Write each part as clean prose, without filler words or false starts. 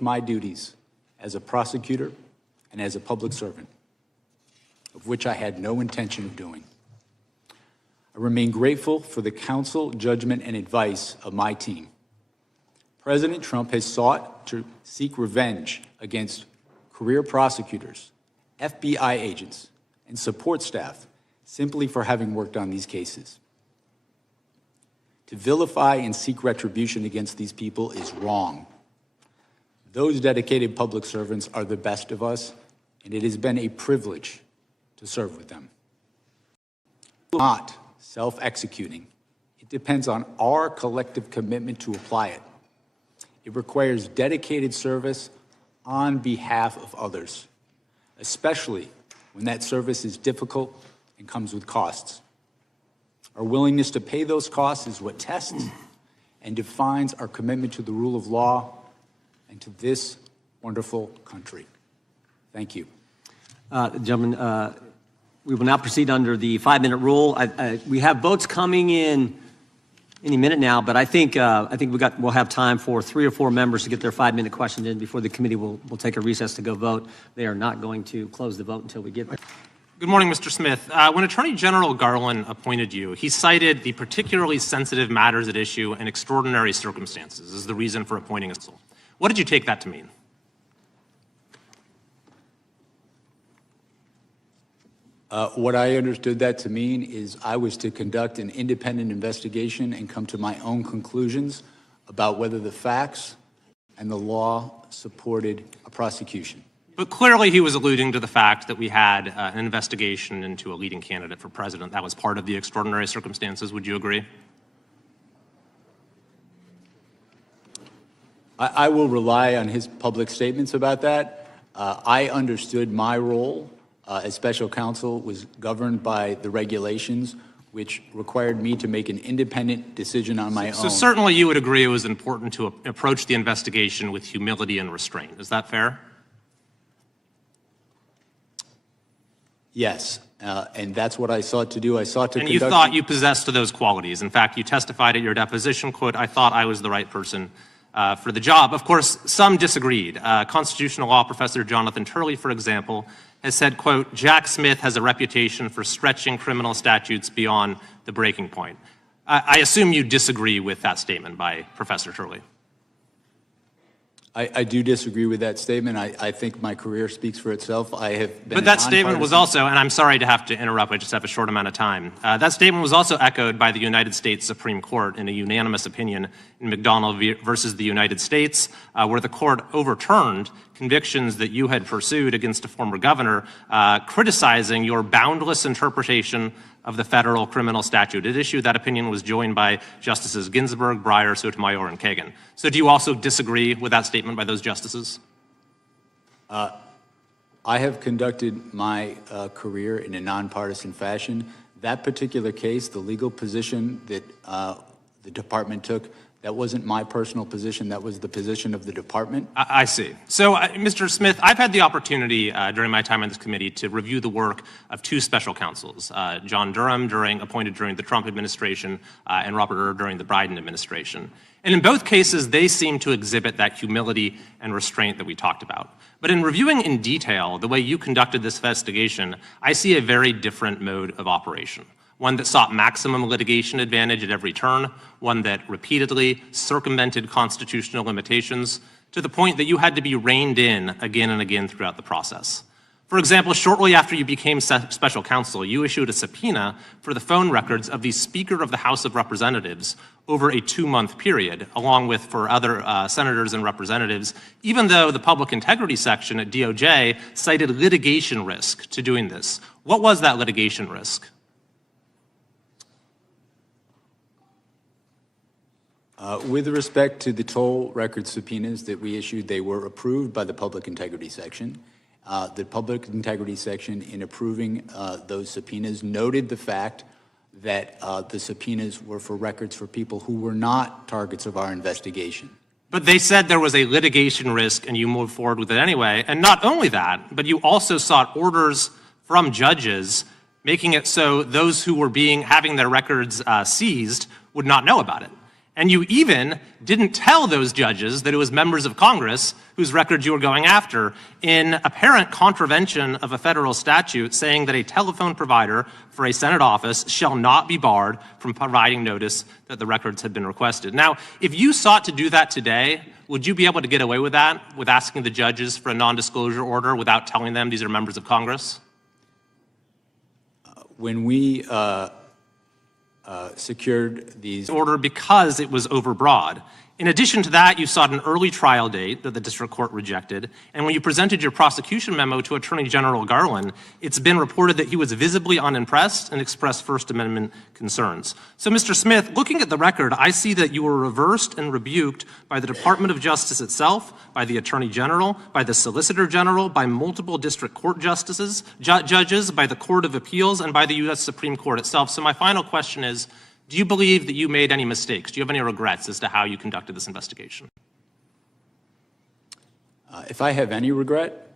shirk my duties as a prosecutor and as a public servant, of which I had no intention of doing. I remain grateful for the counsel, judgment, and advice of my team. President Trump has sought to seek revenge against career prosecutors, FBI agents, and support staff simply for having worked on these cases. To vilify and seek retribution against these people is wrong. Those dedicated public servants are the best of us, and it has been a privilege to serve with them. Not self-executing. It depends on our collective commitment to apply it. It requires dedicated service on behalf of others, especially when that service is difficult and comes with costs. Our willingness to pay those costs is what tests and defines our commitment to the rule of law and to this wonderful country. Thank you. Gentlemen, we will now proceed under the 5-minute rule. We have votes coming in any minute now, but I think we'll have time for 3 or 4 members to get their 5-minute questions in before the committee will take a recess to go vote. They are not going to close the vote until we get there. Good morning, Mr. Smith. When Attorney General Garland appointed you, he cited the particularly sensitive matters at issue and extraordinary circumstances as the reason for appointing Counsel. What did you take that to mean? What I understood that to mean is I was to conduct an independent investigation and come to my own conclusions about whether the facts and the law supported a prosecution. But clearly he was alluding to the fact that we had an investigation into a leading candidate for president. That was part of the extraordinary circumstances. Would you agree? I will rely on his public statements about that. I understood my role as special counsel was governed by the regulations, which required me to make an independent decision on my own. So certainly you would agree it was important to approach the investigation with humility and restraint. Is that fair? Yes, and that's what I sought to do. I sought to And you thought you possessed those qualities. In fact, you testified at your deposition, quote, "I thought I was the right person for the job." Of course, some disagreed. Constitutional law professor Jonathan Turley, for example, has said, quote, "Jack Smith has a reputation for stretching criminal statutes beyond the breaking point." I assume you disagree with that statement by Professor Turley. I do disagree with that statement. I think my career speaks for itself. I have been. But that statement was also, and I'm sorry to have to interrupt, I just have a short amount of time. That statement was also echoed by the United States Supreme Court in a unanimous opinion in McDonald versus the United States, where the court overturned convictions that you had pursued against a former governor, criticizing your boundless interpretation of the federal criminal statute. At issue, that opinion was joined by Justices Ginsburg, Breyer, Sotomayor, and Kagan. So do you also disagree with that statement by those justices? I have conducted my career in a nonpartisan fashion. That particular case, the legal position that the department took, that wasn't my personal position. That was the position of the department. I see. So, Mr. Smith, I've had the opportunity during my time on this committee to review the work of 2 special counsels, John Durham, appointed during the Trump administration, and Robert Hur during the Biden administration. And in both cases, they seem to exhibit that humility and restraint that we talked about. But in reviewing in detail the way you conducted this investigation, I see a very different mode of operation. One that sought maximum litigation advantage at every turn, one that repeatedly circumvented constitutional limitations to the point that you had to be reined in again and again throughout the process. For example, shortly after you became special counsel, you issued a subpoena for the phone records of the Speaker of the House of Representatives over a 2-month period, along with for other senators and representatives, even though the public integrity section at DOJ cited litigation risk to doing this. What was that litigation risk? With respect to the toll record subpoenas that we issued, they were approved by the Public Integrity Section. The Public Integrity Section, in approving those subpoenas, noted the fact that the subpoenas were for records for people who were not targets of our investigation. But they said there was a litigation risk and you moved forward with it anyway. And not only that, but you also sought orders from judges making it so those who were having their records seized would not know about it. And you even didn't tell those judges that it was members of Congress whose records you were going after, in apparent contravention of a federal statute saying that a telephone provider for a Senate office shall not be barred from providing notice that the records had been requested. Now, if you sought to do that today, would you be able to get away with that, with asking the judges for a non-disclosure order without telling them these are members of Congress? When we secured these order because it was overbroad. In addition to that, you sought an early trial date that the district court rejected, and when you presented your prosecution memo to Attorney General Garland, it's been reported that he was visibly unimpressed and expressed First Amendment concerns. So, Mr. Smith, looking at the record, I see that you were reversed and rebuked by the Department of Justice itself, by the Attorney General, by the Solicitor General, by multiple district court judges, by the Court of Appeals, and by the U.S. Supreme Court itself. So my final question is, do you believe that you made any mistakes? Do you have any regrets as to how you conducted this investigation? If I have any regret,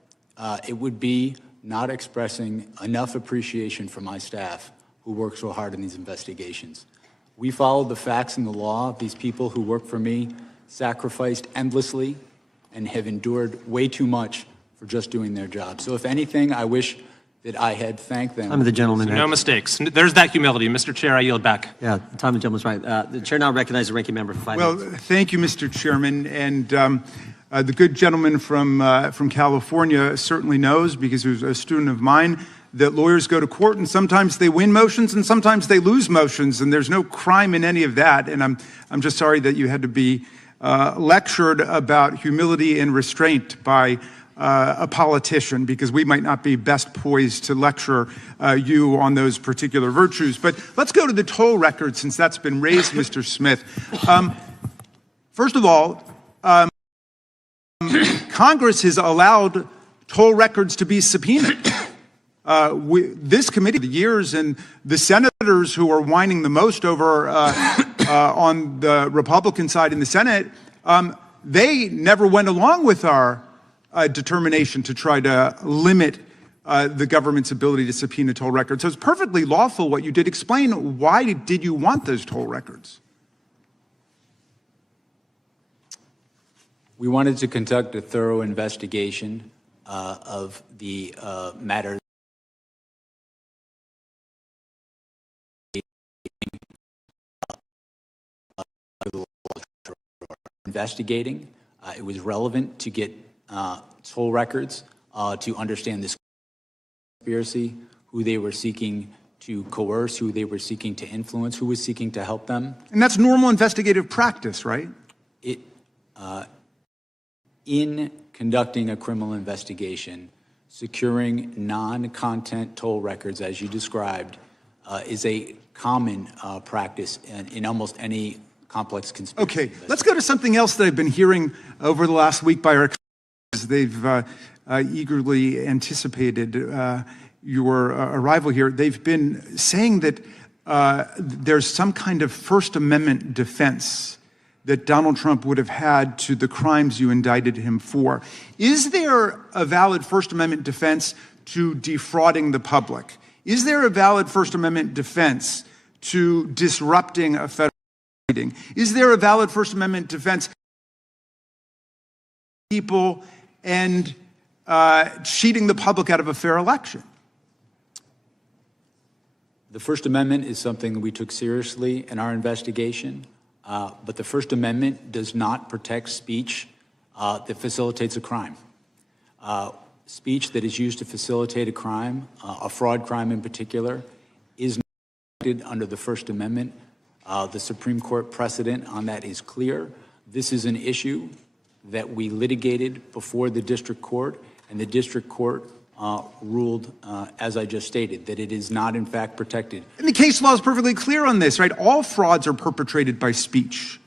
it would be not expressing enough appreciation for my staff who work so hard in these investigations. We followed the facts and the law. These people who work for me sacrificed endlessly and have endured way too much for just doing their job. So if anything, I wish that I had thanked them. Time of the gentleman. No mistakes. There's that humility. Mr. Chair, I yield back. Yeah, the time of the gentleman's right. The chair now recognizes the ranking member for 5 minutes. Well, thank you, Mr. Chairman. And the good gentleman from California certainly knows, because he was a student of mine, that lawyers go to court and sometimes they win motions and sometimes they lose motions, and there's no crime in any of that. And I'm just sorry that you had to be lectured about humility and restraint by a politician, because we might not be best poised to lecture you on those particular virtues. But let's go to the toll record, since that's been raised, Mr. Smith. First of all, Congress has allowed toll records to be subpoenaed. This committee, the years, and the senators who are whining the most over on the Republican side in the Senate, they never went along with our determination to try to limit the government's ability to subpoena toll records. So it's perfectly lawful what you did. Explain, why did you want those toll records? We wanted to conduct a thorough investigation of the matters investigating. It was relevant to get toll records to understand this conspiracy, who they were seeking to coerce, who they were seeking to influence, who was seeking to help them. And that's normal investigative practice, right? In conducting a criminal investigation, securing non-content toll records, as you described, is a common practice in almost any complex conspiracy. Okay, let's go to something else that I've been hearing over the last week by our colleagues. They've eagerly anticipated your arrival here. They've been saying that there's some kind of First Amendment defense that Donald Trump would have had to the crimes you indicted him for. Is there a valid First Amendment defense to defrauding the public? Is there a valid First Amendment defense to disrupting a federal meeting? Is there a valid First Amendment defense to people and cheating the public out of a fair election? The First Amendment is something that we took seriously in our investigation. But the First Amendment does not protect speech that facilitates a crime. Speech that is used to facilitate a crime, a fraud crime in particular, is not protected under the First Amendment. The Supreme Court precedent on that is clear. This is an issue that we litigated before the district court, and the district court ruled, as I just stated, that it is not in fact protected. And the case law is perfectly clear on this, right? All frauds are perpetrated by speech,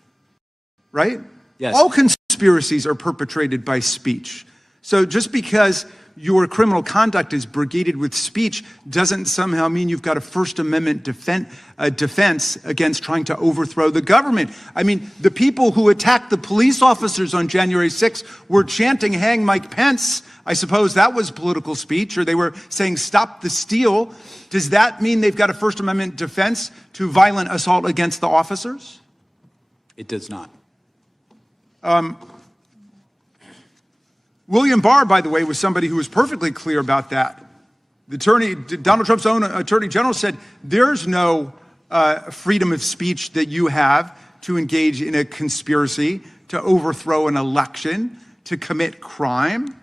right? Yes. All conspiracies are perpetrated by speech. So just because your criminal conduct is brigaded with speech doesn't somehow mean you've got a First Amendment defense against trying to overthrow the government. I mean, the people who attacked the police officers on January 6th were chanting, "Hang Mike Pence." I suppose that was political speech, or they were saying, "Stop the steal." Does that mean they've got a First Amendment defense to violent assault against the officers? It does not. William Barr, by the way, was somebody who was perfectly clear about that. Donald Trump's own attorney general said there's no freedom of speech that you have to engage in a conspiracy to overthrow an election, to commit crime.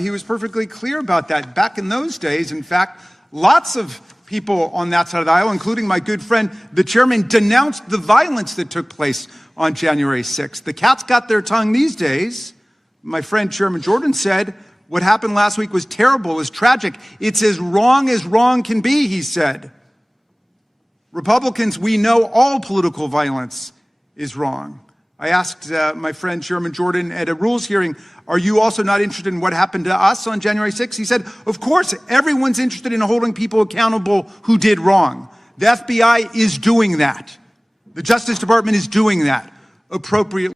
He was perfectly clear about that. Back in those days, in fact, lots of people on that side of the aisle, including my good friend, the chairman, denounced the violence that took place on January 6th. The cat's got their tongue these days. My friend Chairman Jordan said, what happened last week was terrible, was tragic. It's as wrong can be, he said. Republicans, we know all political violence is wrong. I asked my friend Chairman Jordan at a rules hearing, are you also not interested in what happened to us on January 6th? He said, of course, everyone's interested in holding people accountable who did wrong. The FBI is doing that. The Justice Department is doing that appropriately.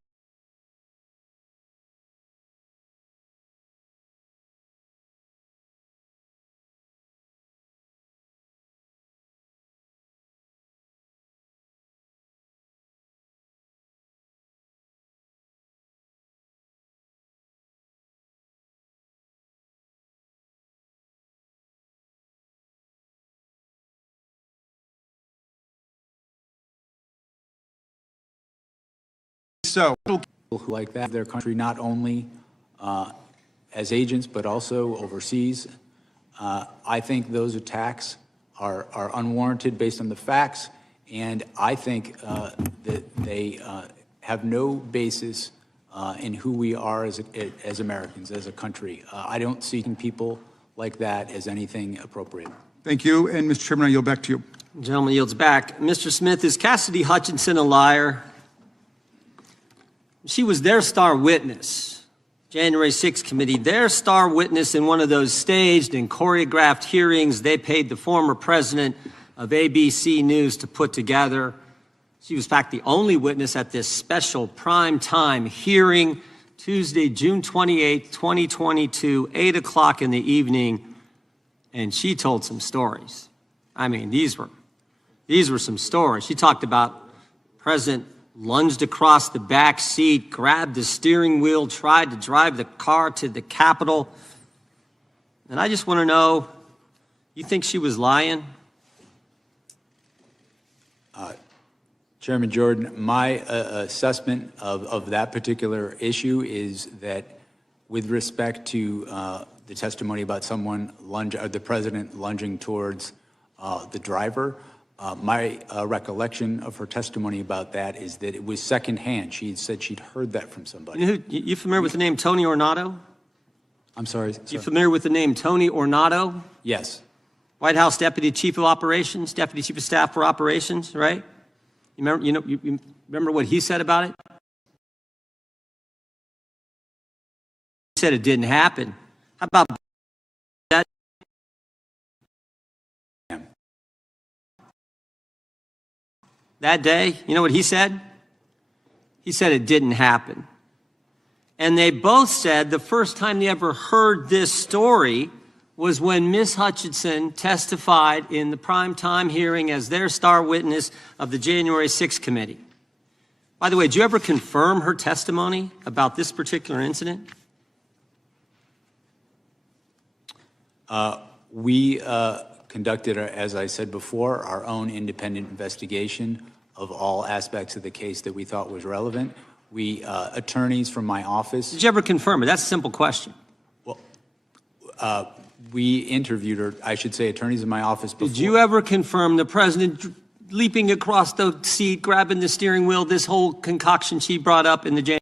So, Who like that, their country, not only as agents, but also overseas. I think those attacks are unwarranted based on the facts, and I think that they have no basis in who we are as Americans, as a country. I don't see people like that as anything appropriate. thank you. And Mr. Chairman, I yield back to you. The gentleman yields back. Mr. Smith, is Cassidy Hutchinson a liar? She was their star witness, January 6th committee, their star witness in one of those staged and choreographed hearings they paid the former president of ABC News to put together. She was, in fact, the only witness at this special prime time hearing, Tuesday, June 28th, 2022, 8 o'clock in the evening, and she told some stories. I mean, these were some stories. She talked about President lunged across the back seat, grabbed the steering wheel, tried to drive the car to the Capitol. And I just want to know, you think she was lying? Chairman Jordan, my assessment of that particular issue is that with respect to the testimony about the president lunging towards the driver, my recollection of her testimony about that is that it was secondhand. She said she'd heard that from somebody. You familiar with the name Tony Ornato? I'm sorry? You familiar with the name Tony Ornato? Yes. White House Deputy Chief of Operations, Deputy Chief of Staff for Operations, right? You remember what he said about it? He said it didn't happen. How about that? That day, you know what he said? He said it didn't happen. And they both said the first time they ever heard this story was when Ms. Hutchinson testified in the primetime hearing as their star witness of the January 6th committee. By the way, did you ever confirm her testimony about this particular incident? We conducted, as I said before, our own independent investigation of all aspects of the case that we thought was relevant. We, attorneys from my office. Did you ever confirm it? That's a simple question. Well, we interviewed her, I should say, attorneys in my office before. Did you ever confirm the president leaping across the seat, grabbing the steering wheel, this whole concoction she brought up in the January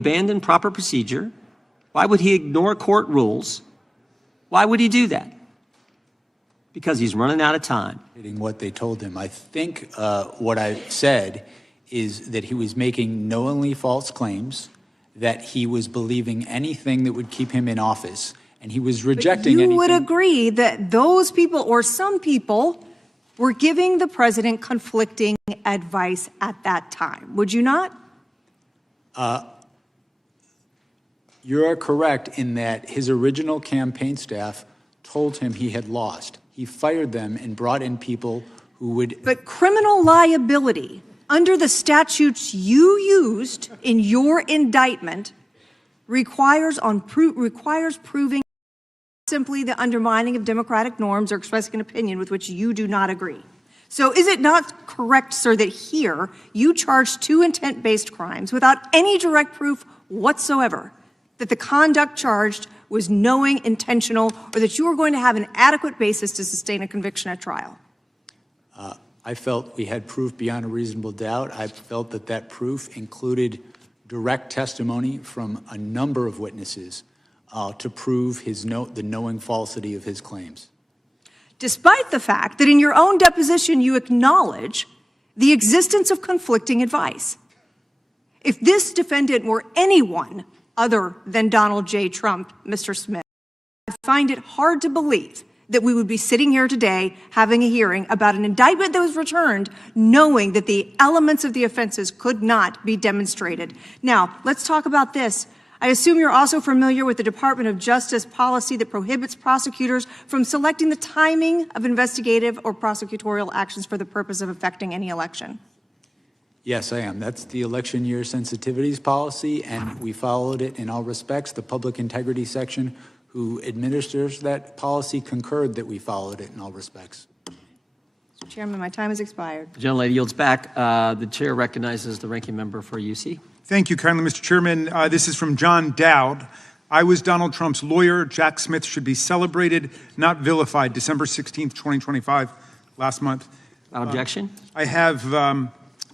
abandon proper procedure? Why would he ignore court rules? Why would he do that? Because he's running out of time. What they told him. I think what I said is that he was making knowingly false claims, that he was believing anything that would keep him in office, and he was rejecting anything. You would agree that those people, or some people, were giving the president conflicting advice at that time, would you not? You are correct in that his original campaign staff told him he had lost. He fired them and brought in people who would... But criminal liability, under the statutes you used in your indictment, requires proving simply the undermining of democratic norms or expressing an opinion with which you do not agree. So is it not correct, sir, that here you charged 2 intent-based crimes without any direct proof whatsoever that the conduct charged was knowing, intentional, or that you were going to have an adequate basis to sustain a conviction at trial? I felt we had proof beyond a reasonable doubt. I felt that that proof included direct testimony from a number of witnesses to prove the knowing falsity of his claims. Despite the fact that in your own deposition you acknowledge the existence of conflicting advice. If this defendant were anyone other than Donald J. Trump, Mr. Smith, I find it hard to believe that we would be sitting here today having a hearing about an indictment that was returned knowing that the elements of the offenses could not be demonstrated. Now, let's talk about this. I assume you're also familiar with the Department of Justice policy that prohibits prosecutors from selecting the timing of investigative or prosecutorial actions for the purpose of affecting any election. Yes, I am. That's the election year sensitivities policy, and we followed it in all respects. The public integrity section who administers that policy concurred that we followed it in all respects. Mr. Chairman, my time has expired. The gentlelady yields back. The chair recognizes the ranking member for UC. Thank you kindly, Mr. Chairman. This is from John Dowd. I was Donald Trump's lawyer. Jack Smith should be celebrated, not vilified. December 16th, 2025, last month. Without objection. I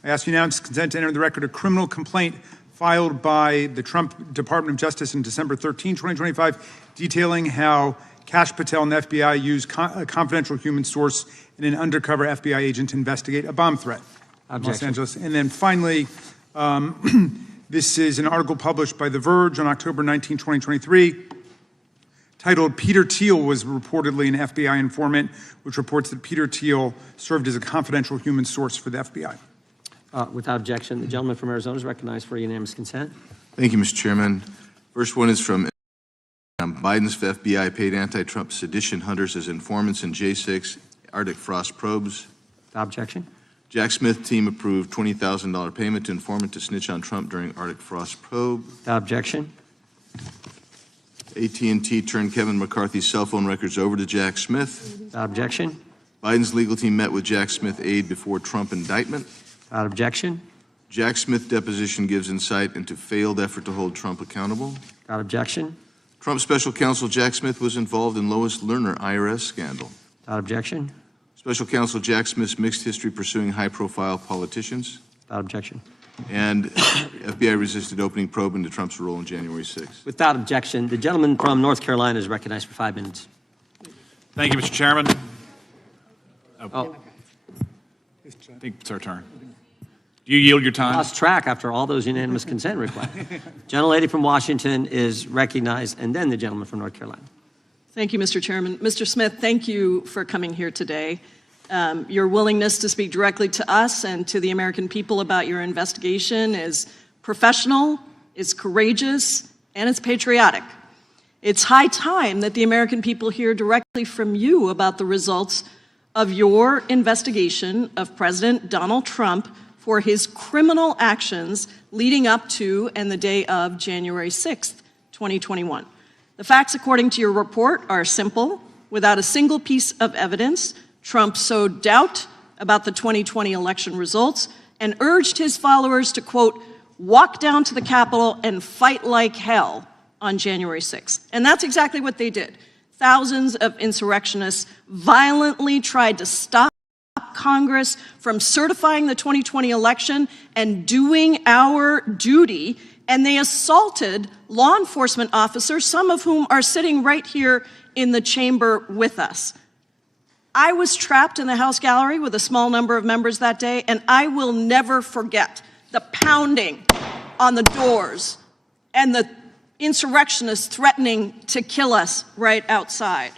ask unanimous consent to enter the record a criminal complaint filed by the Trump Department of Justice on December 13, 2025, detailing how Kash Patel and the FBI used a confidential human source and an undercover FBI agent to investigate a bomb threat in Los Angeles. And then finally, this is an article published by The Verge on October 19, 2023, titled "Peter Thiel was reportedly an FBI informant," which reports that Peter Thiel served as a confidential human source for the FBI. Without objection, the gentleman from Arizona is recognized for unanimous consent. Thank you, Mr. Chairman. First one is from Biden's FBI paid anti-Trump sedition hunters as informants in J6 Arctic frost probes. Without objection. Jack Smith team approved $20,000 payment to informant to snitch on Trump during Arctic frost probe. Without objection. AT&T turned Kevin McCarthy's cell phone records over to Jack Smith. Without objection. Biden's legal team met with Jack Smith aide before Trump indictment. Without objection. Jack Smith deposition gives insight into failed effort to hold Trump accountable. Without objection. Trump special counsel Jack Smith was involved in Lois Lerner IRS scandal. Without objection. Special counsel Jack Smith's mixed history pursuing high-profile politicians. Without objection. And FBI resisted opening probe into Trump's role on January 6th. Without objection. The gentleman from North Carolina is recognized for 5 minutes. Thank you, Mr. Chairman. Oh, I think it's our turn. Do you yield your time? lost track after all those unanimous consent requests. Gentlelady from Washington is recognized, and then the gentleman from North Carolina. Thank you, Mr. Chairman. Mr. Smith, thank you for coming here today. Your willingness to speak directly to us and to the American people about your investigation is professional, it's courageous, and it's patriotic. It's high time that the American people hear directly from you about the results of your investigation of President Donald Trump for his criminal actions leading up to and the day of January 6th, 2021. The facts, according to your report, are simple. Without a single piece of evidence, Trump sowed doubt about the 2020 election results and urged his followers to, quote, walk down to the Capitol and fight like hell on January 6th. And that's exactly what they did. Thousands of insurrectionists violently tried to stop Congress from certifying the 2020 election and doing our duty and they assaulted law enforcement officers, some of whom are sitting right here in the chamber with us. I was trapped in the House gallery with a small number of members that day, and I will never forget the pounding on the doors and the insurrectionists threatening to kill us right outside.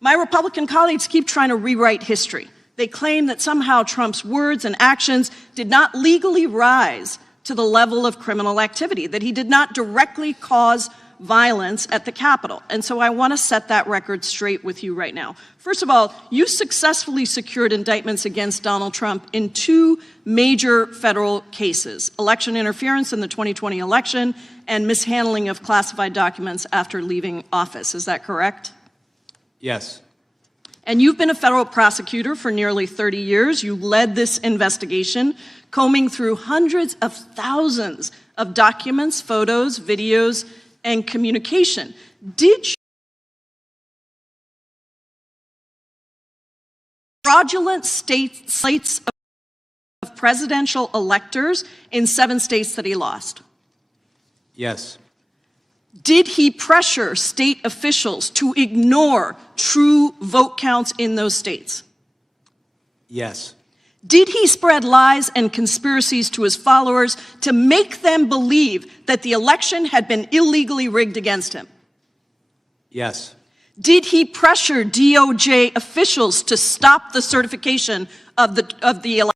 My Republican colleagues keep trying to rewrite history. They claim that somehow Trump's words and actions did not legally rise to the level of criminal activity, that he did not directly cause violence at the Capitol. And so I want to set that record straight with you right now. First of all, you successfully secured indictments against Donald Trump in 2 major federal cases: election interference in the 2020 election and mishandling of classified documents after leaving office. Is that correct? Yes. And you've been a federal prosecutor for nearly 30 years. You led this investigation, combing through hundreds of thousands of documents, photos, videos, and communication. Did you fraudulent slates of presidential electors in 7 states that he lost? Yes. Did he pressure state officials to ignore true vote counts in those states? Yes. Did he spread lies and conspiracies to his followers to make them believe that the election had been illegally rigged against him? Yes. Did he pressure DOJ officials to stop the certification of the election?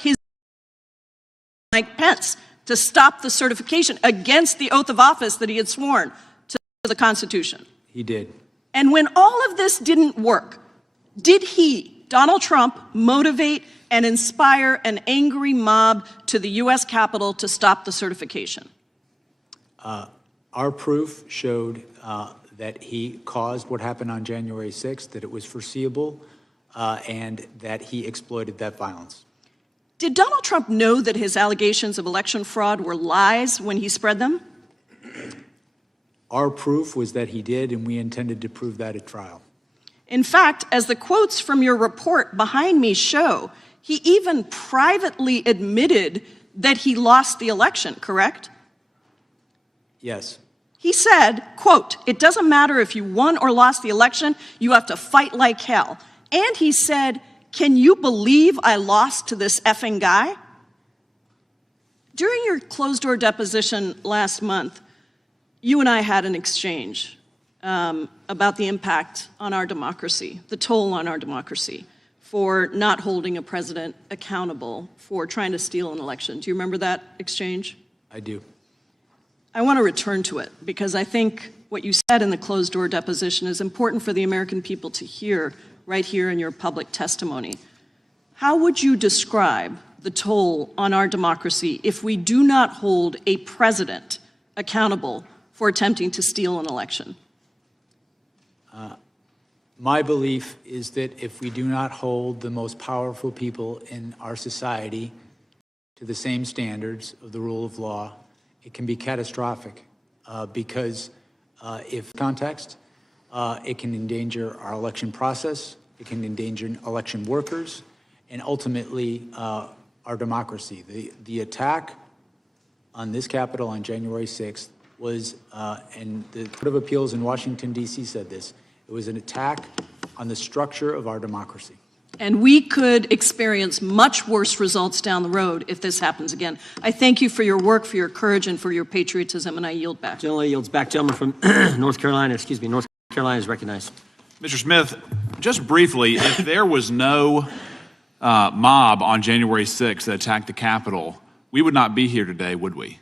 His Mike Pence to stop the certification against the oath of office that he had sworn to the Constitution? He did. And when all of this didn't work, did he, Donald Trump, motivate and inspire an angry mob to the U.S. Capitol to stop the certification? Our proof showed that he caused what happened on January 6th, that it was foreseeable, and that he exploited that violence. Did Donald Trump know that his allegations of election fraud were lies when he spread them? Our proof was that he did, and we intended to prove that at trial. In fact, as the quotes from your report behind me show, he even privately admitted that he lost the election, correct? Yes. He said, quote, "It doesn't matter if you won or lost the election, you have to fight like hell." And he said, "Can you believe I lost to this effing guy?" During your closed-door deposition last month, you and I had an exchange about the impact on our democracy, the toll on our democracy, for not holding a president accountable for trying to steal an election. Do you remember that exchange? I do. I want to return to it because I think what you said in the closed-door deposition is important for the American people to hear right here in your public testimony. How would you describe the toll on our democracy if we do not hold a president accountable for attempting to steal an election? My belief is that if we do not hold the most powerful people in our society to the same standards of the rule of law, it can be catastrophic because if context, it can endanger our election process, it can endanger election workers, and ultimately our democracy. The attack on this Capitol on January 6th was, and the Court of Appeals in Washington, D.C. said this, it was an attack on the structure of our democracy. And we could experience much worse results down the road if this happens again. I thank you for your work, for your courage, and for your patriotism, and I yield back. Gentleman yields back. Gentleman from North Carolina is recognized. Mr. Smith, just briefly, if there was no mob on January 6th that attacked the Capitol, we would not be here today, would we?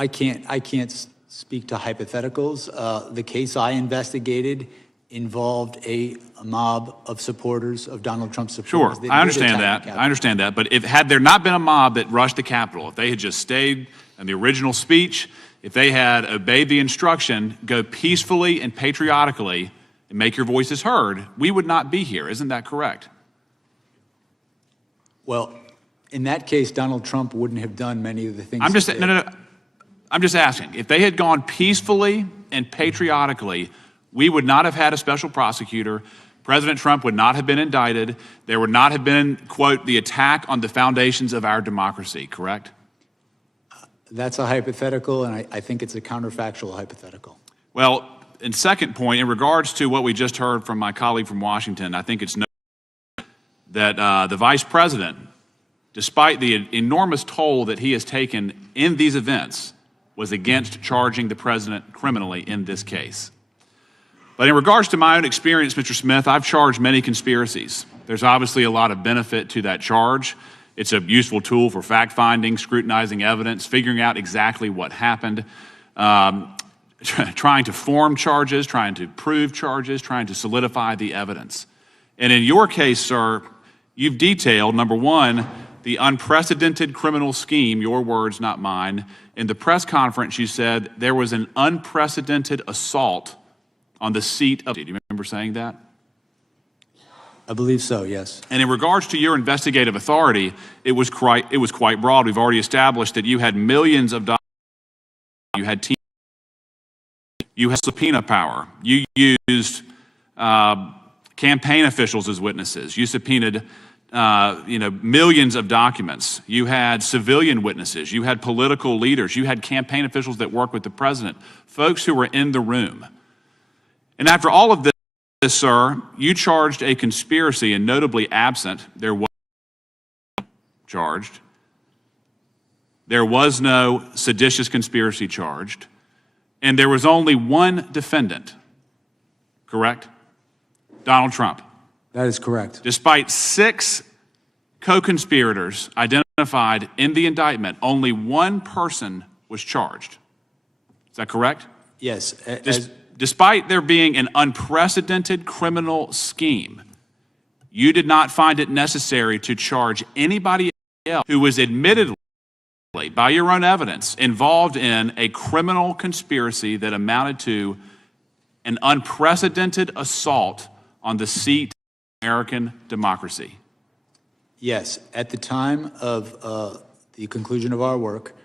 I can't speak to hypotheticals. The case I investigated involved a mob of supporters of Donald Trump's Sure, supporters. I understand that. I understand that. But had there not been a mob that rushed the Capitol, if they had just stayed in the original speech, if they had obeyed the instruction, go peacefully and patriotically and make your voices heard, we would not be here. Isn't that correct? Well, in that case, Donald Trump wouldn't have done many of the things. I'm just asking. If they had gone peacefully and patriotically, we would not have had a special prosecutor. President Trump would not have been indicted. There would not have been, quote, the attack on the foundations of our democracy, correct? That's a hypothetical, and I think it's a counterfactual hypothetical. Well, and second point, in regards to what we just heard from my colleague from Washington, I think it's noteworthy that the vice president, despite the enormous toll that he has taken in these events, was against charging the president criminally in this case. But in regards to my own experience, Mr. Smith, I've charged many conspiracies. There's obviously a lot of benefit to that charge. It's a useful tool for fact-finding, scrutinizing evidence, figuring out exactly what happened, trying to form charges, trying to prove charges, trying to solidify the evidence. And in your case, sir, you've detailed, number one, the unprecedented criminal scheme, your words, not mine. In the press conference, you said there was an unprecedented assault on the seat of... Do you remember saying that? I believe so, yes. And in regards to your investigative authority, it was quite broad. We've already established that you had millions of dollars. You had teams. You had subpoena power. You used campaign officials as witnesses. You subpoenaed millions of documents. You had civilian witnesses. You had political leaders. You had campaign officials that worked with the president, folks who were in the room. And after all of this, sir, you charged a conspiracy, and notably absent, there was charged. There was no seditious conspiracy charged. And there was only one defendant, correct? Donald Trump. That is correct. Despite 6 co-conspirators identified in the indictment, only one person was charged. Is that correct? Yes. Despite there being an unprecedented criminal scheme, you did not find it necessary to charge anybody else who was admittedly, by your own evidence, involved in a criminal conspiracy that amounted to an unprecedented assault on the seat of American democracy. Yes. At the time of the conclusion of our work,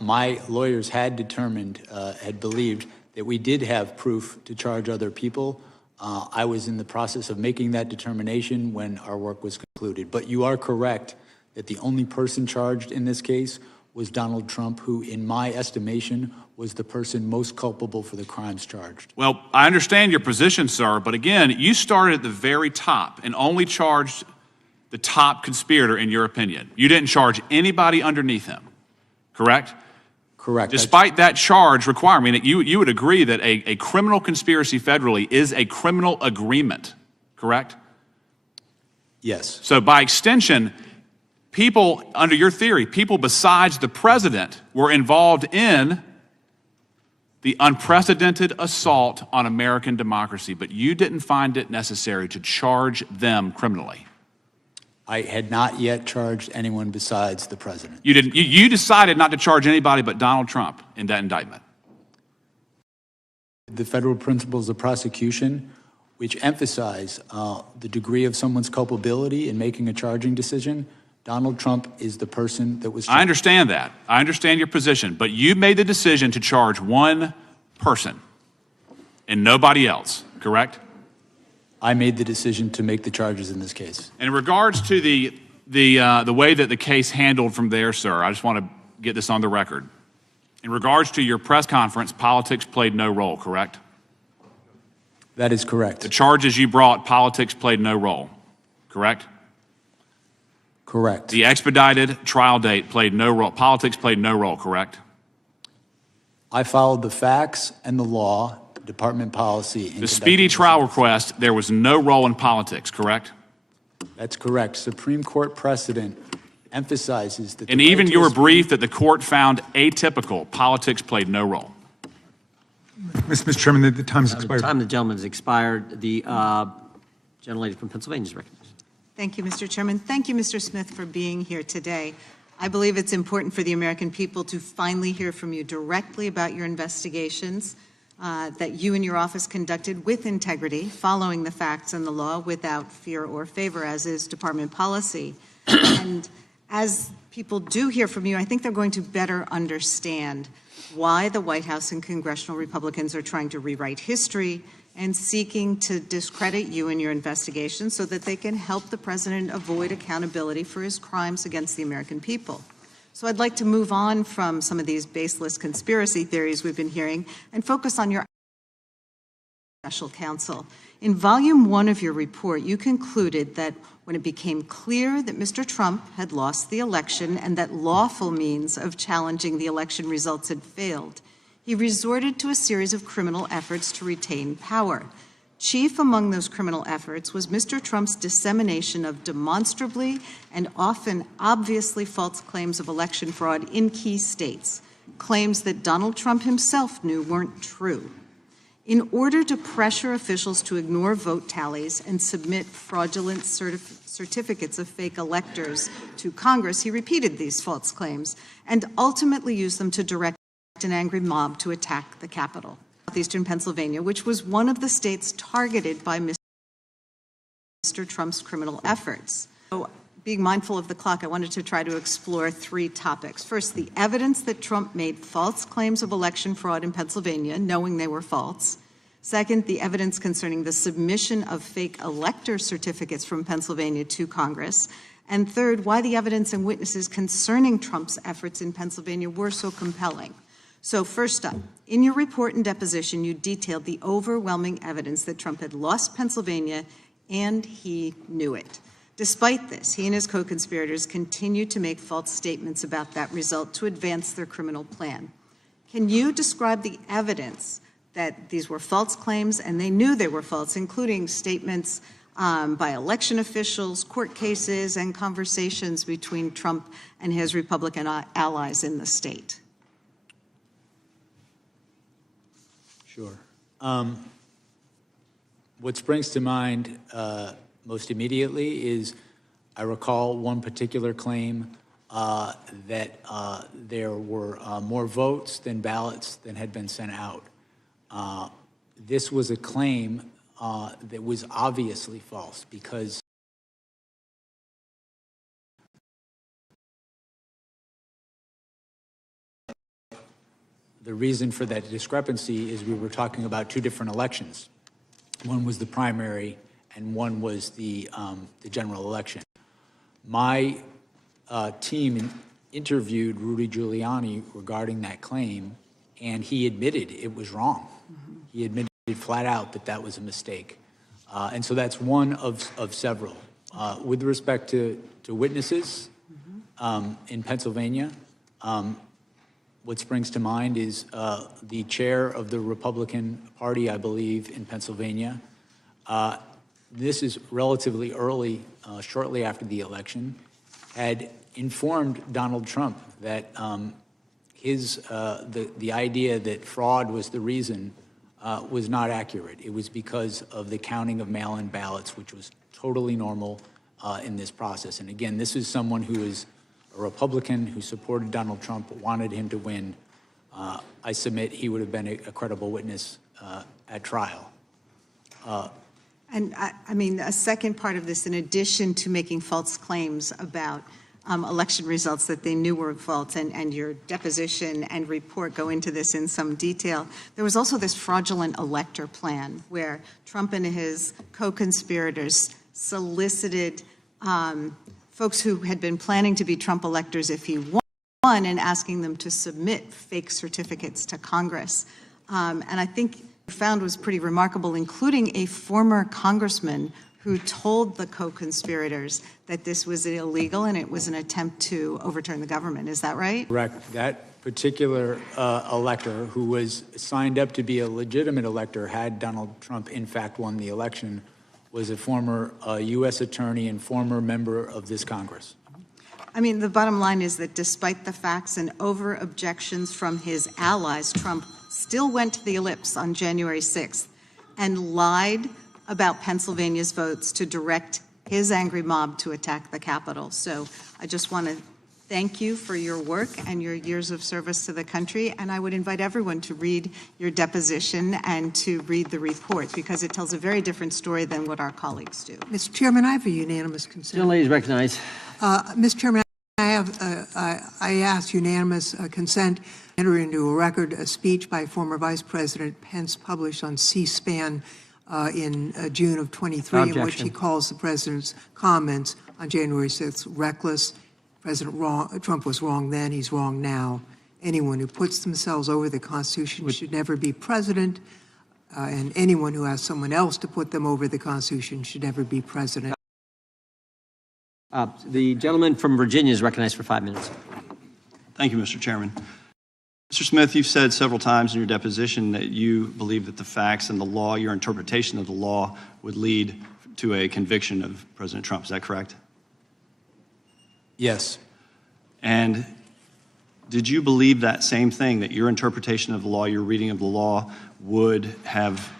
my lawyers had determined, had believed that we did have proof to charge other people. I was in the process of making that determination when our work was concluded. But you are correct that the only person charged in this case was Donald Trump, who, in my estimation, was the person most culpable for the crimes charged. Well, I understand your position, sir, but again, you started at the very top and only charged the top conspirator, in your opinion. You didn't charge anybody underneath him, correct? Correct. Despite that charge requirement, you would agree that a criminal conspiracy federally is a criminal agreement, correct? Yes. So by extension, people, under your theory, people besides the president were involved in the unprecedented assault on American democracy, but you didn't find it necessary to charge them criminally. I had not yet charged anyone besides the president. You didn't. You decided not to charge anybody but Donald Trump in that indictment. The federal principles of prosecution, which emphasize the degree of someone's culpability in making a charging decision, Donald Trump is the person that was charged. I understand that. I understand your position, but you made the decision to charge one person and nobody else, correct? I made the decision to make the charges in this case. In regards to the way that the case handled from there, sir, I just want to get this on the record. In regards to your press conference, politics played no role, correct? That is correct. The charges you brought, politics played no role, correct? Correct. The expedited trial date played no role. Politics played no role, correct? I followed the facts and the law, department policy. The speedy trial request, there was no role in politics, correct? That's correct. Supreme Court precedent emphasizes that. And even your brief that the court found atypical, politics played no role. Mr. Chairman, the time has expired. The time of the gentleman has expired. The gentlelady from Pennsylvania is recognized. Thank you, Mr. Chairman. Thank you, Mr. Smith, for being here today. I believe it's important for the American people to finally hear from you directly about your investigations that you and your office conducted with integrity, following the facts and the law without fear or favor, as is department policy. And as people do hear from you, I think they're going to better understand why the White House and congressional Republicans are trying to rewrite history and seeking to discredit you in your investigation so that they can help the president avoid accountability for his crimes against the American people. So I'd like to move on from some of these baseless conspiracy theories we've been hearing and focus on your special counsel. In Volume 1 of your report, you concluded that when it became clear that Mr. Trump had lost the election and that lawful means of challenging the election results had failed, he resorted to a series of criminal efforts to retain power. Chief among those criminal efforts was Mr. Trump's dissemination of demonstrably and often obviously false claims of election fraud in key states, claims that Donald Trump himself knew weren't true. In order to pressure officials to ignore vote tallies and submit fraudulent certificates of fake electors to Congress, he repeated these false claims and ultimately used them to direct an angry mob to attack the Capitol, southeastern Pennsylvania, which was one of the states targeted by Mr. Trump's criminal efforts. So, being mindful of the clock, I wanted to try to explore 3 topics. First, the evidence that Trump made false claims of election fraud in Pennsylvania, knowing they were false. Second, the evidence concerning the submission of fake elector certificates from Pennsylvania to Congress. And third, why the evidence and witnesses concerning Trump's efforts in Pennsylvania were so compelling. So first up, in your report and deposition, you detailed the overwhelming evidence that Trump had lost Pennsylvania, and he knew it. Despite this, he and his co-conspirators continued to make false statements about that result to advance their criminal plan. Can you describe the evidence that these were false claims and they knew they were false, including statements by election officials, court cases, and conversations between Trump and his Republican allies in the state? Sure. What springs to mind most immediately is I recall one particular claim that there were more votes than ballots than had been sent out. This was a claim that was obviously false because the reason for that discrepancy is we were talking about 2 different elections. One was the primary and one was the general election. My team interviewed Rudy Giuliani regarding that claim, and he admitted it was wrong. He admitted flat out that that was a mistake. And so that's one of several. With respect to witnesses in Pennsylvania, what springs to mind is the chair of the Republican Party, I believe, in Pennsylvania. This is relatively early, shortly after the election, had informed Donald Trump that the idea that fraud was the reason was not accurate. It was because of the counting of mail-in ballots, which was totally normal in this process. And again, this is someone who is a Republican who supported Donald Trump, wanted him to win. I submit he would have been a credible witness at trial. And I mean, a second part of this, in addition to making false claims about election results that they knew were false, and your deposition and report go into this in some detail, there was also this fraudulent elector plan where Trump and his co-conspirators solicited folks who had been planning to be Trump electors if he won and asking them to submit fake certificates to Congress. And I think found was pretty remarkable, including a former congressman who told the co-conspirators that this was illegal and it was an attempt to overturn the government. Is that right? Correct. That particular elector, who was signed up to be a legitimate elector had Donald Trump in fact won the election, was a former U.S. attorney and former member of this Congress. I mean, the bottom line is that despite the facts and over objections from his allies, Trump still went to the ellipse on January 6th and lied about Pennsylvania's votes to direct his angry mob to attack the Capitol. So I just want to thank you for your work and your years of service to the country, and I would invite everyone to read your deposition and to read the report, because it tells a very different story than what our colleagues do. Mr. Chairman, I have a unanimous consent. Gentlelady is recognized. Mr. Chairman, I ask unanimous consent to enter into a record a speech by former Vice President Pence published on C-SPAN in June of 23, in which he calls the president's comments on January 6th reckless. Trump was wrong then, he's wrong now. Anyone who puts themselves over the Constitution should never be president, and anyone who asks someone else to put them over the Constitution should never be president. The gentleman from Virginia is recognized for 5 minutes. Thank you, Mr. Chairman. Mr. Smith, you've said several times in your deposition that you believe that the facts and the law, your interpretation of the law, would lead to a conviction of President Trump. Is that correct? Yes. And did you believe that same thing, that your interpretation of the law, your reading of the law, would have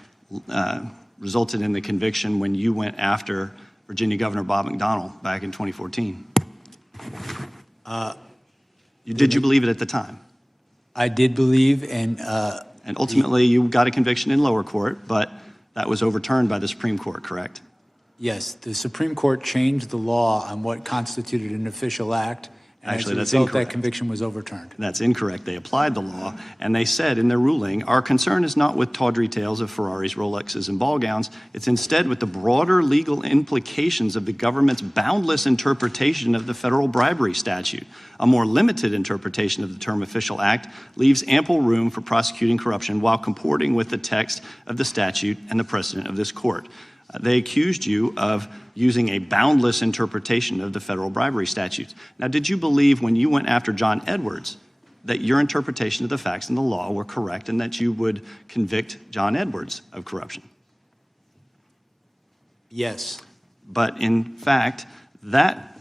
resulted in the conviction when you went after Virginia Governor Bob McDonnell back in 2014? Did you believe it at the time? I did believe, and ultimately you got a conviction in lower court, but that was overturned by the Supreme Court, correct? yes, the Supreme Court changed the law on what constituted an official act. And Actually, that's as a result, incorrect. that conviction was overturned. That's incorrect. They applied the law, and they said in their ruling, our concern is not with tawdry tales of Ferraris, Rolexes, and ball gowns. It's instead with the broader legal implications of the government's boundless interpretation of the federal bribery statute. A more limited interpretation of the term official act leaves ample room for prosecuting corruption while comporting with the text of the statute and the precedent of this court. They accused you of using a boundless interpretation of the federal bribery statutes. Now, did you believe when you went after John Edwards that your interpretation of the facts and the law were correct and that you would convict John Edwards of corruption? Yes. But in fact, that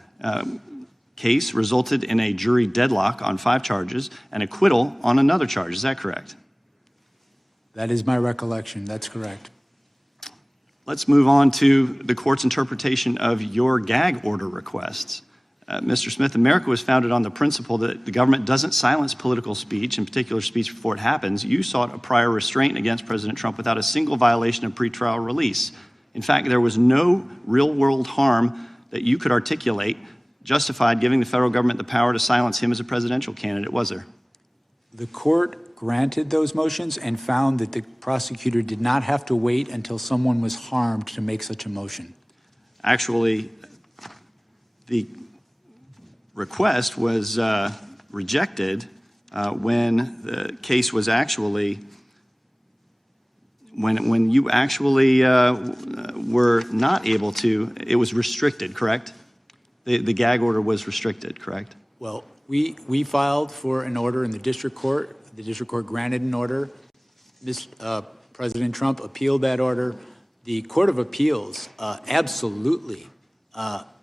case resulted in a jury deadlock on 5 charges and acquittal on another charge. Is that correct? That is my recollection. That's correct. Let's move on to the court's interpretation of your gag order requests. Mr. Smith, America was founded on the principle that the government doesn't silence political speech, in particular speech before it happens. You sought a prior restraint against President Trump without a single violation of pretrial release. In fact, there was no real-world harm that you could articulate justified giving the federal government the power to silence him as a presidential candidate, was there? The court granted those motions and found that the prosecutor did not have to wait until someone was harmed to make such a motion. Actually, the request was rejected when the case was actually, when you actually were not able to, it was restricted, correct? The gag order was restricted, correct? Well, we filed for an order in the district court. The district court granted an order. President Trump appealed that order. The Court of Appeals absolutely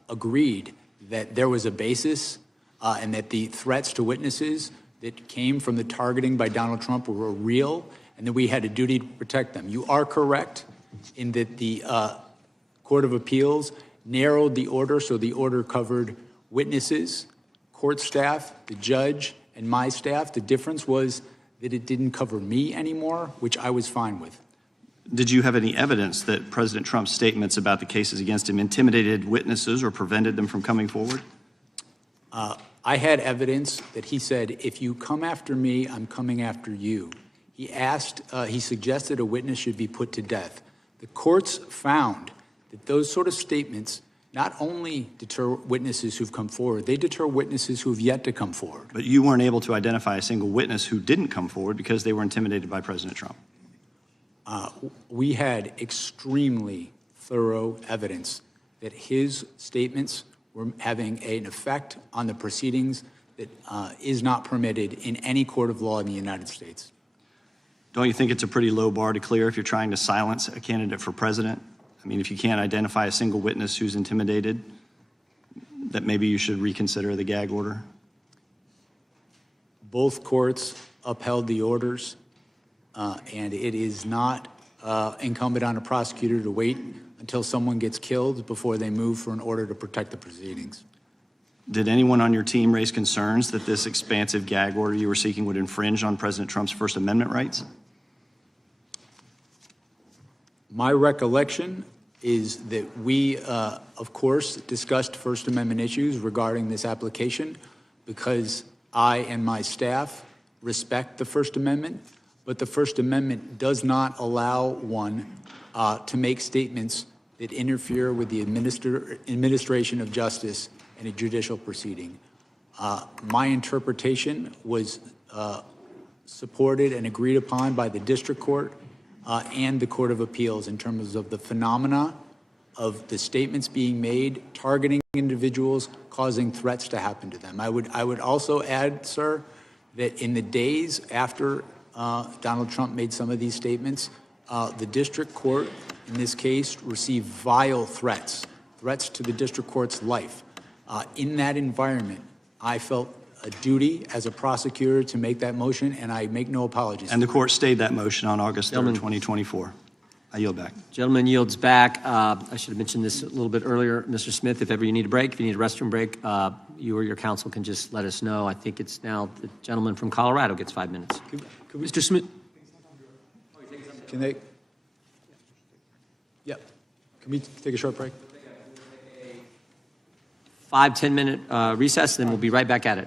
agreed that there was a basis and that the threats to witnesses that came from the targeting by Donald Trump were real and that we had a duty to protect them. You are correct in that the Court of Appeals narrowed the order, so the order covered witnesses, court staff, the judge, and my staff. The difference was that it didn't cover me anymore, which I was fine with. Did you have any evidence that President Trump's statements about the cases against him intimidated witnesses or prevented them from coming forward? I had evidence that he said, if you come after me, I'm coming after you. He suggested a witness should be put to death. The courts found that those sort of statements not only deter witnesses who've come forward, they deter witnesses who have yet to come forward. But you weren't able to identify a single witness who didn't come forward because they were intimidated by President Trump. We had extremely thorough evidence that his statements were having an effect on the proceedings that is not permitted in any court of law in the United States. Don't you think it's a pretty low bar to clear if you're trying to silence a candidate for president? I mean, if you can't identify a single witness who's intimidated, that maybe you should reconsider the gag order? Both courts upheld the orders, and it is not incumbent on a prosecutor to wait until someone gets killed before they move for an order to protect the proceedings. Did anyone on your team raise concerns that this expansive gag order you were seeking would infringe on President Trump's First Amendment rights? My recollection is that we, of course, discussed First Amendment issues regarding this application because I and my staff respect the First Amendment. but the First Amendment does not allow one to make statements that interfere with the administration of justice in a judicial proceeding. My interpretation was supported and agreed upon by the district court and the Court of Appeals in terms of the phenomena of the statements being made, targeting individuals, causing threats to happen to them. I would also add, sir, that in the days after Donald Trump made some of these statements, the district court, in this case, received vile threats to the district court's life. In that environment, I felt a duty as a prosecutor to make that motion, and I make no apologies. And the court stayed that motion on August 3rd, 2024. I yield back. Gentleman yields back. I should have mentioned this a little bit earlier. Mr. Smith, if ever you need a break, if you need a restroom break, you or your counsel can just let us know. I think it's now the gentleman from Colorado gets 5 minutes. Mr. Smith? Can they? Yep. Can we take a short break? 5-10 minute recess, then we'll be right back at it.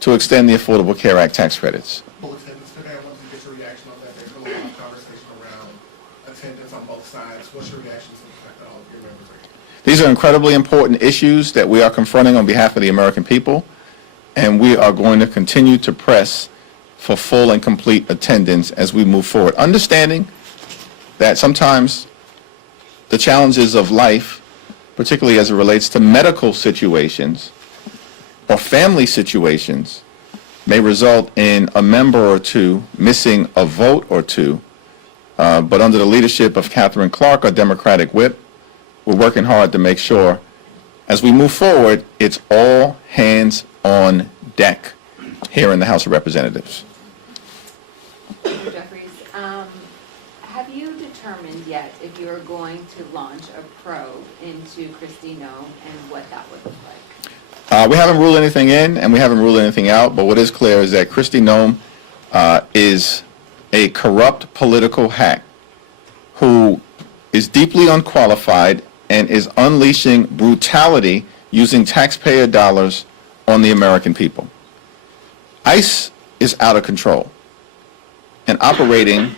to extend the Affordable Care Act tax credits. Full attendance today. I wanted to get your reaction on that. There's been a lot of conversation around attendance on both sides. What's your reaction to the fact that all of your members are here? These are incredibly important issues that we are confronting on behalf of the American people, and we are going to continue to press for full and complete attendance as we move forward, understanding that sometimes the challenges of life, particularly as it relates to medical situations or family situations, may result in a member or two missing a vote or two. But under the leadership of Catherine Clark, our Democratic whip, we're working hard to make sure as we move forward, it's all hands on deck here in the House of Representatives. Mr. Jeffries, have you determined yet if you are going to launch a probe into Kristi Noem and what that would look like? We haven't ruled anything in and we haven't ruled anything out, but what is clear is that Kristi Noem is a corrupt political hack who is deeply unqualified and is unleashing brutality using taxpayer dollars on the American people. ICE is out of control and operating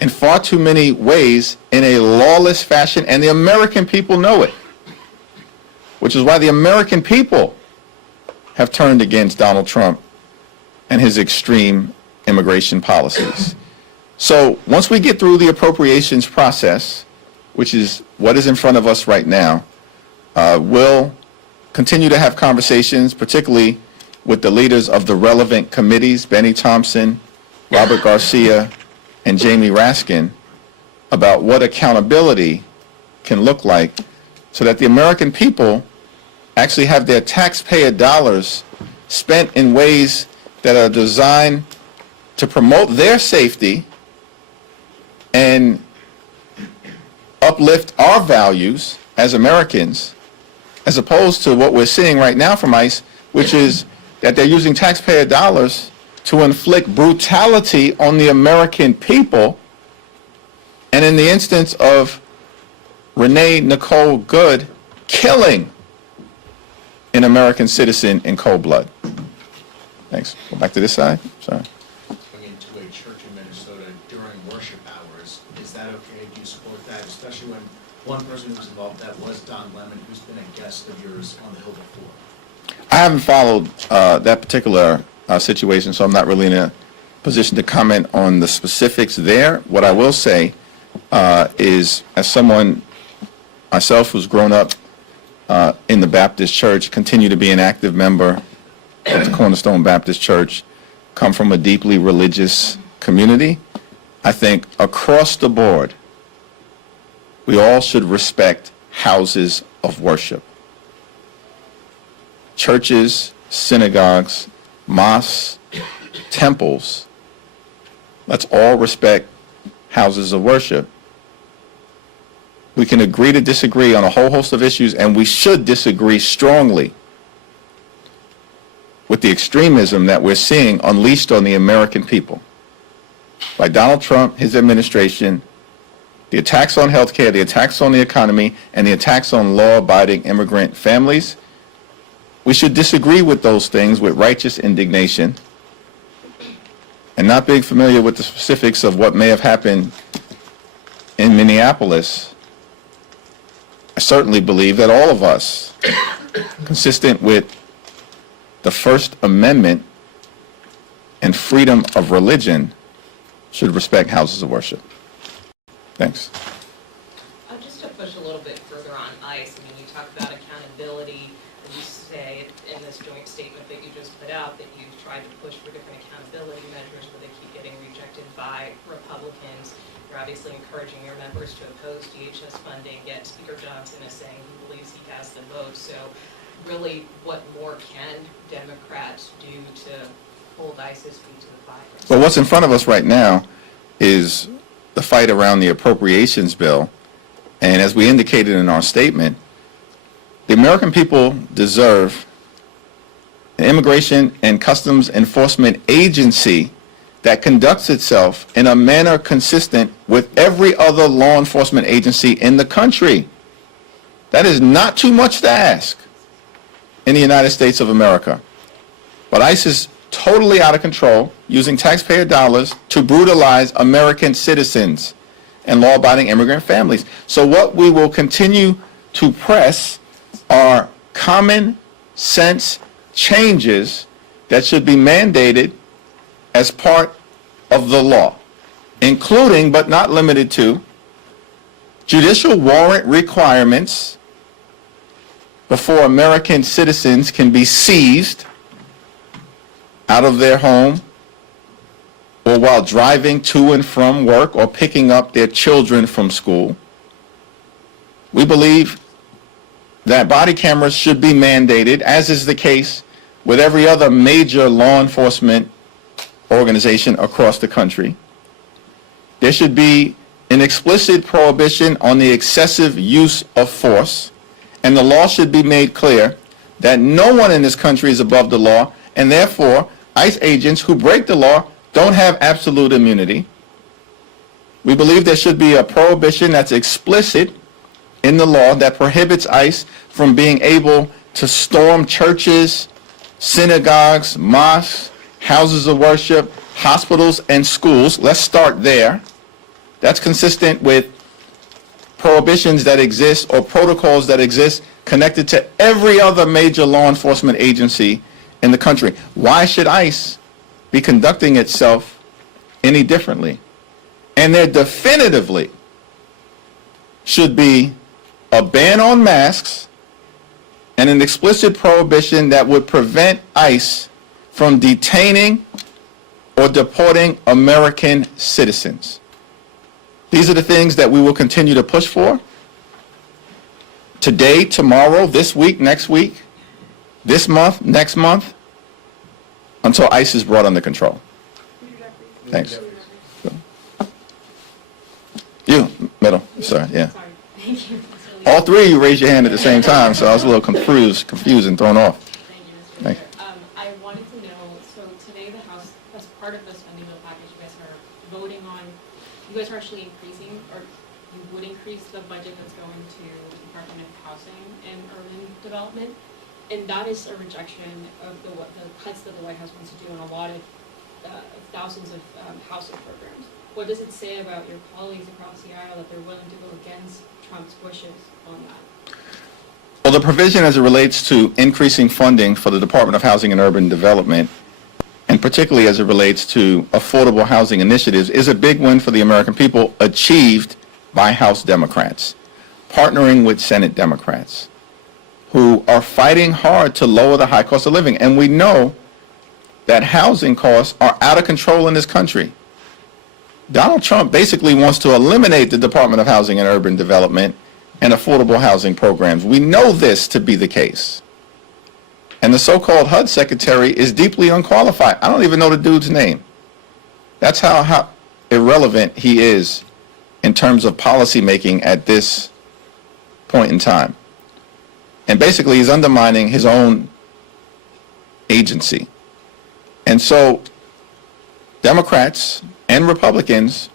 in far too many ways in a lawless fashion, and the American people know it, which is why the American people have turned against Donald Trump and his extreme immigration policies. So once we get through the appropriations process, which is what is in front of us right now, we'll continue to have conversations, particularly with the leaders of the relevant committees, Benny Thompson, Robert Garcia, and Jamie Raskin, about what accountability can look like so that the American people actually have their taxpayer dollars spent in ways that are designed to promote their safety and uplift our values as Americans, as opposed to what we're seeing right now from ICE, which is that they're using taxpayer dollars to inflict brutality on the American people. And in the instance of Renee Nicole Good, killing an American citizen in cold blood. Thanks. Go back to this side. Sorry. Into a church in Minnesota during worship hours. Is that okay? Do you support that? Especially when one person who was involved that was Don Lemon, who's been a guest of yours on the Hill before. I haven't followed that particular situation, so I'm not really in a position to comment on the specifics there. What I will say is, as someone myself who's grown up in the Baptist Church, continue to be an active member of the Cornerstone Baptist Church, come from a deeply religious community, I think across the board, we all should respect houses of worship. Churches, synagogues, mosques, temples, let's all respect houses of worship. We can agree to disagree on a whole host of issues, and we should disagree strongly with the extremism that we're seeing unleashed on the American people by Donald Trump, his administration, the attacks on health care, the attacks on the economy, and the attacks on law-abiding immigrant families. We should disagree with those things with righteous indignation, and not being familiar with the specifics of what may have happened in Minneapolis. I certainly believe that all of us, consistent with the First Amendment and freedom of religion, should respect houses of worship. Thanks. Just to push a little bit further on ICE, I mean, you talk about accountability, and you say in this joint statement that you just put out that you've tried to push for different accountability measures, but they keep getting rejected by Republicans. You're obviously encouraging your members to oppose DHS funding, yet Speaker Johnson is saying he believes he has the vote. So really, what more can Democrats do to hold ISIS feet to the fire? Well, what's in front of us right now is the fight around the appropriations bill. And as we indicated in our statement, the American people deserve an immigration and customs enforcement agency that conducts itself in a manner consistent with every other law enforcement agency in the country. That is not too much to ask in the United States of America. But ICE is totally out of control, using taxpayer dollars to brutalize American citizens and law-abiding immigrant families. So what we will continue to press are common sense changes that should be mandated as part of the law, including but not limited to judicial warrant requirements before American citizens can be seized out of their home or while driving to and from work or picking up their children from school. We believe that body cameras should be mandated, as is the case with every other major law enforcement organization across the country. There should be an explicit prohibition on the excessive use of force, and the law should be made clear that no one in this country is above the law, and therefore ICE agents who break the law don't have absolute immunity. We believe there should be a prohibition that's explicit in the law that prohibits ICE from being able to storm churches, synagogues, mosques, houses of worship, hospitals, and schools. Let's start there. That's consistent with prohibitions that exist or protocols that exist connected to every other major law enforcement agency in the country. Why should ICE be conducting itself any differently? And there definitively should be a ban on masks and an explicit prohibition that would prevent ICE from detaining or deporting American citizens. These are the things that we will continue to push for today, tomorrow, this week, next week, this month, next month, until ICE is brought under control. Thanks. You, middle, sorry, yeah. Thank you. All three of you raised your hand at the same time, so I was a little confused and thrown off. Thank you, Mr. Chair. I wanted to know, so today the House, as part of the spending bill package, you guys are voting on, you guys are actually increasing, or you would increase the budget that's going to the Department of Housing and Urban Development, and that is a rejection of the cuts that the White House wants to do on a lot of thousands of housing programs. What does it say about your colleagues across the aisle that they're willing to go against Trump's wishes on that? Well, the provision as it relates to increasing funding for the Department of Housing and Urban Development, and particularly as it relates to affordable housing initiatives, is a big win for the American people, achieved by House Democrats, partnering with Senate Democrats, who are fighting hard to lower the high cost of living. And we know that housing costs are out of control in this country. Donald Trump basically wants to eliminate the Department of Housing and Urban Development and affordable housing programs. We know this to be the case. And the so-called HUD secretary is deeply unqualified. I don't even know the dude's name. That's how irrelevant he is in terms of policy making at this point in time. And basically he's undermining his own agency. And so Democrats and Republicans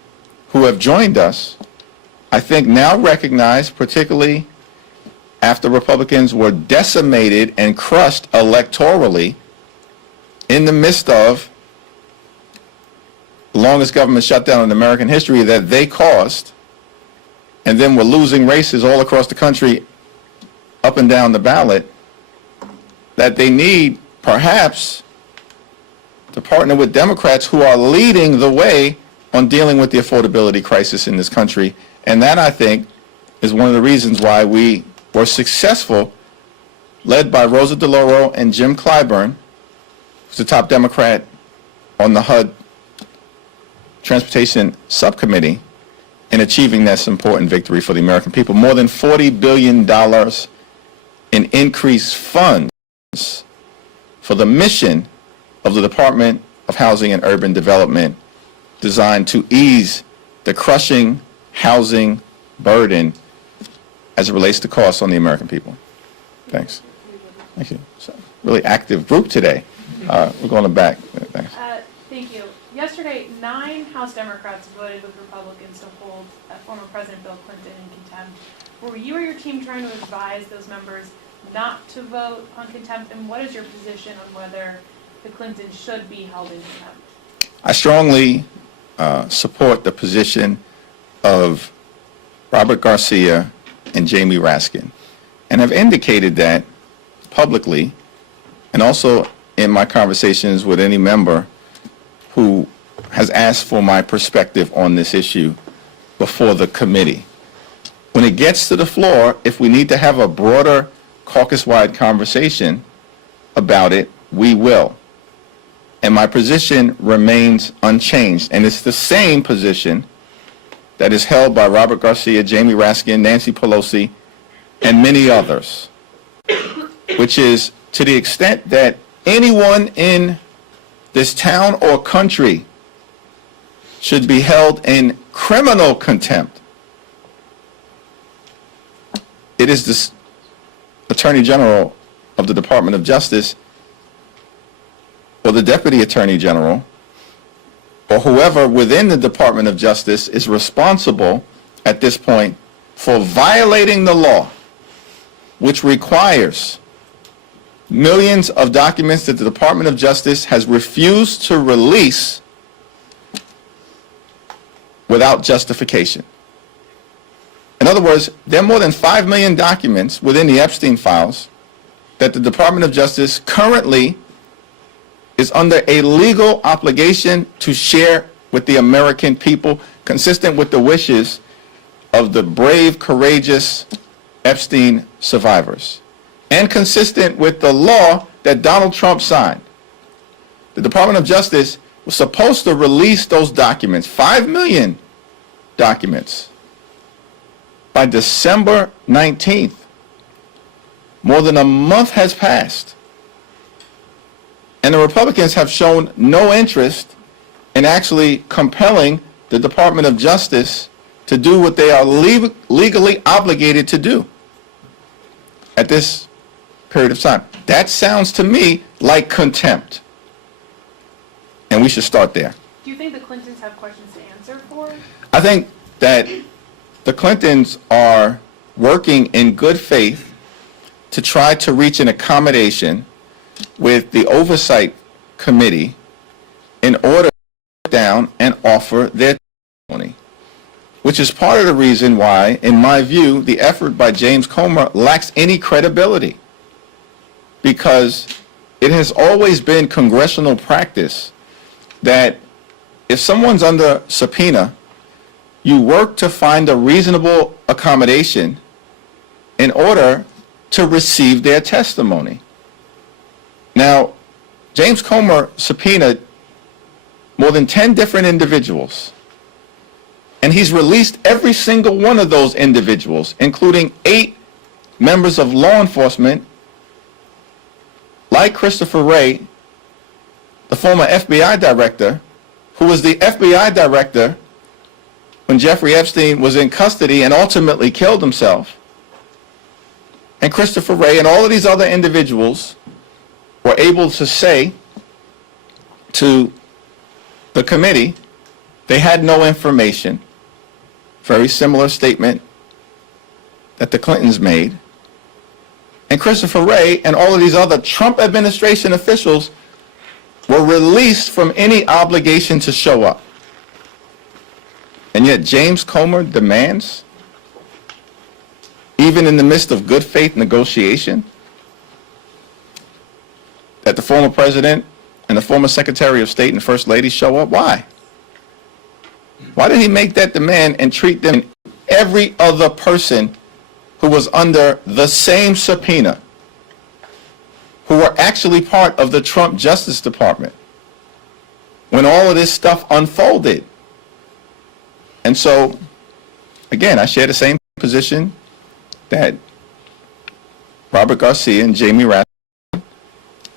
who have joined us, I think now recognize, particularly after Republicans were decimated and crushed electorally in the midst of the longest government shutdown in American history that they caused, and then were losing races all across the country up and down the ballot, that they need perhaps to partner with Democrats who are leading the way on dealing with the affordability crisis in this country. And that, I think, is one of the reasons why we were successful, led by Rosa DeLauro and Jim Clyburn, who's the top Democrat on the HUD Transportation Subcommittee, in achieving this important victory for the American people. More than $40 billion in increased funds for the mission of the Department of Housing and Urban Development, designed to ease the crushing housing burden as it relates to costs on the American people. Thanks. Thank you. So, really active group today. We're going to back. Thanks. Thank you. Yesterday, 9 House Democrats voted with Republicans to hold former President Bill Clinton in contempt. Were you or your team trying to advise those members not to vote on contempt? And what is your position on whether the Clintons should be held in contempt? I strongly support the position of Robert Garcia and Jamie Raskin, and have indicated that publicly, and also in my conversations with any member who has asked for my perspective on this issue before the committee. When it gets to the floor, if we need to have a broader caucus-wide conversation about it, we will. And my position remains unchanged, and it's the same position that is held by Robert Garcia, Jamie Raskin, Nancy Pelosi, and many others, which is to the extent that anyone in this town or country should be held in criminal contempt, it is the Attorney General of the Department of Justice or the Deputy Attorney General or whoever within the Department of Justice is responsible at this point for violating the law, which requires millions of documents that the Department of Justice has refused to release without justification. In other words, there are more than 5 million documents within the Epstein files that the Department of Justice currently is under a legal obligation to share with the American people, consistent with the wishes of the brave, courageous Epstein survivors, and consistent with the law that Donald Trump signed. The Department of Justice was supposed to release those documents, 5 million documents, by December 19th. More than a month has passed. And the Republicans have shown no interest in actually compelling the Department of Justice to do what they are legally obligated to do at this period of time. That sounds to me like contempt. And we should start there. Do you think the Clintons have questions to answer for? I think that the Clintons are working in good faith to try to reach an accommodation with the Oversight Committee in order to sit down and offer their testimony, which is part of the reason why, in my view, the effort by James Comer lacks any credibility, because it has always been congressional practice that if someone's under subpoena, you work to find a reasonable accommodation in order to receive their testimony. Now, James Comer subpoenaed more than 10 different individuals, and he's released every single one of those individuals, including 8 members of law enforcement, like Christopher Wray, the former FBI director, who was the FBI director when Jeffrey Epstein was in custody and ultimately killed himself. And Christopher Wray and all of these other individuals were able to say to the committee they had no information. Very similar statement that the Clintons made. And Christopher Wray and all of these other Trump administration officials were released from any obligation to show up. And yet James Comer demands, even in the midst of good faith negotiation, that the former president and the former Secretary of State and First Lady show up. Why? Why did he make that demand and treat them every other person who was under the same subpoena, who were actually part of the Trump Justice Department when all of this stuff unfolded? And so, again, I share the same position that Robert Garcia and Jamie Raskin,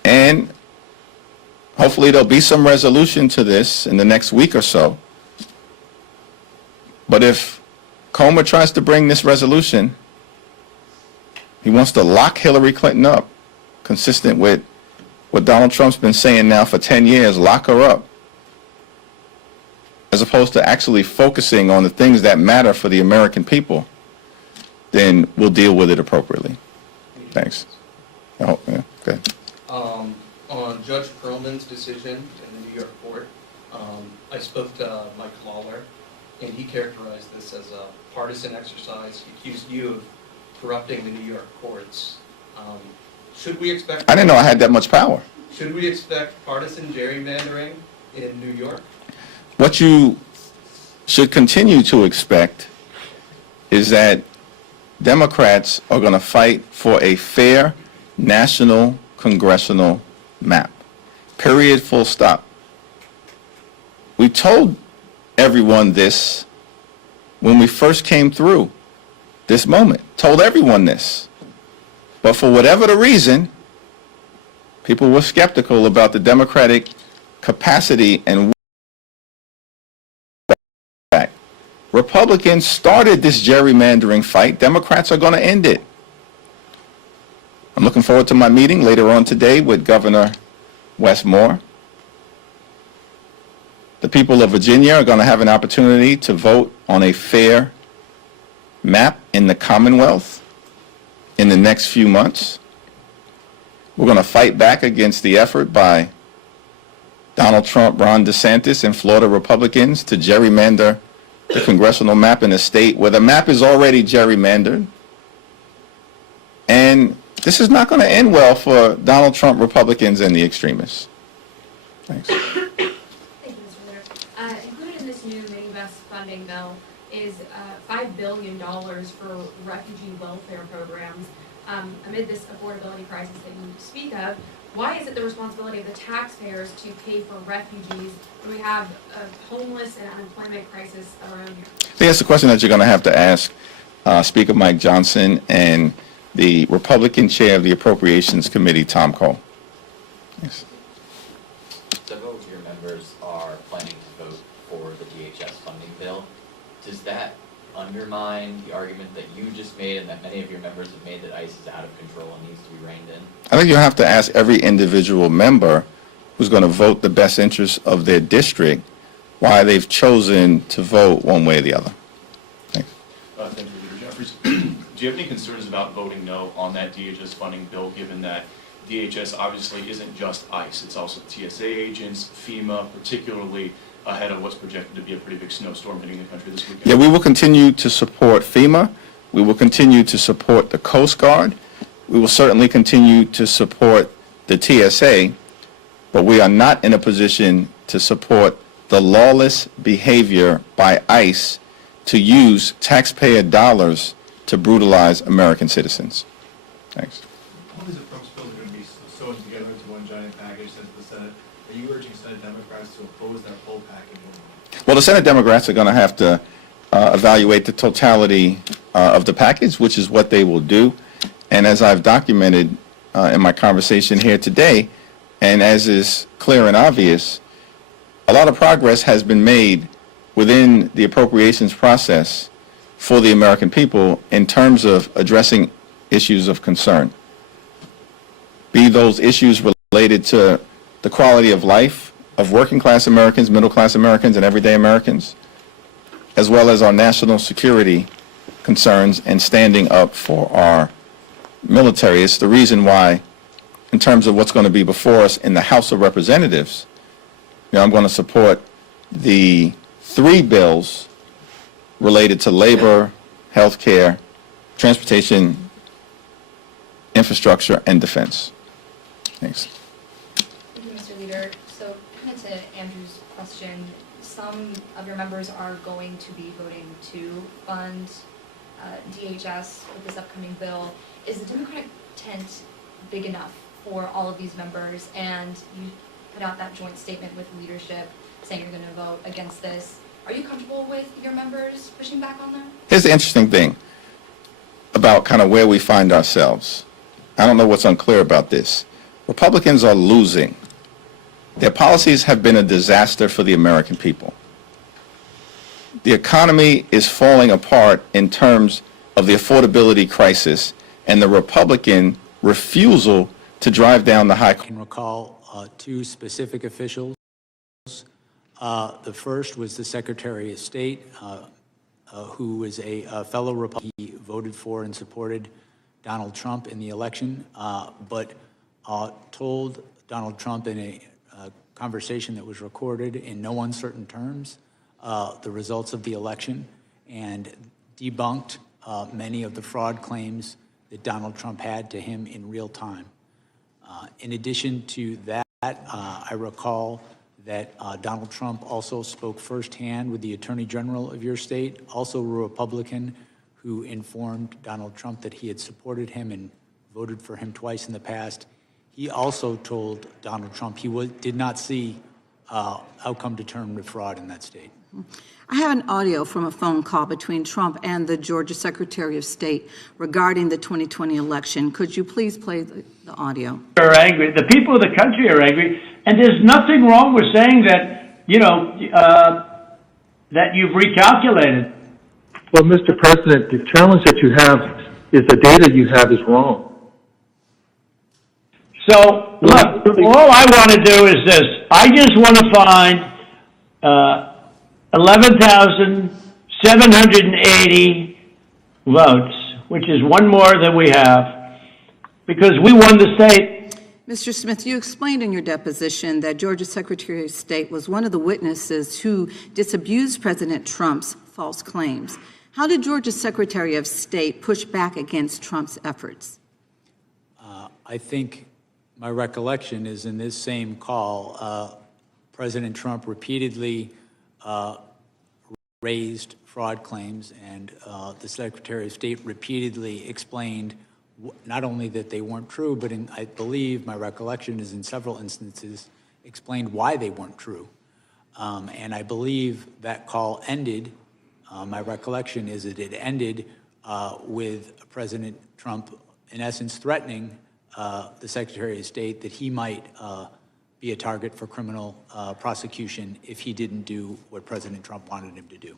and hopefully there'll be some resolution to this in the next week or so. But if Comer tries to bring this resolution, he wants to lock Hillary Clinton up, consistent with what Donald Trump's been saying now for 10 years, lock her up, as opposed to actually focusing on the things that matter for the American people, then we'll deal with it appropriately. Thanks. Oh, yeah, okay. On Judge Perlman's decision in the New York court, I spoke to Mike Lawler, and he characterized this as a partisan exercise. He accused you of corrupting the New York courts. Should we expect... I didn't know I had that much power. Should we expect partisan gerrymandering in New York? What you should continue to expect is that Democrats are going to fight for a fair national congressional map. Period, full stop. We told everyone this when we first came through this moment. Told everyone this. But for whatever the reason, people were skeptical about the Democratic capacity and back. Republicans started this gerrymandering fight. Democrats are going to end it. I'm looking forward to my meeting later on today with Governor Wes Moore. The people of Virginia are going to have an opportunity to vote on a fair map in the Commonwealth in the next few months. We're going to fight back against the effort by Donald Trump, Ron DeSantis, and Florida Republicans to gerrymander the congressional map in a state where the map is already gerrymandered. And this is not going to end well for Donald Trump Republicans and the extremists. Thanks. Thank you, Mr. Leader. Included in this new mini-bus funding bill is $5 billion for refugee welfare programs. Amid this affordability crisis that you speak of, why is it the responsibility of the taxpayers to pay for refugees when we have a homeless and unemployment crisis around here? I think that's the question that you're going to have to ask Speaker Mike Johnson and the Republican chair of the Appropriations Committee, Tom Cole. Thanks. Several of your members are planning to vote for the DHS funding bill. Does that undermine the argument that you just made and that many of your members have made that ICE is out of control and needs to be reined in? I think you'll have to ask every individual member who's going to vote the best interests of their district why they've chosen to vote one way or the other. Thanks. Thank you, Leader Jeffries. Do you have any concerns about voting no on that DHS funding bill, given that DHS obviously isn't just ICE, it's also TSA agents, FEMA, particularly ahead of what's projected to be a pretty big snowstorm hitting the country this weekend? Yeah, we will continue to support FEMA. We will continue to support the Coast Guard. We will certainly continue to support the TSA, but we are not in a position to support the lawless behavior by ICE to use taxpayer dollars to brutalize American citizens. Thanks. All these approach bills are going to be sewn together into one giant package sent to the Senate. Are you urging Senate Democrats to oppose that whole package? Well, the Senate Democrats are going to have to evaluate the totality of the package, which is what they will do. And as I've documented in my conversation here today, and as is clear and obvious, a lot of progress has been made within the appropriations process for the American people in terms of addressing issues of concern. Be those issues related to the quality of life of working class Americans, middle class Americans, and everyday Americans, as well as our national security concerns and standing up for our military. It's the reason why, in terms of what's going to be before us in the House of Representatives, I'm going to support the 3 bills related to labor, health care, transportation, infrastructure, and defense. Thanks. Thank you, Mr. Leader. So, kind of to Andrew's question, some of your members are going to be voting to fund DHS with this upcoming bill. Is the Democratic tent big enough for all of these members? And you put out that joint statement with leadership saying you're going to vote against this. Are you comfortable with your members pushing back on that? Here's the interesting thing about kind of where we find ourselves. I don't know what's unclear about this. Republicans are losing. Their policies have been a disaster for the American people. The economy is falling apart in terms of the affordability crisis and the Republican refusal to drive down the high. I can recall 2 specific officials. The first was the Secretary of State, who was a fellow Republican. He voted for and supported Donald Trump in the election, but told Donald Trump in a conversation that was recorded in no uncertain terms the results of the election and debunked many of the fraud claims that Donald Trump had to him in real time. In addition to that, I recall that Donald Trump also spoke firsthand with the Attorney General of your state, also a Republican, who informed Donald Trump that he had supported him and voted for him twice in the past. He also told Donald Trump he did not see outcome-determined fraud in that state. I have an audio from a phone call between Trump and the Georgia Secretary of State regarding the 2020 election. Could you please play the audio? Are angry. The people of the country are angry, and there's nothing wrong with saying that, that you've recalculated. Well, Mr. President, the challenge that you have is the data you have is wrong. So, look, all I want to do is this. I just want to find 11,780 votes, which is one more than we have, because we won the state. Mr. Smith, you explained in your deposition that Georgia Secretary of State was one of the witnesses who disabused President Trump's false claims. How did Georgia's Secretary of State push back against Trump's efforts? I think my recollection is in this same call, President Trump repeatedly raised fraud claims, and the Secretary of State repeatedly explained not only that they weren't true, but I believe my recollection is in several instances explained why they weren't true. And I believe that call ended, my recollection is that it ended with President Trump in essence threatening the Secretary of State that he might be a target for criminal prosecution if he didn't do what President Trump wanted him to do.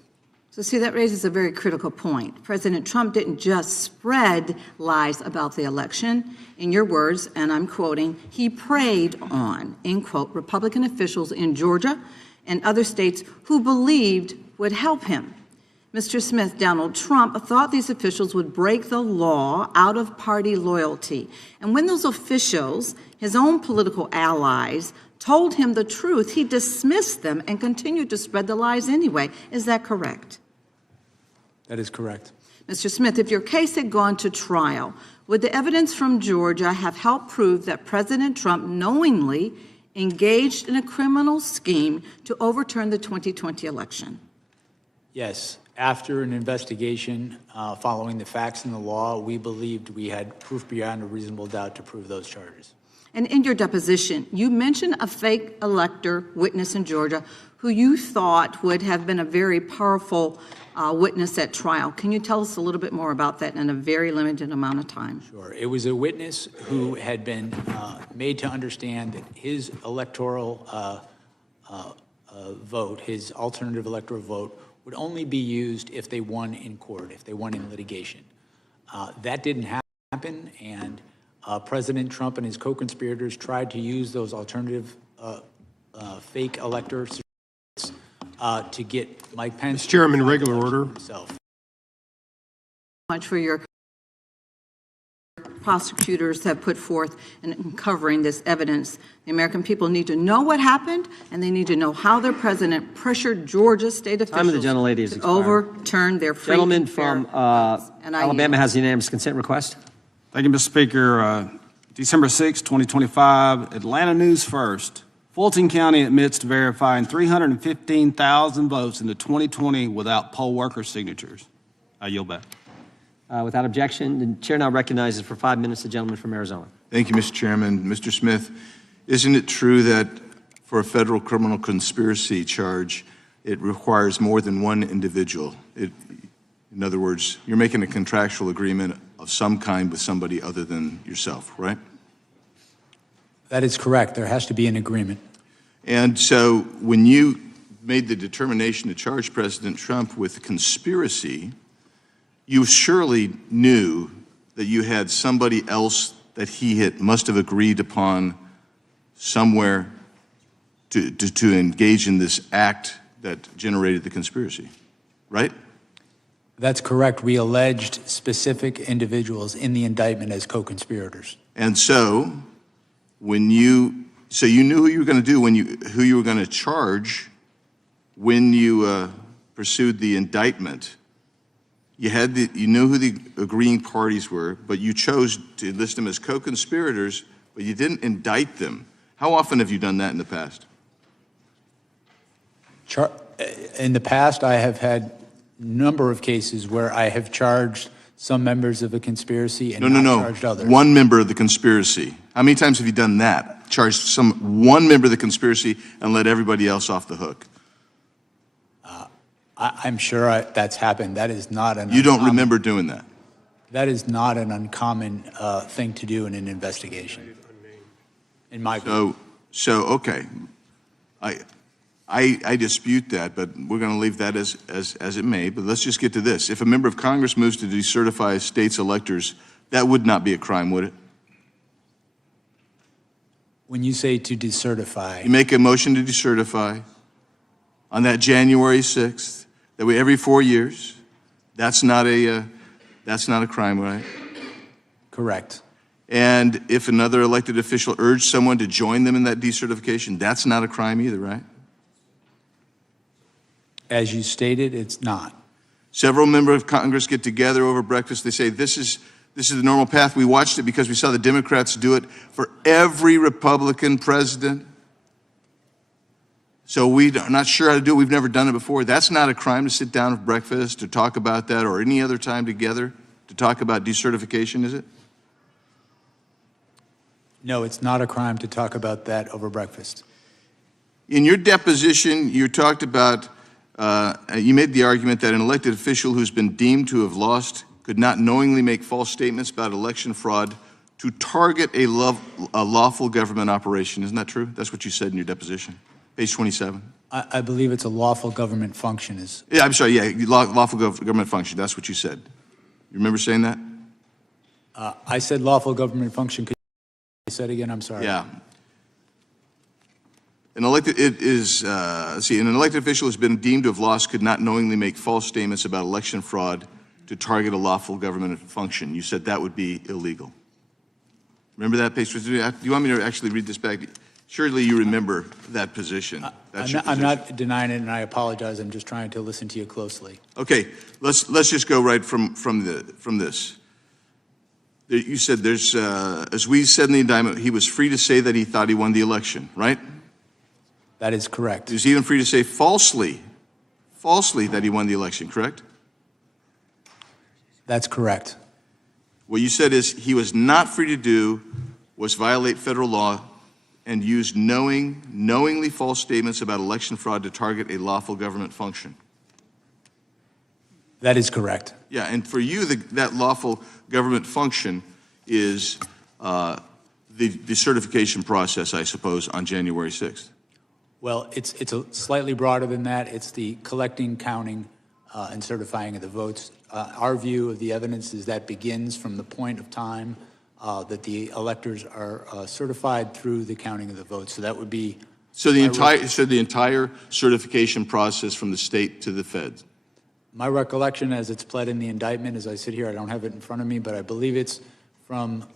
So see, that raises a very critical point. President Trump didn't just spread lies about the election. In your words, and I'm quoting, he preyed on, end quote, Republican officials in Georgia and other states who believed would help him. Mr. Smith, Donald Trump thought these officials would break the law out of party loyalty. And when those officials, his own political allies, told him the truth, he dismissed them and continued to spread the lies anyway. Is that correct? That is correct. Mr. Smith, if your case had gone to trial, would the evidence from Georgia have helped prove that President Trump knowingly engaged in a criminal scheme to overturn the 2020 election? Yes. After an investigation following the facts and the law, we believed we had proof beyond a reasonable doubt to prove those charges. And in your deposition, you mentioned a fake elector witness in Georgia who you thought would have been a very powerful witness at trial. Can you tell us a little bit more about that in a very limited amount of time? Sure. It was a witness who had been made to understand that his electoral vote, his alternative electoral vote, would only be used if they won in court, if they won in litigation. That didn't happen, and President Trump and his co-conspirators tried to use those alternative fake electors to get Mike Pence. Mr. Chairman, regular order. Himself. Much for your prosecutors have put forth in uncovering this evidence. The American people need to know what happened, and they need to know how their president pressured Georgia state officials to overturn their free Gentleman and fair from Alabama has a unanimous consent request. Thank you, Mr. Speaker. December 6, 2025, Atlanta News First. Fulton County admits to verifying 315,000 votes in the 2020 without poll worker signatures. I yield back. Without objection, the chair now recognizes for 5 minutes the gentleman from Arizona. Thank you, Mr. Chairman. Mr. Smith, isn't it true that for a federal criminal conspiracy charge, it requires more than one individual? In other words, you're making a contractual agreement of some kind with somebody other than yourself, right? That is correct. There has to be an agreement. And so when you made the determination to charge President Trump with conspiracy, you surely knew that you had somebody else that he must have agreed upon somewhere to engage in this act that generated the conspiracy, right? That's correct. We alleged specific individuals in the indictment as co-conspirators. And so so you knew who you were going to do who you were going to charge when you pursued the indictment. You knew who the agreeing parties were, but you chose to list them as co-conspirators, but you didn't indict them. How often have you done that in the past? In the past, I have had a number of cases where I have charged some members of a conspiracy and not charged others. One member of the conspiracy. How many times have you done that? Charged one member of the conspiracy and let everybody else off the hook? I'm sure that's happened. That is not an You don't remember doing that? That is not an uncommon thing to do in an investigation, in my view. So okay. I dispute that, but we're going to leave that as it may. But let's just get to this. If a member of Congress moves to decertify a state's electors, that would not be a crime, would it? When you say to decertify, You make a motion to decertify on that January 6th, that way every 4 years. That's not a crime, right? correct. And if another elected official urged someone to join them in that decertification, that's not a crime either, right? As you stated, it's not. Several members of Congress get together over breakfast. They say, this is the normal path. We watched it because we saw the Democrats do it for every Republican president. So we're not sure how to do it. We've never done it before. That's not a crime to sit down at breakfast to talk about that or any other time together to talk about decertification, is it? No, it's not a crime to talk about that over breakfast. In your deposition, you talked about, you made the argument that an elected official who's been deemed to have lost could not knowingly make false statements about election fraud to target a lawful government operation. Isn't that true? That's what you said in your deposition. Page 27. I believe it's a lawful government function. Yeah, I'm sorry, yeah, lawful government function. That's what you said. You remember saying that? I said lawful government function. Could you say it again? I'm sorry. Yeah. An elected official who's been deemed to have lost could not knowingly make false statements about election fraud to target a lawful government function. You said that would be illegal. Remember that page? Do you want me to actually read this back? Surely you remember that position. I'm not denying it, and I apologize. I'm just trying to listen to you closely. Okay, let's just go right from this. You said there's, as we said in the indictment, he was free to say that he thought he won the election, right? That is correct. He was even free to say falsely that he won the election, correct? That's correct. What you said is he was not free to do was violate federal law and use knowingly false statements about election fraud to target a lawful government function. That is correct. Yeah, and for you, that lawful government function is the certification process, I suppose, on January 6th. Well, it's a slightly broader than that. It's the collecting, counting, and certifying of the votes. Our view of the evidence is that begins from the point of time that the electors are certified through the counting of the votes. So that would be the entire certification process from the state to the feds. My recollection, as it's pled in the indictment, as I sit here, I don't have it in front of me, but I believe it's from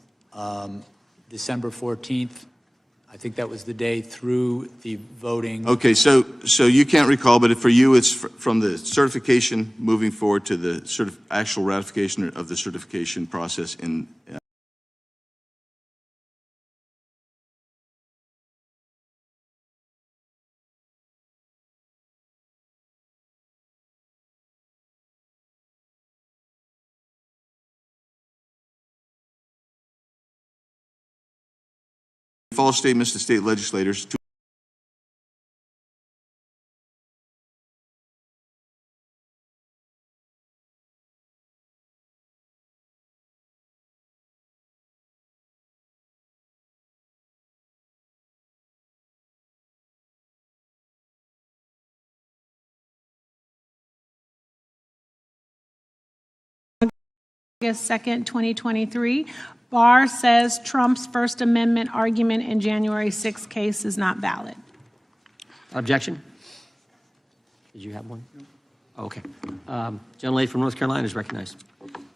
December 14th. I think that was the day through the voting. Okay, so you can't recall, but for you, it's from the certification moving forward to the actual ratification of the certification process in. False statements to state legislators to August 2nd, 2023. Barr says Trump's First Amendment argument in January 6th case is not valid. Objection? Did you have one? Okay. Gentlelady from North Carolina is recognized.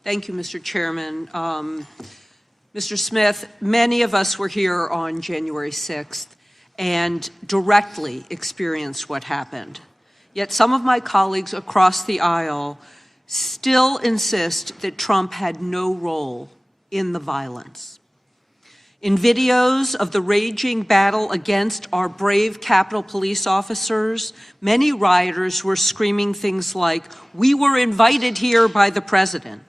Thank you, Mr. Chairman. Mr. Smith, many of us were here on January 6th and directly experienced what happened. Yet some of my colleagues across the aisle still insist that Trump had no role in the violence. In videos of the raging battle against our brave Capitol Police officers, many rioters were screaming things like, "We were invited here by the president."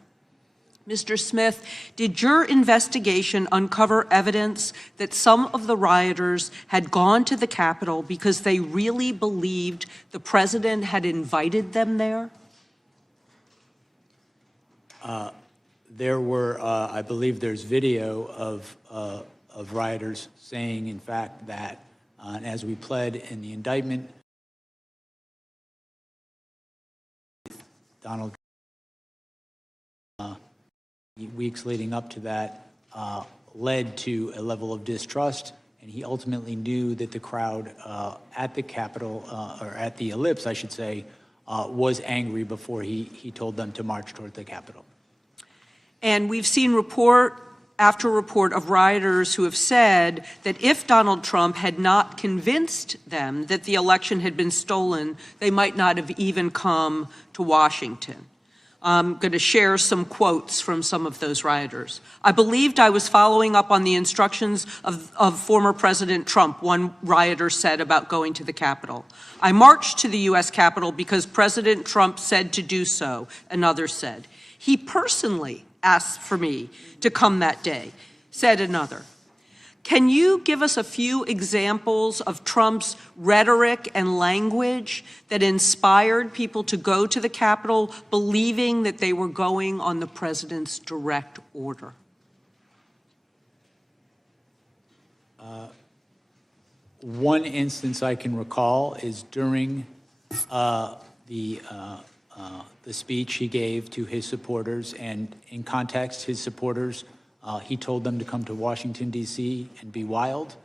Mr. Smith, did your investigation uncover evidence that some of the rioters had gone to the Capitol because they really believed the president had invited them there? There were, I believe there's video of rioters saying, in fact, that, as we pled in the indictment, Donald weeks leading up to that led to a level of distrust, and he ultimately knew that the crowd at the Capitol, or at the Ellipse, I should say, was angry before he told them to march toward the Capitol. And we've seen report after report of rioters who have said that if Donald Trump had not convinced them that the election had been stolen, they might not have even come to Washington. I'm going to share some quotes from some of those rioters. "I believed I was following up on the instructions of former President Trump," one rioter said about going to the Capitol. "I marched to the U.S. Capitol because President Trump said to do so," another said. "He personally asked for me to come that day," said another. Can you give us a few examples of Trump's rhetoric and language that inspired people to go to the Capitol believing that they were going on the president's direct order? One instance I can recall is during the speech he gave to his supporters, and in context, his supporters, he told them to come to Washington, D.C. and be wild.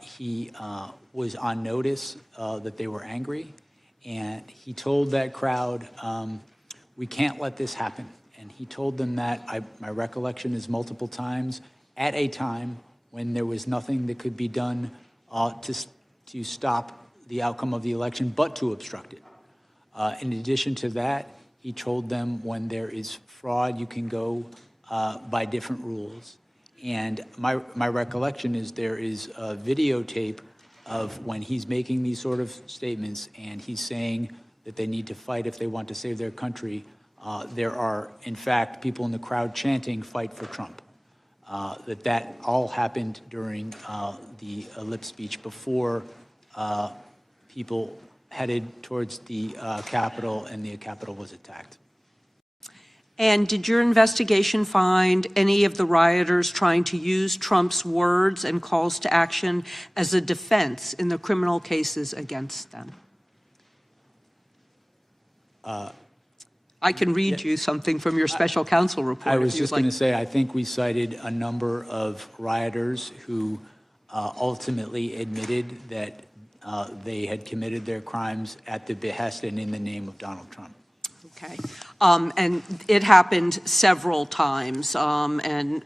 He was on notice that they were angry, and he told that crowd, "We can't let this happen." And he told them that, my recollection is multiple times, at a time when there was nothing that could be done to stop the outcome of the election, but to obstruct it. In addition to that, he told them when there is fraud, you can go by different rules. And my recollection is there is a videotape of when he's making these sort of statements and he's saying that they need to fight if they want to save their country. There are, in fact, people in the crowd chanting, "Fight for Trump." That all happened during the Ellipse speech before people headed towards the Capitol and the Capitol was attacked. And did your investigation find any of the rioters trying to use Trump's words and calls to action as a defense in the criminal cases against them? I can read you something from your special counsel report. I was just going to say, I think we cited a number of rioters who ultimately admitted that they had committed their crimes at the behest and in the name of Donald Trump. Okay. And it happened several times, and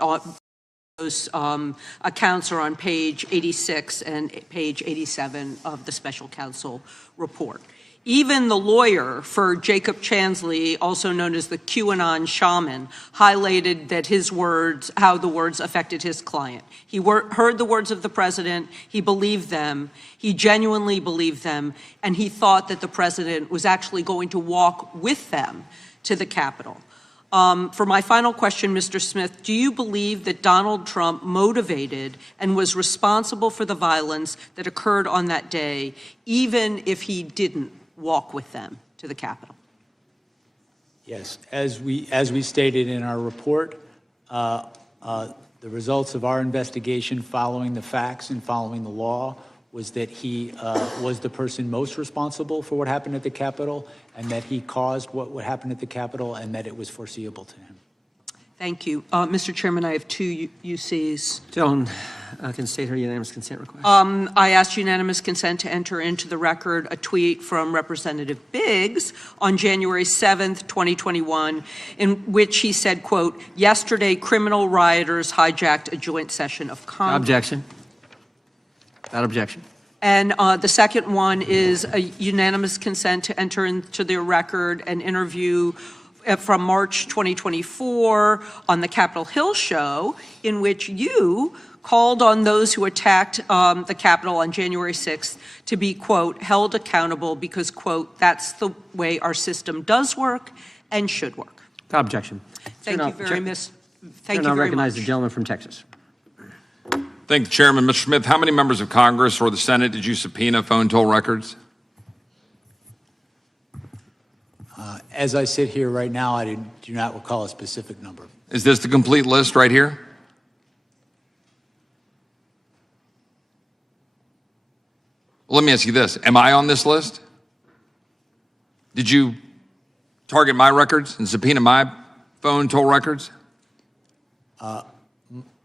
those accounts are on page 86 and page 87 of the special counsel report. Even the lawyer for Jacob Chansley, also known as the QAnon shaman, highlighted that his words, how the words affected his client. He heard the words of the president, he believed them, he genuinely believed them, and he thought that the president was actually going to walk with them to the Capitol. For my final question, Mr. Smith, do you believe that Donald Trump motivated and was responsible for the violence that occurred on that day, even if he didn't walk with them to the Capitol? Yes, as we stated in our report, the results of our investigation following the facts and following the law was that he was the person most responsible for what happened at the Capitol, and that he caused what happened at the Capitol, and that it was foreseeable to him. Thank you. Mr. Chairman, I have two UCs. Joan can state her unanimous consent request. I asked unanimous consent to enter into the record a tweet from Representative Biggs on January 7th, 2021, in which he said, quote, "Yesterday, criminal rioters hijacked a joint session of Congress." Objection. Without objection. And the second one is a unanimous consent to enter into the record an interview from March 2024 on the Capitol Hill show, in which you called on those who attacked the Capitol on January 6th to be, quote, held accountable because, quote, that's the way our system does work and should work. Without objection. Thank you very much. Thank you I'll very recognize much. the gentleman from Texas. Thank the Chairman. Mr. Smith, how many members of Congress or the Senate did you subpoena phone toll records? As I sit here right now, I do not recall a specific number. Is this the complete list right here? Well, let me ask you this. Am I on this list? Did you target my records and subpoena my phone toll records?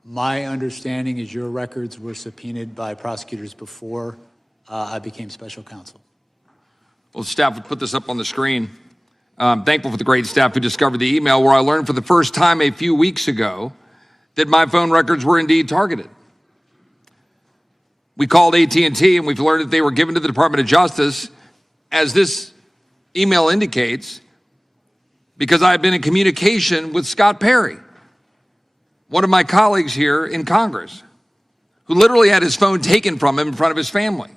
My understanding is your records were subpoenaed by prosecutors before I became special counsel. Well, staff would put this up on the screen. I'm thankful for the great staff who discovered the email where I learned for the first time a few weeks ago that my phone records were indeed targeted. We called AT&T and we've learned that they were given to the Department of Justice, as this email indicates, because I had been in communication with Scott Perry, one of my colleagues here in Congress, who literally had his phone taken from him in front of his family.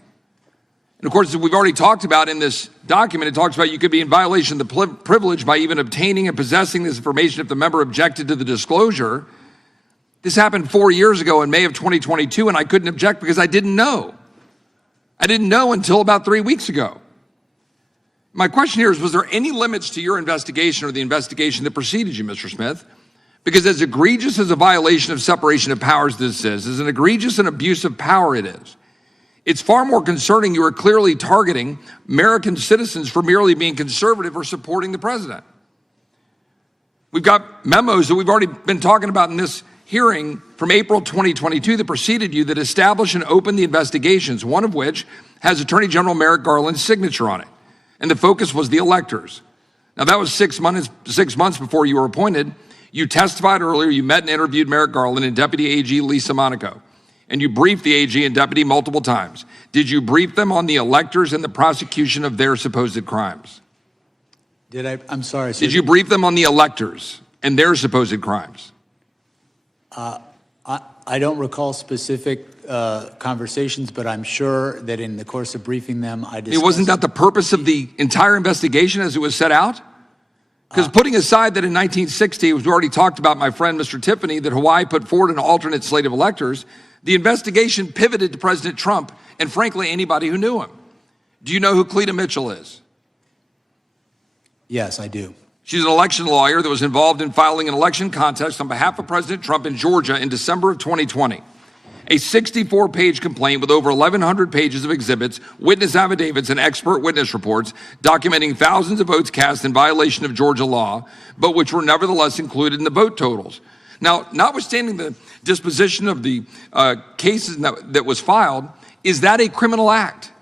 And of course, as we've already talked about in this document, it talks about you could be in violation of the privilege by even obtaining and possessing this information if the member objected to the disclosure. This happened 4 years ago in May of 2022, and I couldn't object because I didn't know. I didn't know until about 3 weeks ago. My question here is, was there any limits to your investigation or the investigation that preceded you, Mr. Smith? Because as egregious as a violation of separation of powers this is, as an egregious and abuse of power it is, it's far more concerning you are clearly targeting American citizens for merely being conservative or supporting the president. We've got memos that we've already been talking about in this hearing from April 2022 that preceded you that establish and open the investigations, one of which has Attorney General Merrick Garland's signature on it. And the focus was the electors. Now that was 6 months before you were appointed. You testified earlier, you met and interviewed Merrick Garland and Deputy AG Lisa Monaco. And you briefed the AG and deputy multiple times. Did you brief them on the electors and the prosecution of their supposed crimes? I'm sorry. Did you brief them on the electors and their supposed crimes? I don't recall specific conversations, but I'm sure that in the course of briefing them, I discussed... Wasn't that the purpose of the entire investigation as it was set out? Because putting aside that in 1960, it was already talked about, my friend Mr. Tiffany, that Hawaii put forward an alternate slate of electors, the investigation pivoted to President Trump and, frankly, anybody who knew him. Do you know who Cleta Mitchell is? Yes, I do. She's an election lawyer that was involved in filing an election contest on behalf of President Trump in Georgia in December of 2020. A 64-page complaint with over 1,100 pages of exhibits, witness affidavits, and expert witness reports documenting thousands of votes cast in violation of Georgia law, but which were nevertheless included in the vote totals. Now, notwithstanding the disposition of the cases that was filed, is that a criminal act?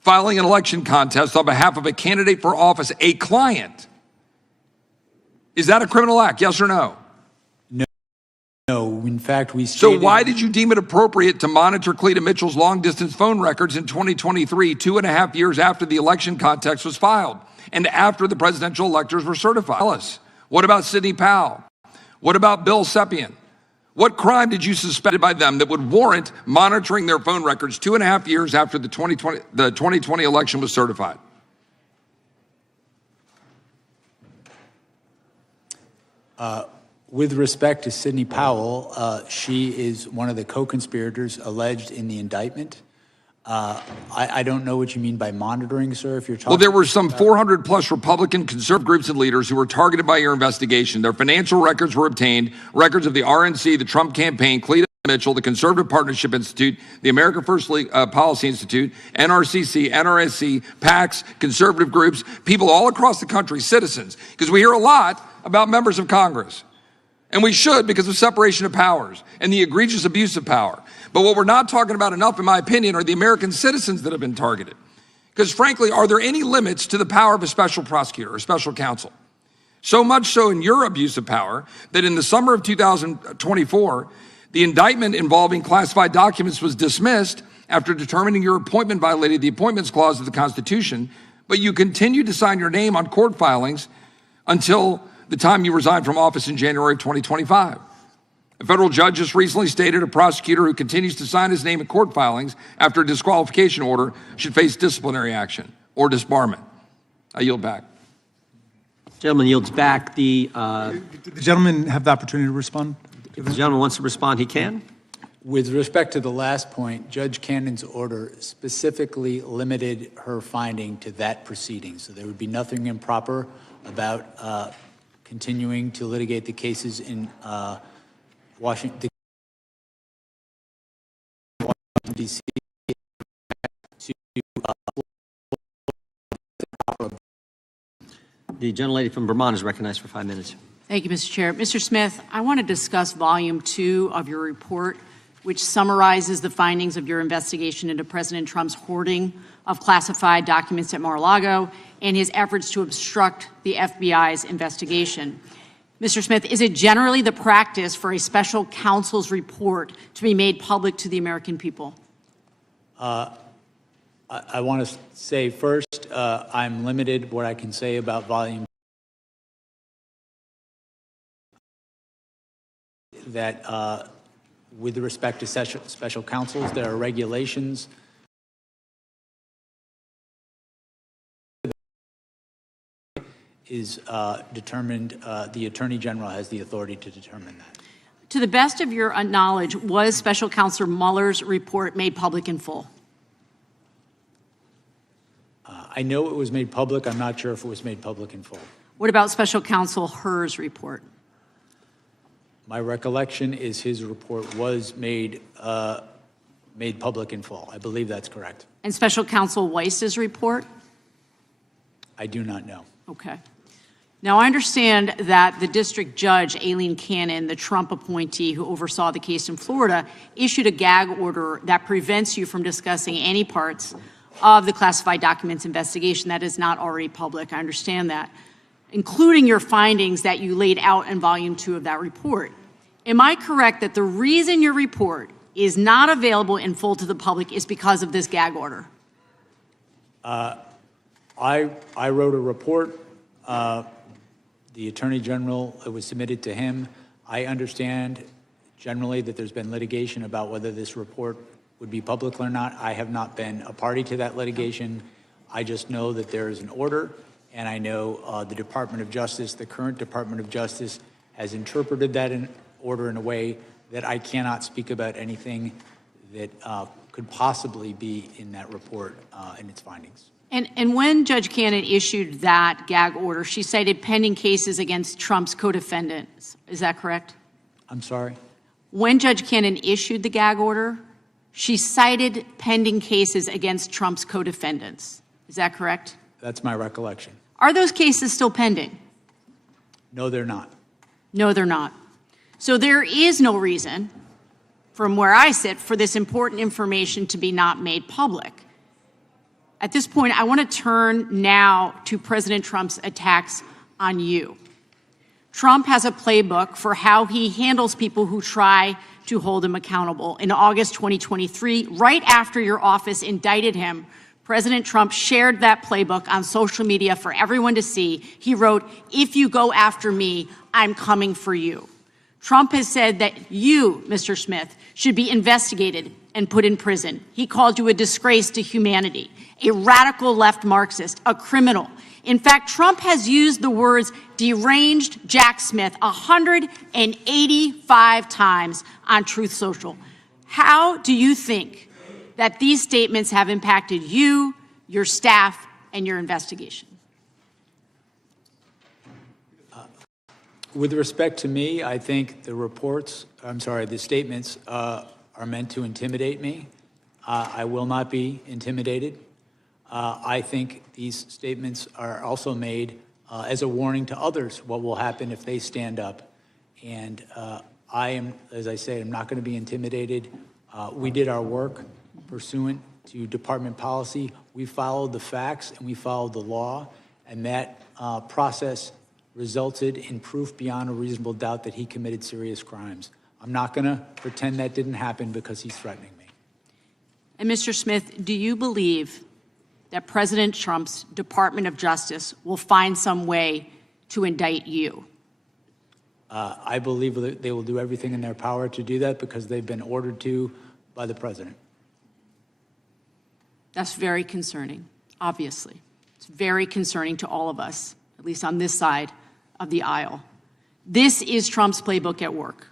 Filing an election contest on behalf of a candidate for office, a client. Is that a criminal act, yes or no? No, in fact, we So stated... why did you deem it appropriate to monitor Cleta Mitchell's long-distance phone records in 2023, 2.5 years after the election contest was filed and after the presidential electors were certified? Tell us. What about Sidney Powell? What about Bill Sepien? What crime did you suspect by them that would warrant monitoring their phone records 2.5 years after the 2020 election was certified? With respect to Sidney Powell, she is one of the co-conspirators alleged in the indictment. I don't know what you mean by monitoring, sir, if you're talking... Well, there were some 400 plus Republican conservative groups and leaders who were targeted by your investigation. Their financial records were obtained, records of the RNC, the Trump campaign, Cleta Mitchell, the Conservative Partnership Institute, the America First Policy Institute, NRCC, NRSC, PACs, conservative groups, people all across the country, citizens, because we hear a lot about members of Congress And we should, because of separation of powers and the egregious abuse of power. But what we're not talking about enough, in my opinion, are the American citizens that have been targeted. Because frankly, are there any limits to the power of a special prosecutor or special counsel? So much so in your abuse of power that in the summer of 2024, the indictment involving classified documents was dismissed after determining your appointment violated the Appointments Clause of the Constitution, but you continued to sign your name on court filings until the time you resigned from office in January of 2025. A federal judge just recently stated a prosecutor who continues to sign his name in court filings after a disqualification order should face disciplinary action or disbarment. I yield back. Gentleman yields back. Did the gentleman have the opportunity to respond? If the gentleman wants to respond, he can. With respect to the last point, Judge Cannon's order specifically limited her finding to that proceeding. So there would be nothing improper about continuing to litigate the cases in Washington, D.C. The gentlelady from Vermont is recognized for 5 minutes. Thank you, Mr. Chair. Mr. Smith, I want to discuss Volume 2 of your report, which summarizes the findings of your investigation into President Trump's hoarding of classified documents at Mar-a-Lago and his efforts to obstruct the FBI's investigation. Mr. Smith, is it generally the practice for a special counsel's report to be made public to the American people? I want to say first, I'm limited what I can say about Volume that with respect to special counsels, there are regulations is determined, the Attorney General has the authority to determine that. To the best of your knowledge, was Special Counsel Mueller's report made public in full? I know it was made public. I'm not sure if it was made public in full. What about Special Counsel Herr's report? My recollection is his report was made public in full. I believe that's correct. And Special Counsel Weiss's report? I do not know. Okay. Now, I understand that the district judge, Aileen Cannon, the Trump appointee who oversaw the case in Florida, issued a gag order that prevents you from discussing any parts of the classified documents investigation that is not already public. I understand that, including your findings that you laid out in Volume 2 of that report. Am I correct that the reason your report is not available in full to the public is because of this gag order? I wrote a report. The Attorney General, it was submitted to him. I understand generally that there's been litigation about whether this report would be public or not. I have not been a party to that litigation. I just know that there is an order, and I know the Department of Justice, the current Department of Justice, has interpreted that order in a way that I cannot speak about anything that could possibly be in that report and its findings. And when Judge Cannon issued that gag order, she cited pending cases against Trump's co-defendants. Is that correct? I'm sorry? When Judge Cannon issued the gag order, she cited pending cases against Trump's co-defendants. Is that correct? That's my recollection. Are those cases still pending? No, they're not. No, they're not. So there is no reason, from where I sit, for this important information to be not made public. At this point, I want to turn now to President Trump's attacks on you. Trump has a playbook for how he handles people who try to hold him accountable. In August 2023, right after your office indicted him, President Trump shared that playbook on social media for everyone to see. He wrote, "If you go after me, I'm coming for you." Trump has said that you, Mr. Smith, should be investigated and put in prison. He called you a disgrace to humanity, a radical left Marxist, a criminal. In fact, Trump has used the words deranged Jack Smith 185 times on Truth Social. How do you think that these statements have impacted you, your staff, and your investigation? With respect to me, I think the statements are meant to intimidate me. I will not be intimidated. I think these statements are also made as a warning to others what will happen if they stand up And I am, as I said, I'm not going to be intimidated. We did our work pursuant to department policy. We followed the facts and we followed the law, and that process resulted in proof beyond a reasonable doubt that he committed serious crimes. I'm not going to pretend that didn't happen because he's threatening me. And Mr. Smith, do you believe that President Trump's Department of Justice will find some way to indict you? I believe that they will do everything in their power to do that because they've been ordered to by the president. That's very concerning, obviously. It's very concerning to all of us, at least on this side of the aisle. This is Trump's playbook at work.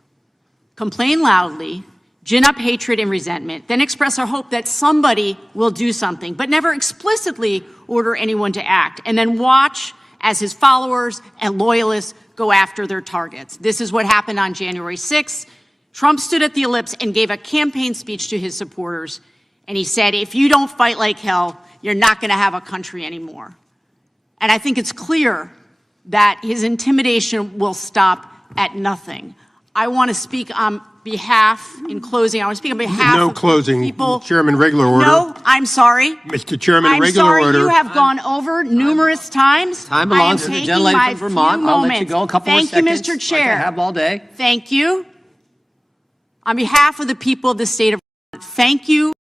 Complain loudly, gin up hatred and resentment, then express a hope that somebody will do something, but never explicitly order anyone to act, and then watch as his followers and loyalists go after their targets. This is what happened on January 6th. Trump stood at the ellipse and gave a campaign speech to his supporters, and he said, if you don't fight like hell, you're not going to have a country anymore. And I think it's clear that his intimidation will stop at nothing. I want to speak on behalf, in closing, I want to speak on behalf No of closing. people. Chairman, regular order. No, I'm sorry. Mr. Chairman, I'm regular sorry, order. you have gone over numerous times. Time belongs to the gentlelady from Vermont. I'll let you go a couple more seconds. Thank you, Mr. Chair. Like I have all day. Thank you. On behalf of the people of the state of Vermont, thank you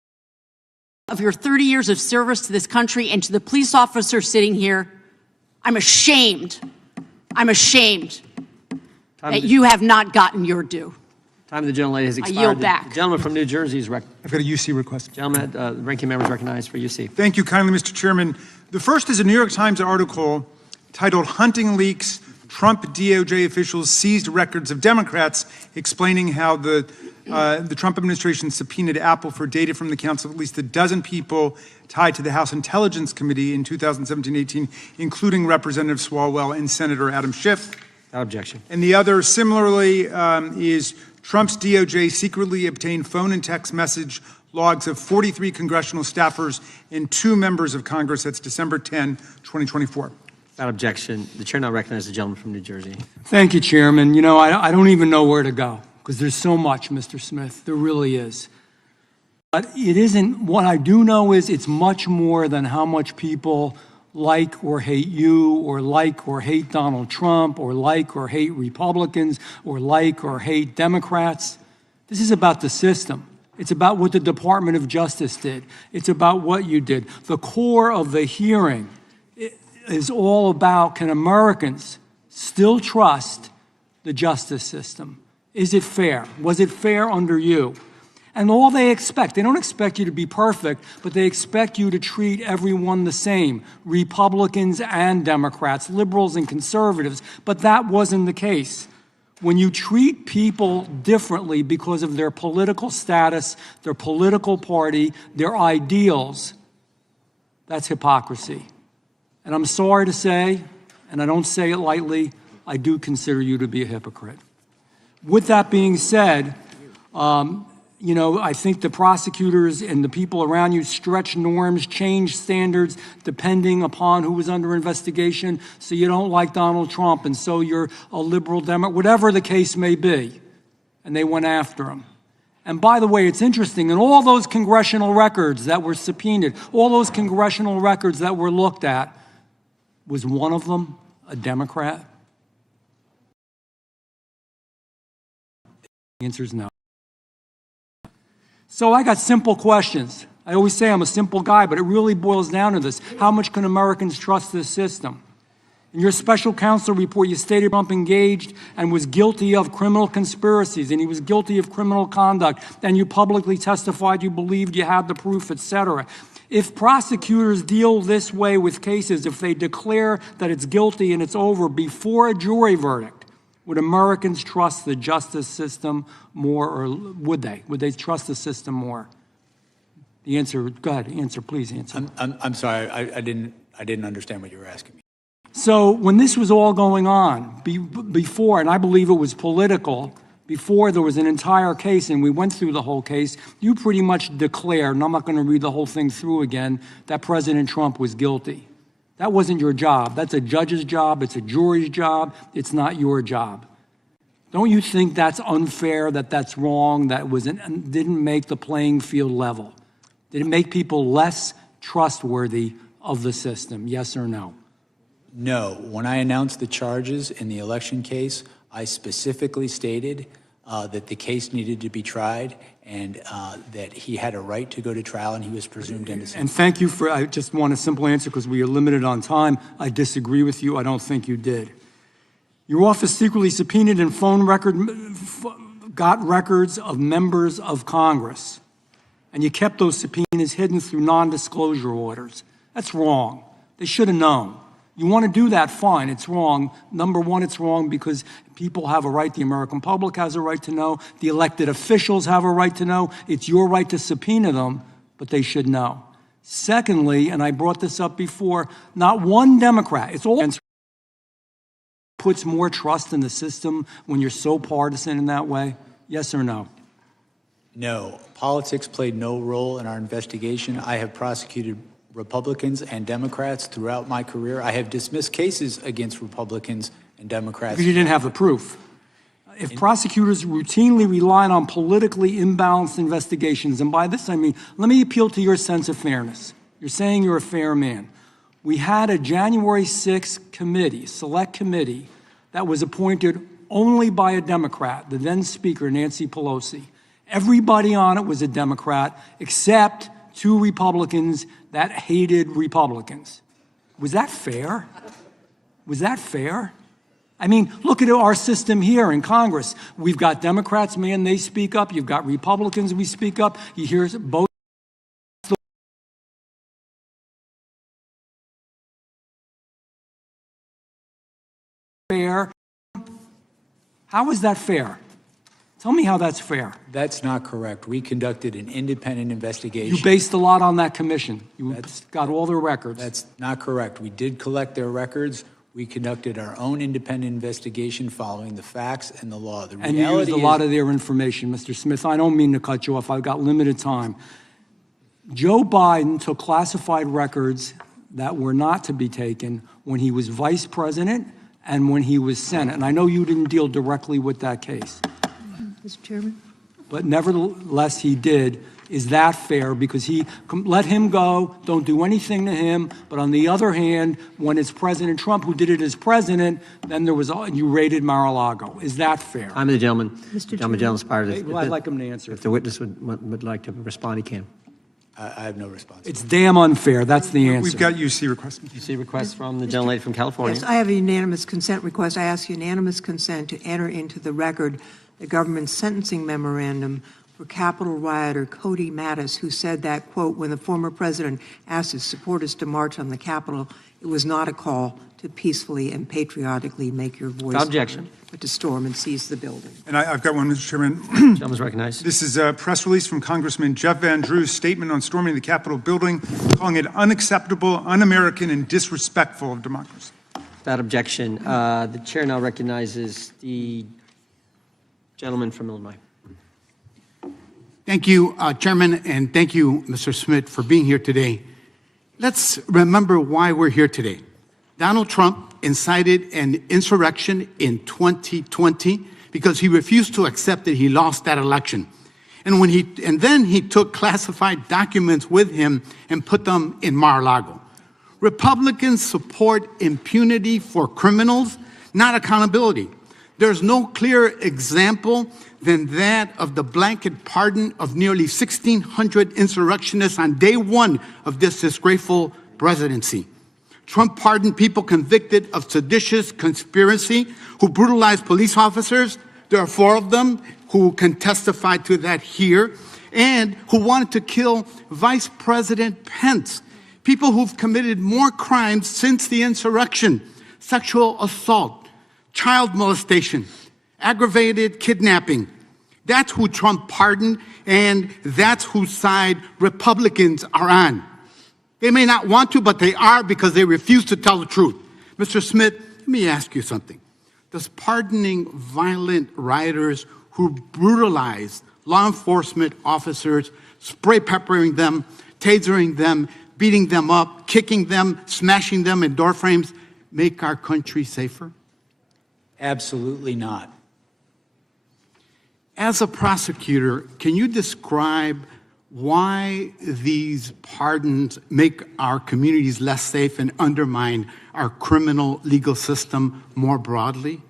of your 30 years of service to this country, and to the police officer sitting here. I'm ashamed that you have not gotten your due. Time of the gentlelady has expired. yield back. The gentleman from New Jersey is I've got a UC request. Gentleman, the ranking member is recognized for UC. Thank you kindly, Mr. Chairman. The first is a New York Times article titled "Hunting Leaks, Trump DOJ Officials Seized Records of Democrats," explaining how the Trump administration subpoenaed Apple for data from the accounts of at least a dozen people tied to the House Intelligence Committee in 2017-18, including Representative Swalwell and Senator Adam Schiff. Without objection. And the other, similarly, is Trump's DOJ secretly obtained phone and text message logs of 43 congressional staffers and 2 members of Congress. That's December 10, 2024. Without objection. The chair now recognizes the gentleman from New Jersey. Thank you, Chairman. You know, I don't even know where to go because there's so much, Mr. Smith. There really is. But it isn't, what I do know is it's much more than how much people like or hate you, or like or hate Donald Trump, or like or hate Republicans, or like or hate Democrats. This is about the system. It's about what the Department of Justice did. It's about what you did. The core of the hearing is all about, can Americans still trust the justice system? Is it fair? Was it fair under you? And all they expect, they don't expect you to be perfect, but they expect you to treat everyone the same, Republicans and Democrats, liberals and conservatives, but that wasn't the case. When you treat people differently because of their political status, their political party, their ideals, that's hypocrisy. And I'm sorry to say, and I don't say it lightly, I do consider you to be a hypocrite. With that being said, you know, I think the prosecutors and the people around you stretch norms, change standards depending upon who was under investigation. So you don't like Donald Trump, and so you're a liberal Democrat, whatever the case may be. And they went after him. And by the way, it's interesting, in all those congressional records that were subpoenaed, all those congressional records that were looked at, was one of them a Democrat? The answer is no. So I got simple questions. I always say I'm a simple guy, but it really boils down to this. How much can Americans trust this system? In your special counsel report, you stated Trump engaged and was guilty of criminal conspiracies, and he was guilty of criminal conduct, and you publicly testified you believed you had the proof, etc. If prosecutors deal this way with cases, if they declare that it's guilty and it's over before a jury verdict, would Americans trust the justice system more, or would they? Would they trust the system more? The answer, go ahead, answer, please answer. I'm sorry, I didn't understand what you were asking me. So when this was all going on, before, and I believe it was political, before there was an entire case and we went through the whole case, you pretty much declared, and I'm not going to read the whole thing through again, that President Trump was guilty. That wasn't your job. That's a judge's job. It's a jury's job. It's not your job. Don't you think that's unfair, that's wrong, didn't make the playing field level? Did it make people less trustworthy of the system, yes or no? No. When I announced the charges in the election case, I specifically stated that the case needed to be tried and that he had a right to go to trial and he was presumed innocent. And thank you for, I just want a simple answer because we are limited on time. I disagree with you. I don't think you did. Your office secretly subpoenaed and got records of members of Congress. And you kept those subpoenas hidden through non-disclosure orders. That's wrong. They should have known. You want to do that, fine, it's wrong. Number one, it's wrong because people have a right, the American public has a right to know, the elected officials have a right to know. It's your right to subpoena them, but they should know. Secondly, and I brought this up before, not one Democrat, it's all puts more trust in the system when you're so partisan in that way? Yes or no? No. Politics played no role in our investigation. I have prosecuted Republicans and Democrats throughout my career. I have dismissed cases against Republicans and Democrats. Because you didn't have the proof. If prosecutors routinely rely on politically imbalanced investigations, and by this I mean, let me appeal to your sense of fairness. You're saying you're a fair man. We had a January 6th committee, select committee, that was appointed only by a Democrat, the then Speaker, Nancy Pelosi. Everybody on it was a Democrat, except 2 Republicans that hated Republicans. Was that fair? Was that fair? I mean, look at our system here in Congress. We've got Democrats, man, they speak up. You've got Republicans, we speak up. You hear both. Fair. How is that fair? Tell me how that's fair. That's not correct. We conducted an independent investigation. You based a lot on that commission. You got all their records. That's not correct. We did collect their records. We conducted our own independent investigation following the facts and the law. The and you used a lot of their information, Mr. Smith. I don't mean to cut you off. I've got limited time. Joe Biden took classified records that were not to be taken when he was vice president and when he was Senate. And I know you didn't deal directly with that case. Mr. Chairman? But nevertheless, he did. Is that fair? Because he let him go, don't do anything to him. But on the other hand, when it's President Trump who did it as president, then there was, you raided Mar-a-Lago. Is that fair? I'm the gentleman. Mr. Gentleman's part of this. Well, I'd like him to answer. If the witness would like to respond, he can. I have no response. It's damn unfair. That's the answer. We've got UC requests. UC request from the gentlelady from California. Yes, I have a unanimous consent request. I ask unanimous consent to enter into the record the government's sentencing memorandum for Capitol rioter Cody Mattis, who said that, quote, when the former president asked his supporters to march on the Capitol, it was not a call to peacefully and patriotically make your voice Objection. heard, but to storm and seize the building. And I've got one, Mr. Chairman. Gentleman's recognized. This is a press release from Congressman Jeff Van Drew's statement on storming the Capitol building, calling it unacceptable, un-American, and disrespectful of democracy. Without objection, the chair now recognizes the gentleman from Illinois. Thank you, Chairman, and thank you, Mr. Smith, for being here today. Let's remember why we're here today. Donald Trump incited an insurrection in 2020 because he refused to accept that he lost that election. And then he took classified documents with him and put them in Mar-a-Lago. Republicans support impunity for criminals, not accountability. There's no clearer example than that of the blanket pardon of nearly 1,600 insurrectionists on day one of this disgraceful presidency. Trump pardoned people convicted of seditious conspiracy who brutalized police officers. There are 4 of them who can testify to that here, and who wanted to kill Vice President Pence. People who've committed more crimes since the insurrection: sexual assault, child molestation, aggravated kidnapping. That's who Trump pardoned, and that's whose side Republicans are on. They may not want to, but they are, because they refuse to tell the truth. Mr. Smith, let me ask you something. Does pardoning violent rioters who brutalize law enforcement officers, spray peppering them, tasering them, beating them up, kicking them, smashing them in door frames, make our country safer? Absolutely not. As a prosecutor, can you describe why these pardons make our communities less safe and undermine our criminal legal system more broadly?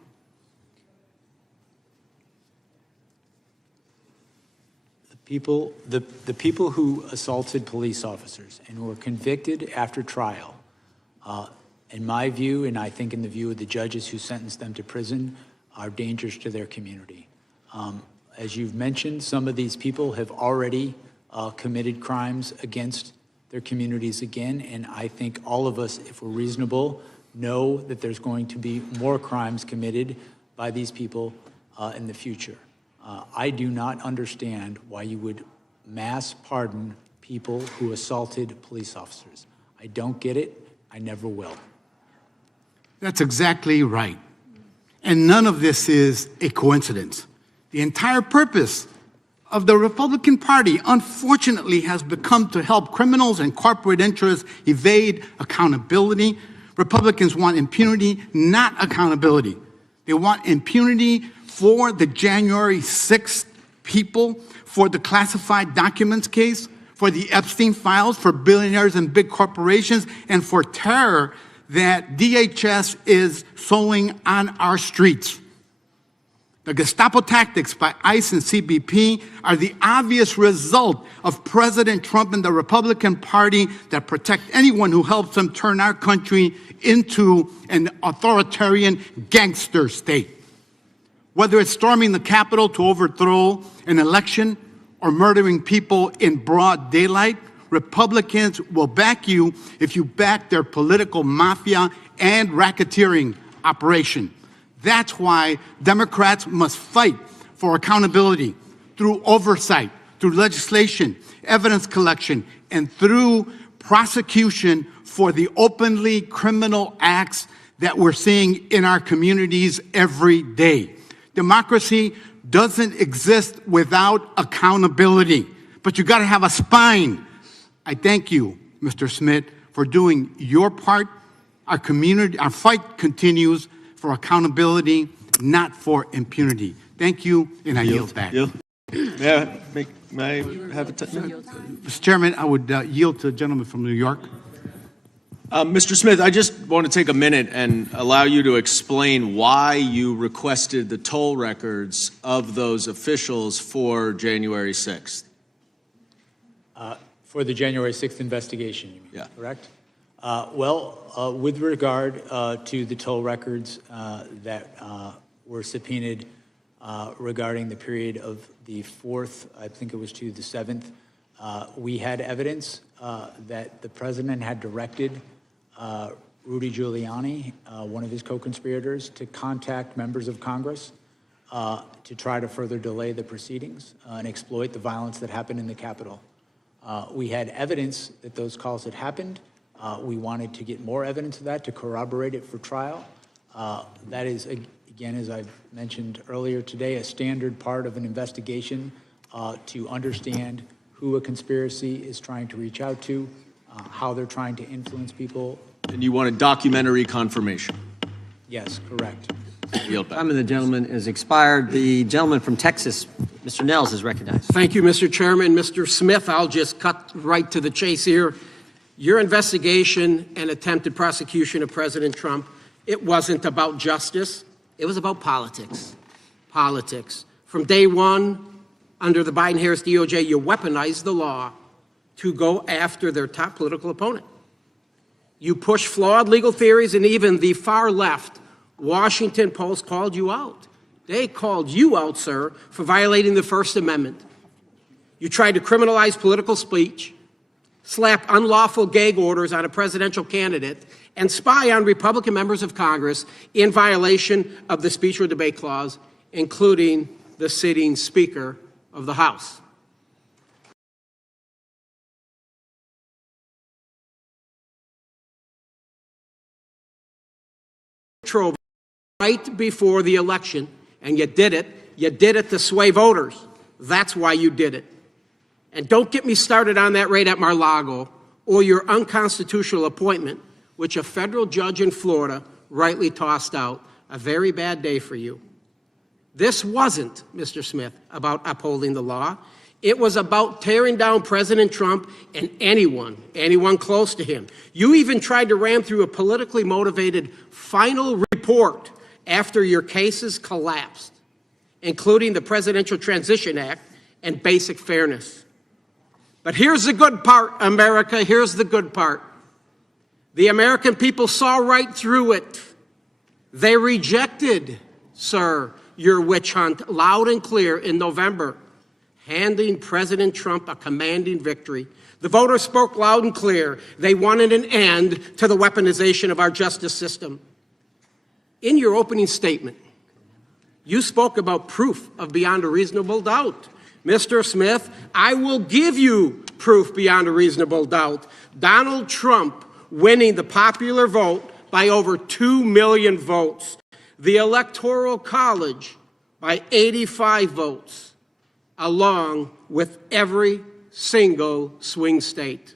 The people who assaulted police officers and who were convicted after trial, in my view, and I think in the view of the judges who sentenced them to prison, are dangerous to their community. As you've mentioned, some of these people have already committed crimes against their communities again, and I think all of us, if we're reasonable, know that there's going to be more crimes committed by these people in the future. I do not understand why you would mass pardon people who assaulted police officers. I don't get it. I never will. That's exactly right. And none of this is a coincidence. The entire purpose of the Republican Party, unfortunately, has become to help criminals and corporate interests evade accountability. Republicans want impunity, not accountability. They want impunity for the January 6th people, for the classified documents case, for the Epstein files, for billionaires and big corporations, and for terror that DHS is sowing on our streets. The Gestapo tactics by ICE and CBP are the obvious result of President Trump and the Republican Party that protect anyone who helps them turn our country into an authoritarian gangster state. Whether it's storming the Capitol to overthrow an election or murdering people in broad daylight, Republicans will back you if you back their political mafia and racketeering operation. That's why Democrats must fight for accountability through oversight, through legislation, evidence collection, and through prosecution for the openly criminal acts that we're seeing in our communities every day. Democracy doesn't exist without accountability, but you got to have a spine. I thank you, Mr. Smith, for doing your part. Our fight continues for accountability, not for impunity. Thank you, and I yield back. May I have a Mr. Chairman, I would yield to the gentleman from New York. Mr. Smith, I just want to take a minute and allow you to explain why you requested the toll records of those officials for January 6th. For the January 6th investigation, you mean, yeah. Correct? With regard to the toll records that were subpoenaed regarding the period of the 4th, I think it was to the 7th, we had evidence that the president had directed Rudy Giuliani, one of his co-conspirators, to contact members of Congress to try to further delay the proceedings and exploit the violence that happened in the Capitol. We had evidence that those calls had happened. We wanted to get more evidence of that to corroborate it for trial. That is, again, as I've mentioned earlier today, a standard part of an investigation to understand who a conspiracy is trying to reach out to, how they're trying to influence people. And you want a documentary confirmation? Yes, correct. Time of the gentleman is expired. The gentleman from Texas, Mr. Nels, is recognized. Thank you, Mr. Chairman. Mr. Smith, I'll just cut right to the chase here. Your investigation and attempted prosecution of President Trump, it wasn't about justice. It was about politics. Politics. From day one, under the Biden-Harris DOJ, you weaponized the law to go after their top political opponent. You pushed flawed legal theories, and even the far left Washington Post called you out. They called you out, sir, for violating the First Amendment. You tried to criminalize political speech, slap unlawful gag orders on a presidential candidate, and spy on Republican members of Congress in violation of the Speech or Debate Clause, including the sitting Speaker of the House. Right before the election, and you did it to sway voters. That's why you did it. And don't get me started on that raid at Mar-a-Lago or your unconstitutional appointment, which a federal judge in Florida rightly tossed out. A very bad day for you. This wasn't, Mr. Smith, about upholding the law. It was about tearing down President Trump and anyone close to him. You even tried to ram through a politically motivated final report after your cases collapsed, including the Presidential Transition Act and basic fairness. But here's the good part, America, here's the good part. The American people saw right through it. They rejected, sir, your witch hunt loud and clear in November, handing President Trump a commanding victory. The voters spoke loud and clear. They wanted an end to the weaponization of our justice system. In your opening statement, you spoke about proof of beyond a reasonable doubt. Mr. Smith, I will give you proof beyond a reasonable doubt. Donald Trump winning the popular vote by over 2 million votes. The Electoral College by 85 votes, along with every single swing state.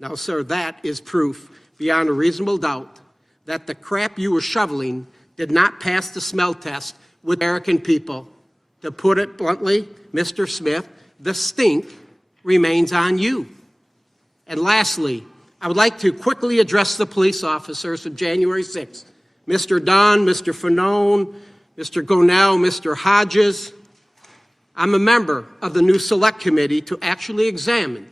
Now, sir, that is proof beyond a reasonable doubt that the crap you were shoveling did not pass the smell test with American people. To put it bluntly, Mr. Smith, the stink remains on you. And lastly, I would like to quickly address the police officers of January 6th. Mr. Dunn, Mr. Fanone, Mr. Gonell, Mr. Hodges. I'm a member of the new select committee to actually examine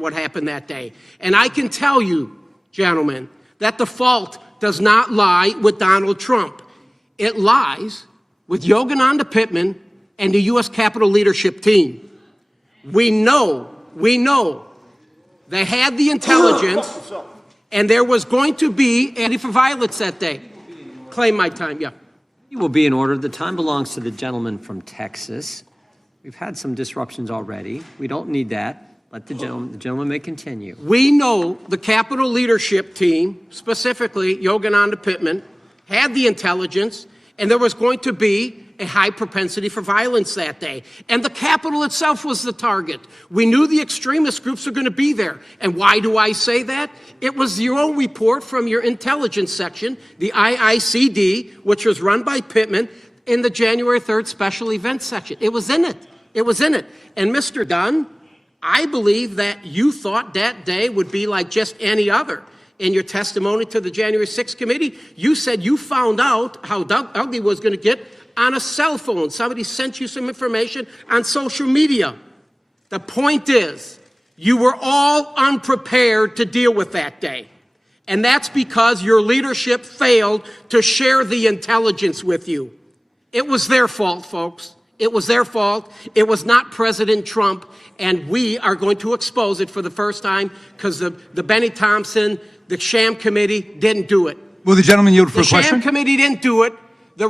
what happened that day. And I can tell you, gentlemen, that the fault does not lie with Donald Trump. It lies with Yogananda Pittman and the U.S. Capitol leadership team. We know they had the intelligence and there was going to be anti for violence that day. Claim my time, yeah. You will be in order. The time belongs to the gentleman from Texas. We've had some disruptions already. We don't need that. Let the gentleman may continue. We know the Capitol leadership team, specifically Yogananda Pittman, had the intelligence, and there was going to be a high propensity for violence that day. And the Capitol itself was the target. We knew the extremist groups were going to be there. And why do I say that? It was your own report from your intelligence section, the IICD, which was run by Pittman, in the January 3rd special events section. It was in it. It was in it. And Mr. Dunn, I believe that you thought that day would be like just any other. In your testimony to the January 6th committee, you said you found out how ugly was going to get on a cell phone. Somebody sent you some information on social media. The point is, you were all unprepared to deal with that day. And that's because your leadership failed to share the intelligence with you. It was their fault, folks. It was their fault. It was not President Trump. And we are going to expose it for the first time because the Benny Thompson, the sham committee didn't do it. Will the gentleman yield for a question? The sham committee didn't do it. The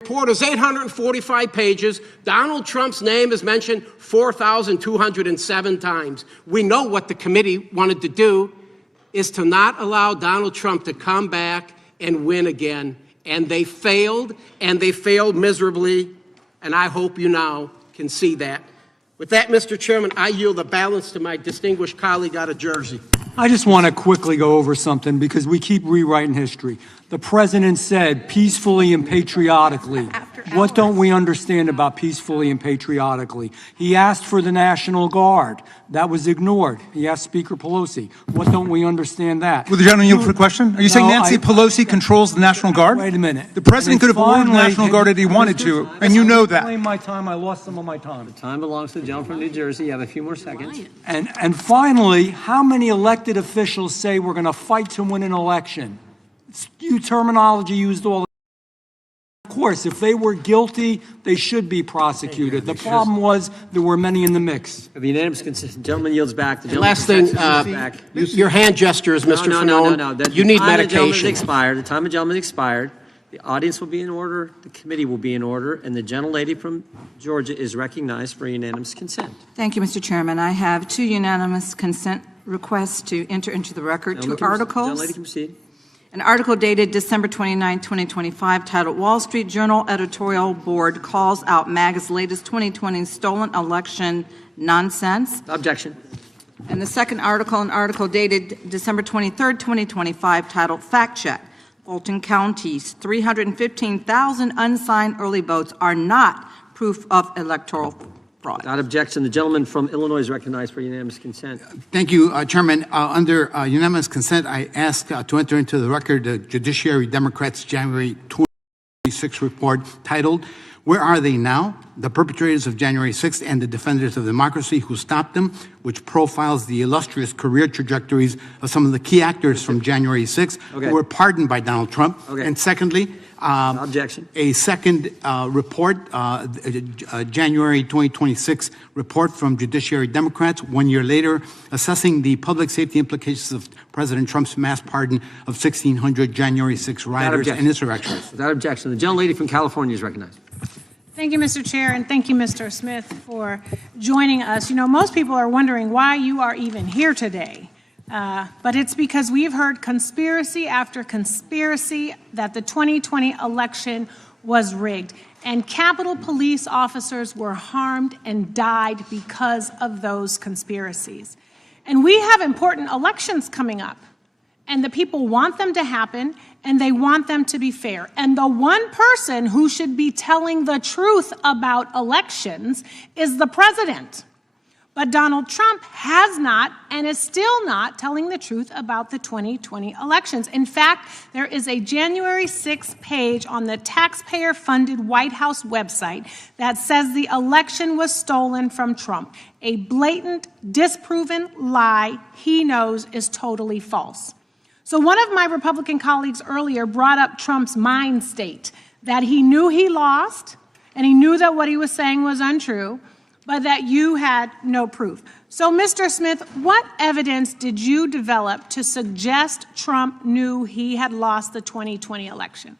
report is 845 pages. Donald Trump's name is mentioned 4,207 times. We know what the committee wanted to do is to not allow Donald Trump to come back and win again. And they failed miserably. And I hope you now can see that. With that, Mr. Chairman, I yield the balance to my distinguished colleague out of Jersey. I just want to quickly go over something because we keep rewriting history. The president said peacefully and patriotically. What don't we understand about peacefully and patriotically? He asked for the National Guard. That was ignored. He asked Speaker Pelosi. What don't we understand that? Will the gentleman yield for a question? Are you saying Nancy Pelosi controls the National Guard? Wait a minute. The president could have ordered the National Guard if he wanted to, and you know that. I my time. I lost some of my time. The time belongs to the gentleman from New Jersey. You have a few more seconds. And finally, how many elected officials say we're going to fight to win an election? It's new terminology used all the time. Of course, if they were guilty, they should be prosecuted. The problem was there were many in the mix. The unanimous consent. Gentleman yields back. The last thing, your hand gestures, Mr. Fanone. No. You need medication. The time of the gentleman expired. The audience will be in order. The committee will be in order. And the gentlelady from Georgia is recognized for unanimous consent. Thank you, Mr. Chairman. I have 2 unanimous consent requests to enter into the record, 2 articles. Gentlelady can proceed. An article dated December 29, 2025, titled Wall Street Journal Editorial Board Calls Out MAGA's Latest 2020 Stolen Election Nonsense. Objection. And the second article, an article dated December 23, 2025, titled Fact Check. Fulton County's 315,000 unsigned early votes are not proof of electoral fraud. Without objection, the gentleman from Illinois is recognized for unanimous consent. Thank you, Chairman. Under unanimous consent, I ask to enter into the record the Judiciary Democrats' January 26 report titled, "Where Are They Now? The Perpetrators of January 6th and the Defenders of Democracy Who Stopped Them," which profiles the illustrious career trajectories of some of the key actors from January 6th who were pardoned by Donald Trump. And secondly, objection. A second report, January 2026 report from Judiciary Democrats, 1 year later, assessing the public safety implications of President Trump's mass pardon of 1,600 January 6 rioters and insurrectionists. Without objection, the gentlelady from California is recognized. Thank you, Mr. Chair, and thank you, Mr. Smith, for joining us. You know, most people are wondering why you are even here today. But it's because we've heard conspiracy after conspiracy that the 2020 election was rigged, and Capitol Police officers were harmed and died because of those conspiracies. And we have important elections coming up, and the people want them to happen, and they want them to be fair. And the one person who should be telling the truth about elections is the president. But Donald Trump has not and is still not telling the truth about the 2020 elections. In fact, there is a January 6th page on the taxpayer-funded White House website that says the election was stolen from Trump, a blatant, disproven lie he knows is totally false. So one of my Republican colleagues earlier brought up Trump's mind state, that he knew he lost, and he knew that what he was saying was untrue, but that you had no proof. So, Mr. Smith, what evidence did you develop to suggest Trump knew he had lost the 2020 election?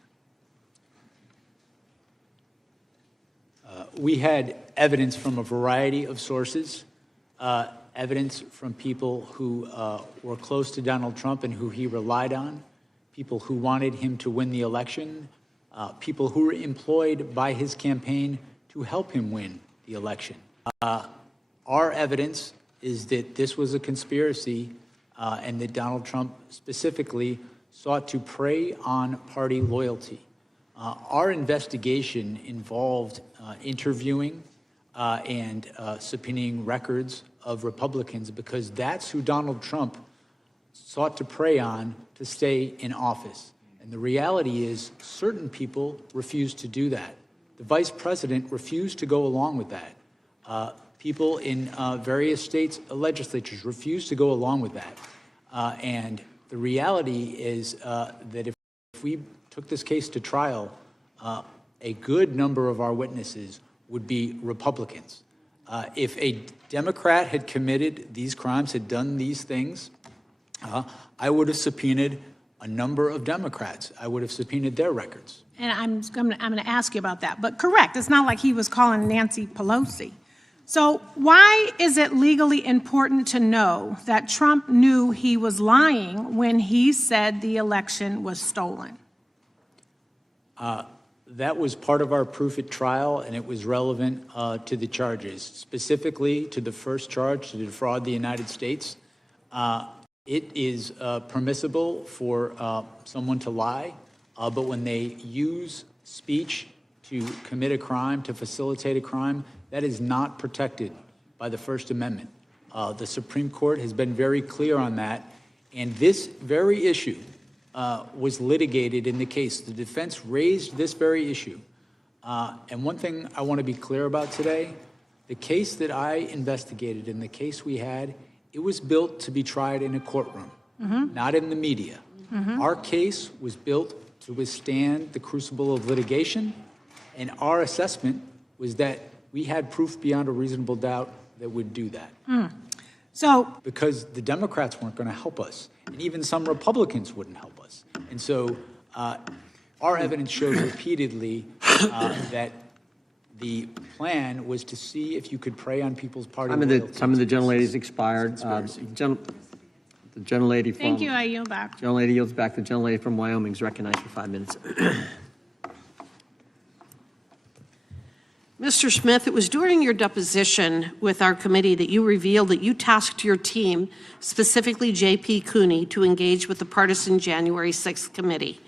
We had evidence from a variety of sources, evidence from people who were close to Donald Trump and who he relied on, people who wanted him to win the election, people who were employed by his campaign to help him win the election. Our evidence is that this was a conspiracy and that Donald Trump specifically sought to prey on party loyalty. Our investigation involved interviewing and subpoenaing records of Republicans because that's who Donald Trump sought to prey on to stay in office. And the reality is certain people refused to do that. The vice president refused to go along with that. People in various states' legislatures refused to go along with that. And the reality is that if we took this case to trial, a good number of our witnesses would be Republicans. If a Democrat had committed these crimes, had done these things, I would have subpoenaed a number of Democrats. I would have subpoenaed their records. And I'm going to ask you about that. But correct, it's not like he was calling Nancy Pelosi. So why is it legally important to know that Trump knew he was lying when he said the election was stolen? That was part of our proof at trial, and it was relevant to the charges, specifically to the first charge, to defraud the United States. It is permissible for someone to lie, but when they use speech to commit a crime, to facilitate a crime, that is not protected by the First Amendment. The Supreme Court has been very clear on that, and this very issue was litigated in the case. The defense raised this very issue. And one thing I want to be clear about today, the case that I investigated and the case we had, it was built to be tried in a courtroom, not in the media. Our case was built to withstand the crucible of litigation, and our assessment was that we had proof beyond a reasonable doubt that would do that. Because the Democrats weren't going to help us, and even some Republicans wouldn't help us. And so our evidence shows repeatedly that the plan was to see if you could prey on people's party loyalty. Time of the gentlelady's expired. The gentlelady from... Thank you, I yield back. Gentlelady yields back. The gentlelady from Wyoming is recognized for 5 minutes. Mr. Smith, it was during your deposition with our committee that you revealed that you tasked your team, specifically J.P. Cooney, to engage with the partisan January 6th committee.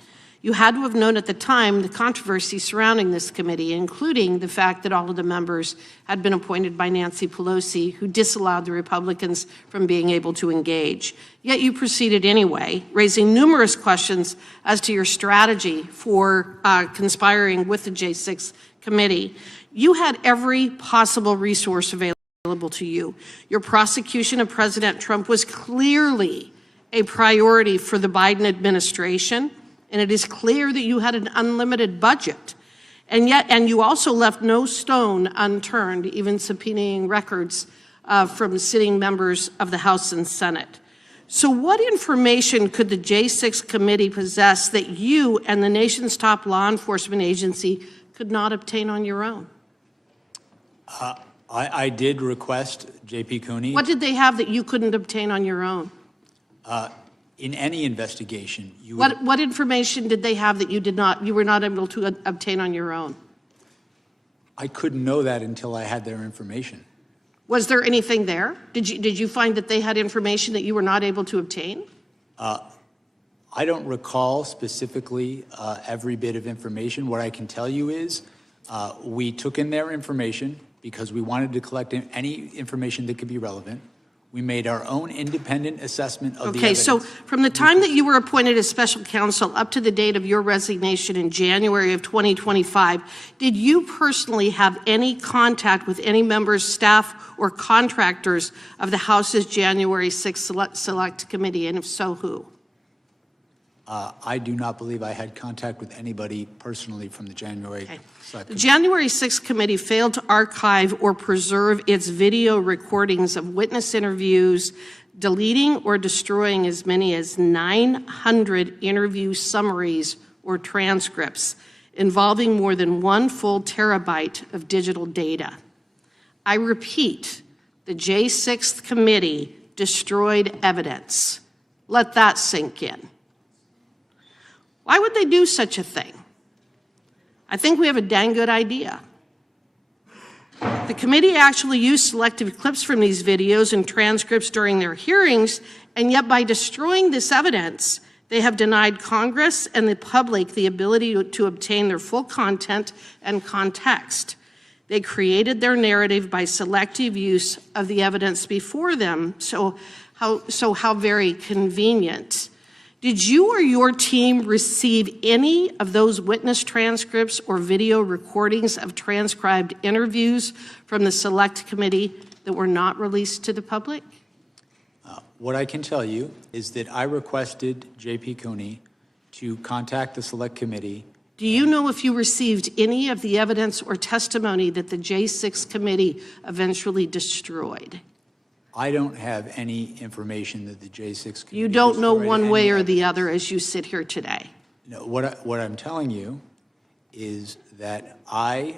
You had to have known at the time the controversy surrounding this committee, including the fact that all of the members had been appointed by Nancy Pelosi, who disallowed the Republicans from being able to engage. Yet you proceeded anyway, raising numerous questions as to your strategy for conspiring with the J6 committee. You had every possible resource available to you. Your prosecution of President Trump was clearly a priority for the Biden administration, and it is clear that you had an unlimited budget. And you also left no stone unturned, even subpoenaing records from sitting members of the House and Senate. So what information could the J6 committee possess that you and the nation's top law enforcement agency could not obtain on your own? I did request J.P. Cooney. What did they have that you couldn't obtain on your own? In any investigation, you What information did they have that you were not able to obtain on your own? I couldn't know that until I had their information. Was there anything there? Did you find that they had information that you were not able to obtain? I don't recall specifically every bit of information. What I can tell you is we took in their information because we wanted to collect any information that could be relevant. We made our own independent assessment of the evidence. Okay, so from the time that you were appointed as special counsel up to the date of your resignation in January of 2025, did you personally have any contact with any members, staff, or contractors of the House's January 6th Select Committee, and if so, who? I do not believe I had contact with anybody personally from the January Select The Committee. January 6th committee failed to archive or preserve its video recordings of witness interviews, deleting or destroying as many as 900 interview summaries or transcripts involving more than 1 full terabyte of digital data. I repeat, the J6th committee destroyed evidence. Let that sink in. Why would they do such a thing? I think we have a dang good idea. The committee actually used selective clips from these videos and transcripts during their hearings, and yet by destroying this evidence, they have denied Congress and the public the ability to obtain their full content and context. They created their narrative by selective use of the evidence before them, so how very convenient. Did you or your team receive any of those witness transcripts or video recordings of transcribed interviews from the Select Committee that were not released to the public? What I can tell you is that I requested J.P. Cooney to contact the Select Committee. Do you know if you received any of the evidence or testimony that the J6 committee eventually destroyed? I don't have any information that the J6 Committee You don't know destroyed one way any or evidence. the other as you sit here today. No, what I'm telling you is that I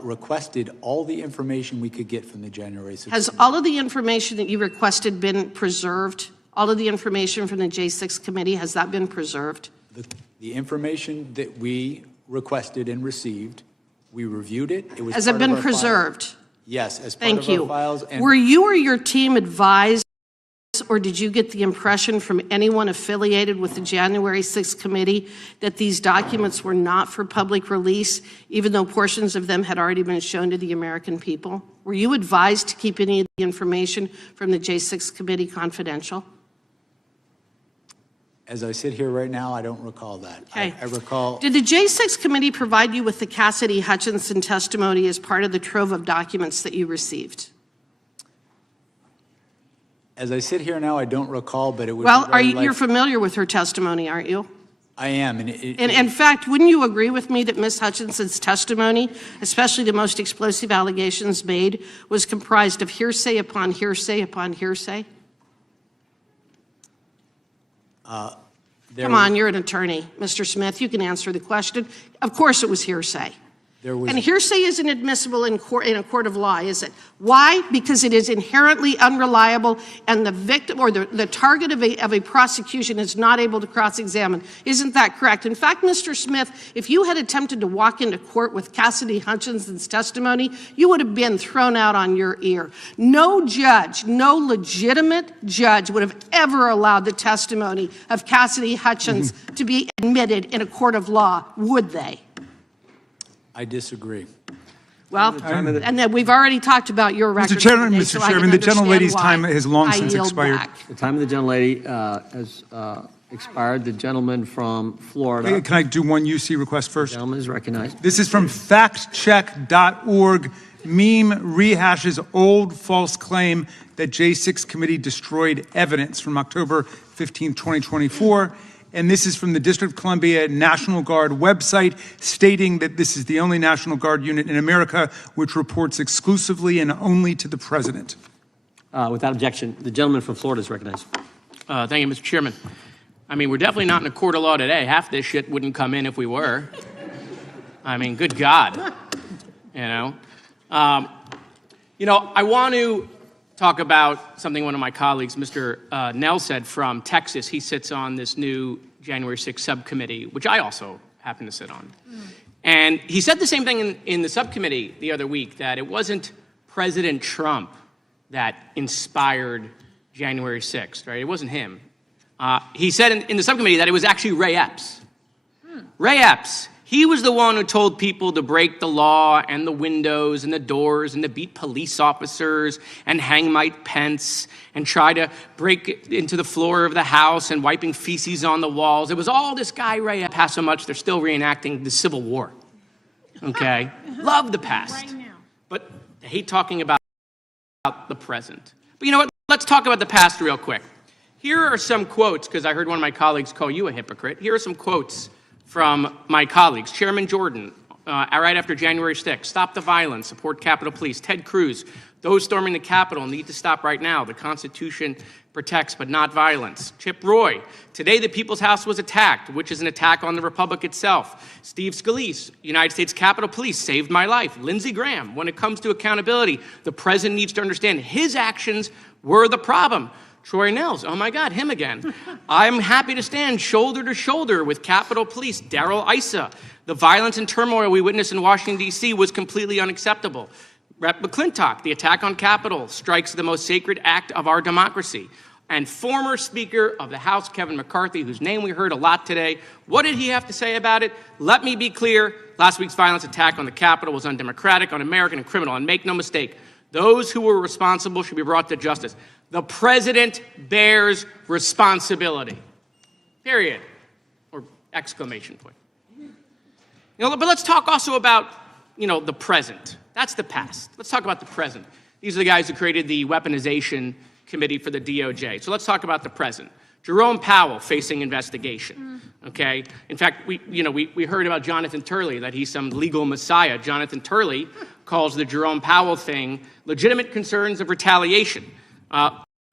requested all the information we could get from the January 6th. Has all of the information that you requested been preserved? All of the information from the J6 committee, has that been preserved? The information that we requested and received, we reviewed it. It was Has it part of been our preserved? files. Yes, as part Thank of you. our files. And Were you or your team advised, or did you get the impression from anyone affiliated with the January 6th committee that these documents were not for public release, even though portions of them had already been shown to the American people? Were you advised to keep any of the information from the J6 committee confidential? as I sit here right now, I don't recall that. Okay. I recall. Did the J6 committee provide you with the Cassidy Hutchinson testimony as part of the trove of documents that you received? As I sit here now, I don't recall, but it would Well, be very you're familiar with her testimony, aren't you? I am. And In fact, wouldn't you agree with me that Ms. Hutchinson's testimony, especially the most explosive allegations made, was comprised of hearsay upon hearsay upon hearsay? Come on, you're an attorney. Mr. Smith, you can answer the question. Of course it was hearsay. And hearsay isn't admissible in a court of law, is it? Why? Because it is inherently unreliable, and the victim or the target of a prosecution is not able to cross-examine. Isn't that correct? In fact, Mr. Smith, if you had attempted to walk into court with Cassidy Hutchinson's testimony, you would have been thrown out on your ear. No judge, no legitimate judge would have ever allowed the testimony of Cassidy Hutchins to be admitted in a court of law, would they? I disagree. Well, and then we've already talked about your record. Mr. Chairman, today, Mr. so I Chairman, can the gentlelady's understand time has long I since yield expired. back. The time of the gentlelady has expired. The gentleman from Florida. Hey, can I do one UC request first? The gentleman is recognized. This is from factcheck.org. Meme rehashes old false claim that J6 committee destroyed evidence from October 15, 2024. And this is from the District of Columbia National Guard website, stating that this is the only National Guard unit in America which reports exclusively and only to the president. Without objection, the gentleman from Florida is recognized. Thank you, Mr. Chairman. I mean, we're definitely not in a court of law today. Half this shit wouldn't come in if we were. I mean, good God. You know? I want to talk about something one of my colleagues, Mr. Nell, said from Texas. He sits on this new January 6th subcommittee, which I also happen to sit on. And he said the same thing in the subcommittee the other week, that it wasn't President Trump that inspired January 6th, right? It wasn't him. He said in the subcommittee that it was actually Ray Epps. Ray Epps. He was the one who told people to break the law and the windows and the doors and to beat police officers and hang Mike Pence and try to break into the floor of the House and wiping feces on the walls. It was all this guy, Ray Epps. Past so much, they're still reenacting the Civil War. Okay? Love the past. But I hate talking about the present. But you know what? Let's talk about the past real quick. Here are some quotes, because I heard one of my colleagues call you a hypocrite. Here are some quotes from my colleagues. Chairman Jordan, right after January 6th, stop the violence, support Capitol Police. Ted Cruz, those storming the Capitol need to stop right now. The Constitution protects but not violence. Chip Roy, today the People's House was attacked, which is an attack on the Republic itself. Steve Scalise, United States Capitol Police saved my life. Lindsey Graham, when it comes to accountability, the president needs to understand his actions were the problem. Troy Nels, oh my God, him again. I'm happy to stand shoulder to shoulder with Capitol Police. Darrell Issa, the violence and turmoil we witnessed in Washington, D.C. was completely unacceptable. Rep. McClintock, the attack on Capitol strikes the most sacred act of our democracy. And former Speaker of the House, Kevin McCarthy, whose name we heard a lot today, what did he have to say about it? Let me be clear, last week's violence attack on the Capitol was undemocratic, un-American, and criminal. And make no mistake, those who were responsible should be brought to justice. The president bears responsibility. Period. Or exclamation point. But let's talk also about, the present. That's the past. Let's talk about the present. These are the guys who created the weaponization committee for the DOJ. So let's talk about the present. Jerome Powell facing investigation. Okay? In fact, we heard about Jonathan Turley, that he's some legal messiah. Jonathan Turley calls the Jerome Powell thing legitimate concerns of retaliation.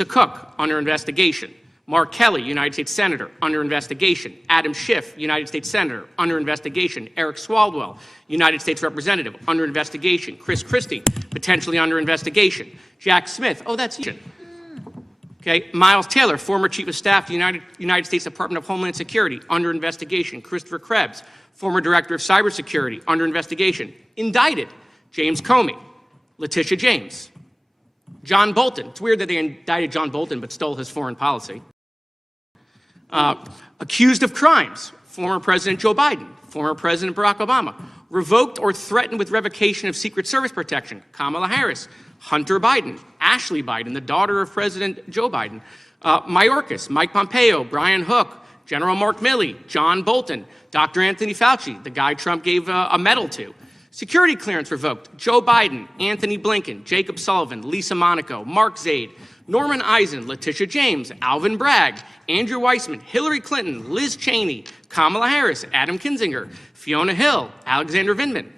Cook, under investigation. Mark Kelly, United States Senator, under investigation. Adam Schiff, United States Senator, under investigation. Eric Swalwell, United States Representative, under investigation. Chris Christie, potentially under investigation. Jack Smith, that's okay. Miles Taylor, former Chief of Staff to United States Department of Homeland Security, under investigation. Christopher Krebs, former Director of Cybersecurity, under investigation. Indicted. James Comey, Letitia James. John Bolton. It's weird that they indicted John Bolton but stole his foreign policy. Accused of crimes. Former President Joe Biden. Former President Barack Obama. Revoked or threatened with revocation of Secret Service protection. Kamala Harris. Hunter Biden. Ashley Biden, the daughter of President Joe Biden. Mayorkas. Mike Pompeo. Brian Hook. General Mark Milley. John Bolton. Dr. Anthony Fauci, the guy Trump gave a medal to. Security clearance revoked. Joe Biden, Anthony Blinken, Jacob Sullivan, Lisa Monaco, Mark Zaid, Norman Eisen, Letitia James, Alvin Bragg, Andrew Weissman, Hillary Clinton, Liz Cheney, Kamala Harris, Adam Kinzinger, Fiona Hill, Alexander Vindman.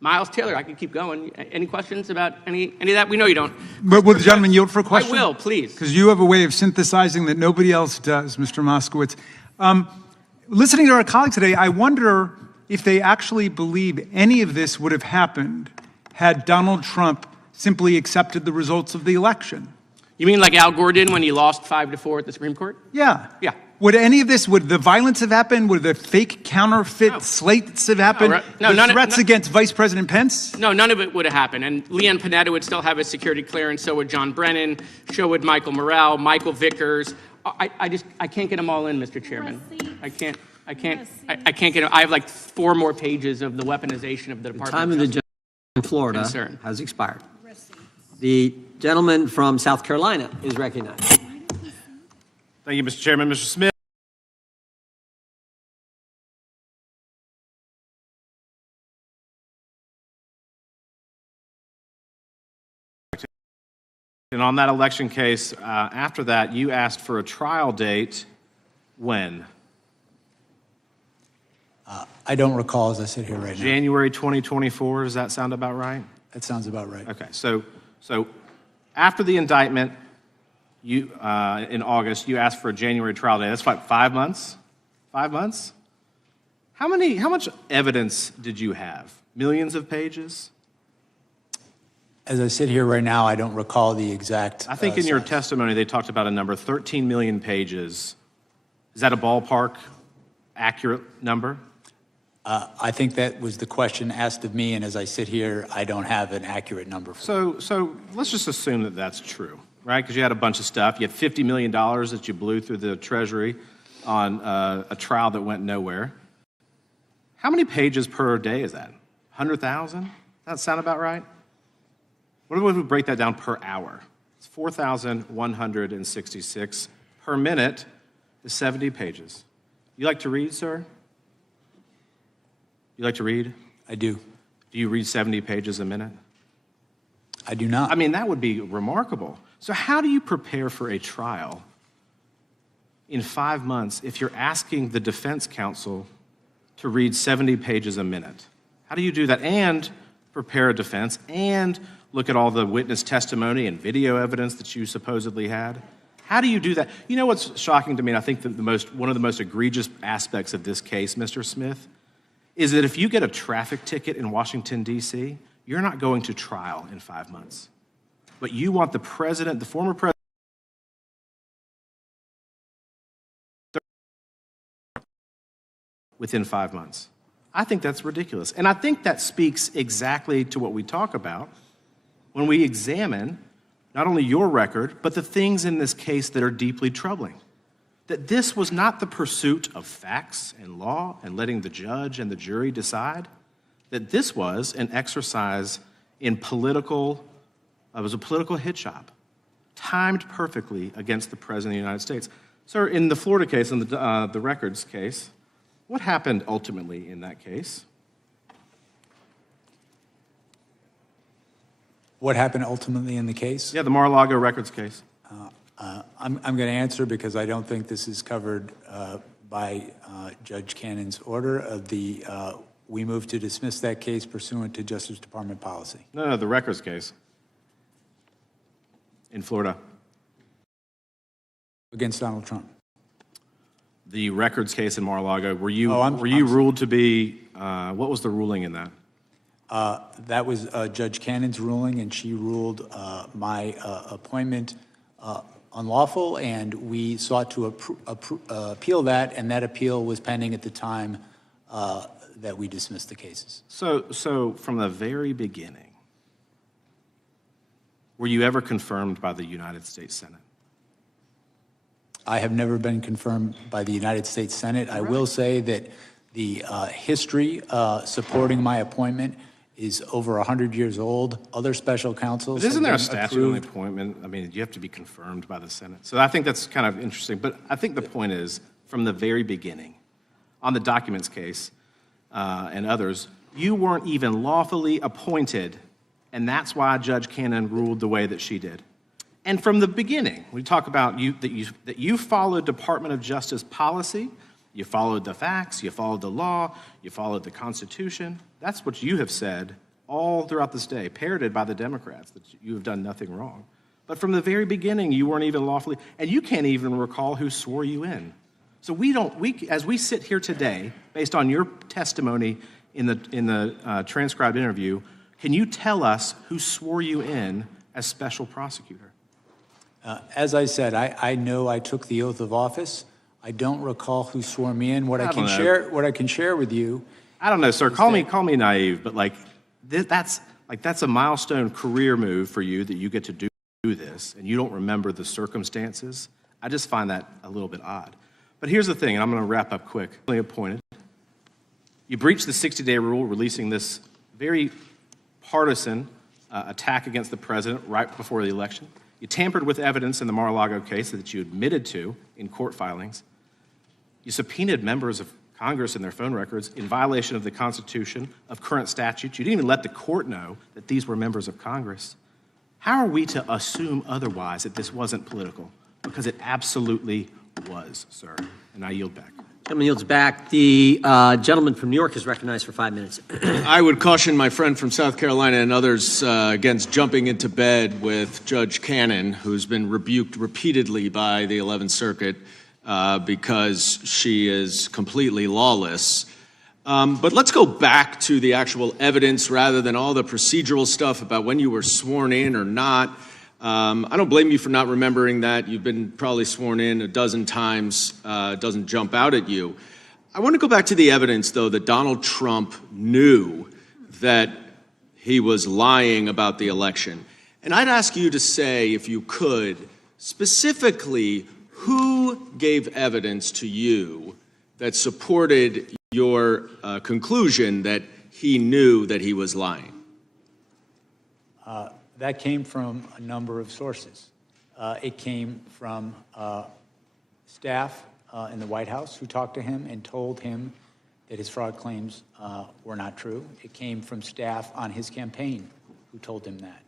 Miles Taylor, I could keep going. Any questions about any of that? We know you don't. But will the gentleman yield for a question? I will, please. Because you have a way of synthesizing that nobody else does, Mr. Moskowitz. Listening to our colleagues today, I wonder if they actually believe any of this would have happened had Donald Trump simply accepted the results of the election. You mean like Al Gore did when he lost 5-4 at the Supreme Court? Yeah. Yeah. Would any of this, would the violence have happened? Would the fake counterfeit slates have happened? The threats against Vice President Pence? No, none of it would have happened. And Leanne Panetta would still have a security clearance. So would John Brennan. So would Michael Morrell, Michael Vickers. I can't get them all in, Mr. Chairman. I can't get them. I have like 4 more pages of the weaponization of the Department Time of the judge in Florida has expired. The gentleman from South Carolina is recognized. Thank you, Mr. Chairman. Mr. Smith. And on that election case, after that, you asked for a trial date when? I don't recall as I sit here right now. January 2024, does that sound about right? That sounds about right. Okay, so after the indictment, you in August, you asked for a January trial date. That's what, 5 months? 5 months? How much evidence did you have? Millions of pages? As I sit here right now, I don't recall the exact. I think in your testimony, they talked about a number, 13 million pages. Is that a ballpark accurate number? I think that was the question asked of me, and as I sit here, I don't have an accurate number for So let's just assume that that's true, right? Because you had a bunch of stuff. You had $50 million that you blew through the Treasury on a trial that went nowhere. How many pages per day is that? 100,000? That sound about right? What if we break that down per hour? It's 4,166. Per minute is 70 pages. You like to read, sir? You like to read? I do. Do you read 70 pages a minute? I do not. I mean, that would be remarkable. So how do you prepare for a trial in 5 months if you're asking the defense counsel to read 70 pages a minute? How do you do that and prepare a defense and look at all the witness testimony and video evidence that you supposedly had? How do you do that? You know what's shocking to me, and I think that one of the most egregious aspects of this case, Mr. Smith, is that if you get a traffic ticket in Washington, D.C., you're not going to trial in 5 months. But you want the president, the former president, within 5 months. I think that's ridiculous. And I think that speaks exactly to what we talk about when we examine not only your record, but the things in this case that are deeply troubling. That this was not the pursuit of facts and law and letting the judge and the jury decide. That this was an exercise in it was a political hit job, timed perfectly against the President of the United States. Sir, in the Florida case, in the records case, what happened ultimately in that case? What happened ultimately in the case? Yeah, the Mar-a-Lago records case. I'm going to answer because I don't think this is covered by Judge Cannon's order. We moved to dismiss that case pursuant to Justice Department policy. No, the records case in Florida. Against Donald Trump. The records case in Mar-a-Lago, were you ruled to be, what was the ruling in that? That was Judge Cannon's ruling, and she ruled my appointment unlawful, and we sought to appeal that, and that appeal was pending at the time that we dismissed the cases. So from the very beginning, were you ever confirmed by the United States Senate? I have never been confirmed by the United States Senate. I will say that the history supporting my appointment is over 100 years old. Other special counsels. But isn't there a statute on the appointment? I mean, you have to be confirmed by the Senate. So I think that's kind of interesting. But I think the point is, from the very beginning, on the documents case and others, you weren't even lawfully appointed, and that's why Judge Cannon ruled the way that she did. And from the beginning, we talk about that you followed Department of Justice policy, you followed the facts, you followed the law, you followed the Constitution. That's what you have said all throughout this day, parroted by the Democrats, that you have done nothing wrong. But from the very beginning, you weren't even lawfully, and you can't even recall who swore you in. So as we sit here today, based on your testimony in the transcribed interview, can you tell us who swore you in as special prosecutor? As I said, I know I took the oath of office. I don't recall who swore me in. What I can share with you. I don't know, sir. Call me naive, but that's a milestone career move for you that you get to do this, and you don't remember the circumstances. I just find that a little bit odd. But here's the thing, and I'm going to wrap up quick. Appointed. You breached the 60-day rule, releasing this very partisan attack against the president right before the election. You tampered with evidence in the Mar-a-Lago case that you admitted to in court filings. You subpoenaed members of Congress and their phone records in violation of the Constitution, of current statutes. You didn't even let the court know that these were members of Congress. How are we to assume otherwise that this wasn't political? Because it absolutely was, sir. And I yield back. Gentleman yields back. The gentleman from New York is recognized for 5 minutes. I would caution my friend from South Carolina and others against jumping into bed with Judge Cannon, who's been rebuked repeatedly by the 11th Circuit because she is completely lawless. But let's go back to the actual evidence rather than all the procedural stuff about when you were sworn in or not. I don't blame you for not remembering that. You've been probably sworn in a dozen times. It doesn't jump out at you. I want to go back to the evidence, though, that Donald Trump knew that he was lying about the election. And I'd ask you to say, if you could, specifically, who gave evidence to you that supported your conclusion that he knew that he was lying? That came from a number of sources. It came from staff in the White House who talked to him and told him that his fraud claims were not true. It came from staff on his campaign who told him that.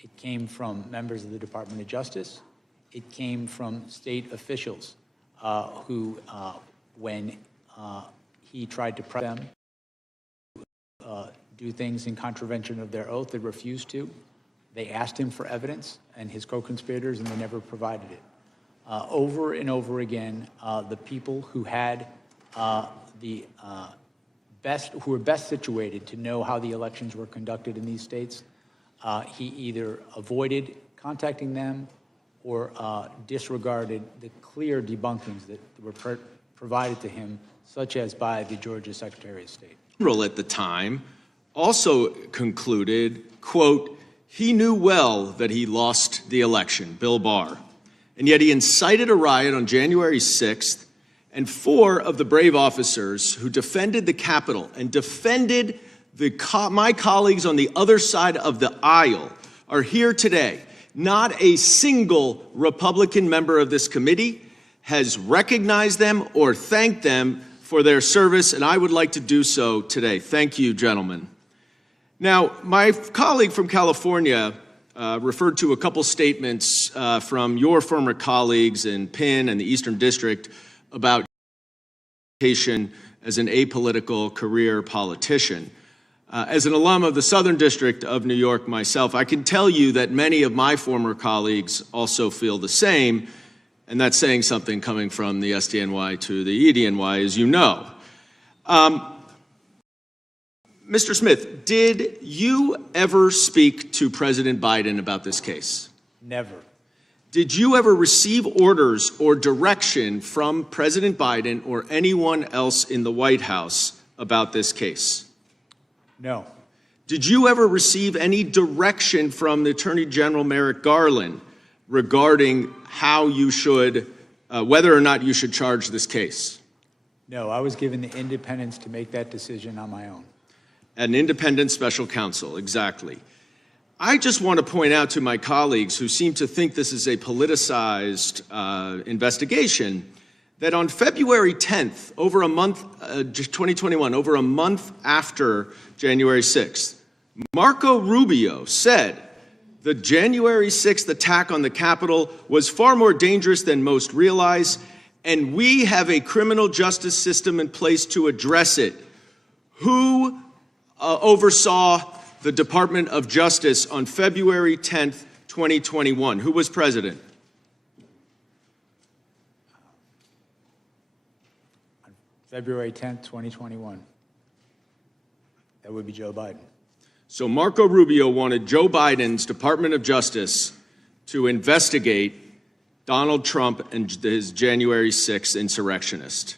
It came from members of the Department of Justice. It came from state officials who, when he tried to press them to do things in contravention of their oath, they refused to. They asked him for evidence and his co-conspirators, and they never provided it. Over and over again, the people who had who were best situated to know how the elections were conducted in these states, he either avoided contacting them or disregarded the clear debunkings that were provided to him, such as by the Georgia Secretary of State. At the time also concluded, quote, he knew well that he lost the election, Bill Barr, and yet he incited a riot on January 6th, and 4 of the brave officers who defended the Capitol and defended my colleagues on the other side of the aisle are here today. Not a single Republican member of this committee has recognized them or thanked them for their service, and I would like to do so today. Thank you, gentlemen. Now, my colleague from California referred to a couple statements from your former colleagues in Penn and the Eastern District about education as an apolitical career politician. As an alum of the Southern District of New York myself, I can tell you that many of my former colleagues also feel the same, and that's saying something coming from the SDNY to the EDNY, as you know. Mr. Smith, did you ever speak to President Biden about this case? Never. Did you ever receive orders or direction from President Biden or anyone else in the White House about this case? No. Did you ever receive any direction from the Attorney General Merrick Garland regarding how you should, whether or not you should charge this case? No, I was given the independence to make that decision on my own. An independent special counsel, exactly. I just want to point out to my colleagues who seem to think this is a politicized investigation that on February 10th, over a month, 2021, over a month after January 6th, Marco Rubio said the January 6th attack on the Capitol was far more dangerous than most realize, and we have a criminal justice system in place to address it. Who oversaw the Department of Justice on February 10th, 2021? Who was president? February 10th, 2021. That would be Joe Biden. So Marco Rubio wanted Joe Biden's Department of Justice to investigate Donald Trump and his January 6th insurrectionist.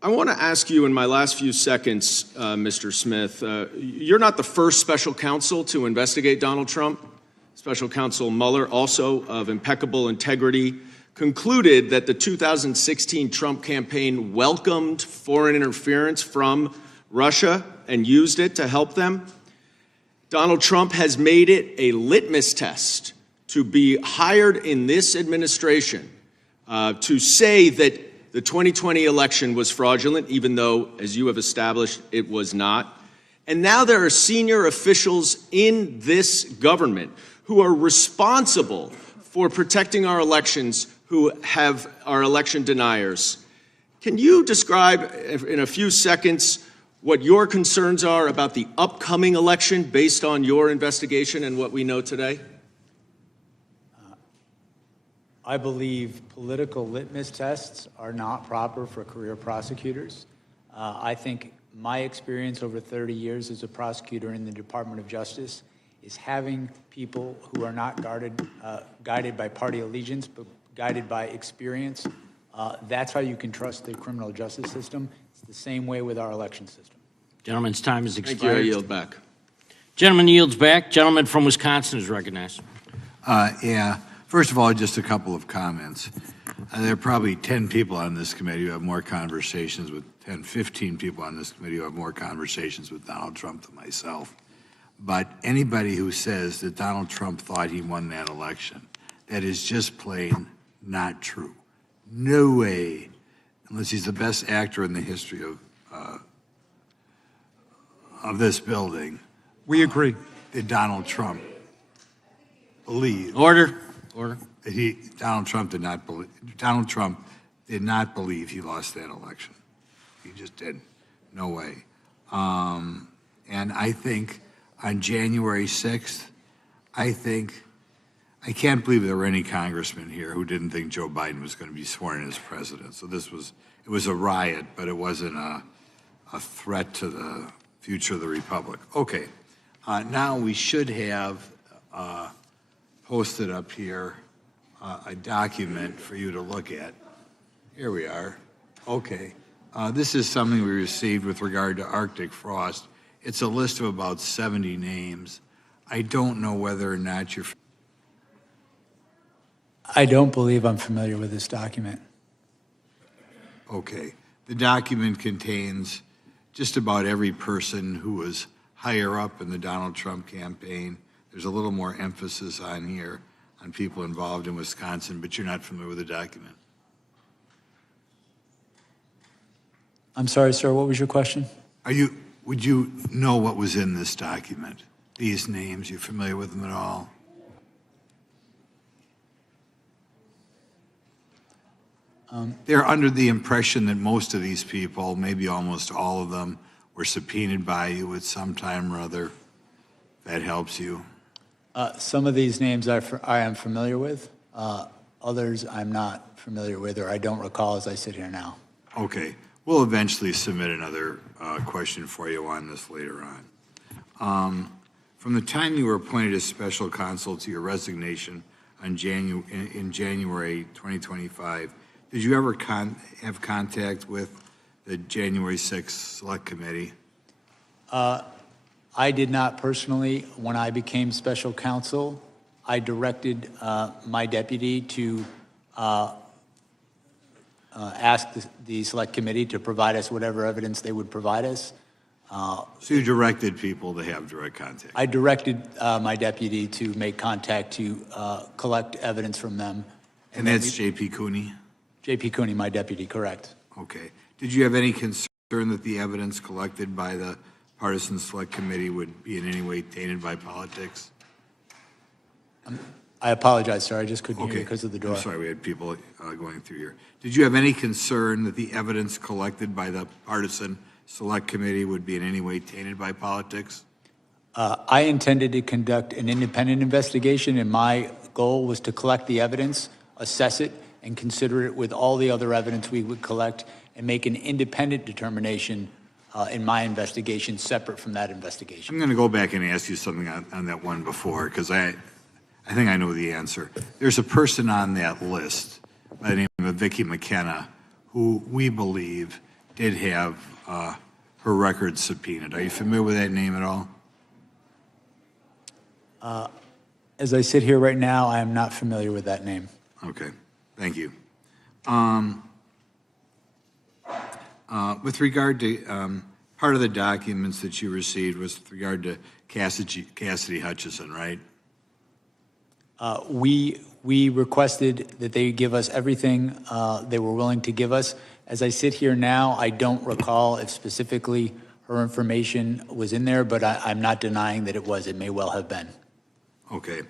I want to ask you in my last few seconds, Mr. Smith, you're not the first special counsel to investigate Donald Trump. Special Counsel Mueller, also of impeccable integrity, concluded that the 2016 Trump campaign welcomed foreign interference from Russia and used it to help them. Donald Trump has made it a litmus test to be hired in this administration to say that the 2020 election was fraudulent, even though, as you have established, it was not. And now there are senior officials in this government who are responsible for protecting our elections, who are election deniers. Can you describe in a few seconds what your concerns are about the upcoming election based on your investigation and what we know today? I believe political litmus tests are not proper for career prosecutors. I think my experience over 30 years as a prosecutor in the Department of Justice is having people who are not guided by party allegiance, but guided by experience. That's how you can trust the criminal justice system. It's the same way with our election system. Gentleman's time has expired. Thank you. I yield back. Gentleman yields back. Gentleman from Wisconsin is recognized. Yeah. First of all, just a couple of comments. There are probably 10 people on this committee who have more conversations with 10, 15 people on this committee who have more conversations with Donald Trump than myself. But anybody who says that Donald Trump thought he won that election, that is just plain not true. No way, unless he's the best actor in the history of this building. We agree. That Donald Trump believed. Order. That Donald Trump did not believe he lost that election. He just didn't. No way. And I think on January 6th, I can't believe there were any congressmen here who didn't think Joe Biden was going to be sworn in as president. So it was a riot, but it wasn't a threat to the future of the republic. Okay, now we should have posted up here a document for you to look at. Here we are. Okay, this is something we received with regard to Arctic frost. It's a list of about 70 names. I don't know whether or not you're... I don't believe I'm familiar with this document. Okay. The document contains just about every person who was higher up in the Donald Trump campaign. There's a little more emphasis on here on people involved in Wisconsin, but you're not familiar with the document. I'm sorry, sir, what was your question? Would you know what was in this document? These names, you familiar with them at all? They're under the impression that most of these people, maybe almost all of them, were subpoenaed by you at some time or other. That helps you. Some of these names I am familiar with. Others I'm not familiar with, or I don't recall as I sit here now. Okay. We'll eventually submit another question for you on this later on. From the time you were appointed as special counsel to your resignation in January 2025, did you ever have contact with the January 6th Select Committee? I did not personally. When I became special counsel, I directed my deputy to ask the Select Committee to provide us whatever evidence they would provide us. So you directed people to have direct contact? I directed my deputy to make contact to collect evidence from them. And that's J.P. Cooney? J.P. Cooney, my deputy, correct. Okay. Did you have any concern that the evidence collected by the Partisan Select Committee would be in any way tainted by politics? I apologize, sir. I just couldn't hear you because of the door. I'm sorry, we had people going through here. Did you have any concern that the evidence collected by the Partisan Select Committee would be in any way tainted by politics? I intended to conduct an independent investigation, and my goal was to collect the evidence, assess it, and consider it with all the other evidence we would collect and make an independent determination in my investigation separate from that investigation. I'm going to go back and ask you something on that one before, because I think I know the answer. There's a person on that list by the name of Vicki McKenna who we believe did have her records subpoenaed. Are you familiar with that name at all? As I sit here right now, I am not familiar with that name. Okay, thank you. With regard to part of the documents that you received was with regard to Cassidy Hutchison, right? We requested that they give us everything they were willing to give us. As I sit here now, I don't recall if specifically her information was in there, but I'm not denying that it was. It may well have been. Okay,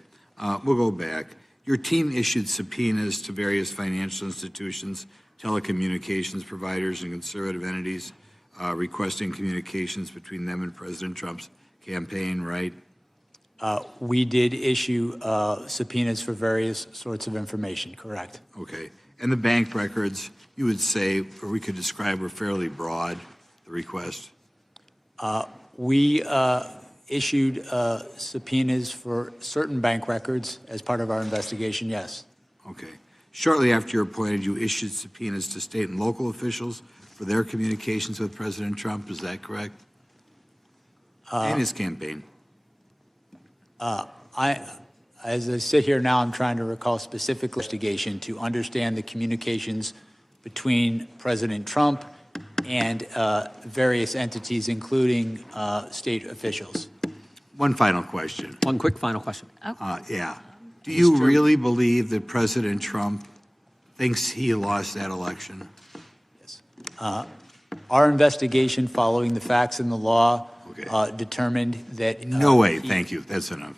we'll go back. Your team issued subpoenas to various financial institutions, telecommunications providers, and conservative entities requesting communications between them and President Trump's campaign, right? We did issue subpoenas for various sorts of information, correct. Okay. And the bank records, you would say, or we could describe, were fairly broad, the request? We issued subpoenas for certain bank records as part of our investigation, yes. Okay. Shortly after you're appointed, you issued subpoenas to state and local officials for their communications with President Trump, is that correct? And his campaign. As I sit here now, I'm trying to recall specific investigation to understand the communications between President Trump and various entities, including state officials. One final question. One quick final question. Yeah. Do you really believe that President Trump thinks he lost that election? Yes. Our investigation following the facts and the law determined that... No way. Thank you. That's enough.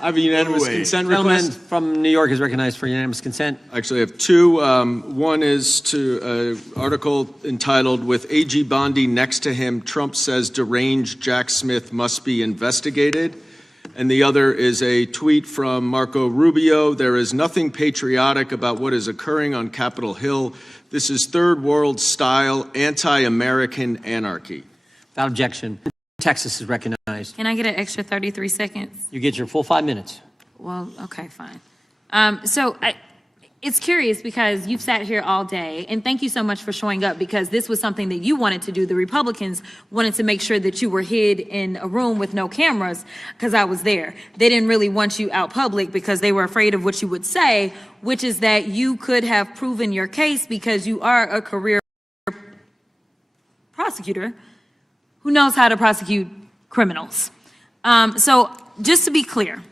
I have a unanimous consent Gentleman request. from New York is recognized for unanimous consent. Actually, I have two. One is to article entitled, "With A.G. Bondi next to him, Trump says deranged Jack Smith must be investigated." And the other is a tweet from Marco Rubio. "There is nothing patriotic about what is occurring on Capitol Hill. This is third world style anti-American anarchy." Without objection. Texas is recognized. Can I get an extra 33 seconds? You get your full 5 minutes. Well, okay, fine. It's curious because you've sat here all day, and thank you so much for showing up, because this was something that you wanted to do. The Republicans wanted to make sure that you were hid in a room with no cameras, because I was there. They didn't really want you out public because they were afraid of what you would say, which is that you could have proven your case because you are a career prosecutor who knows how to prosecute criminals. So just to be clear,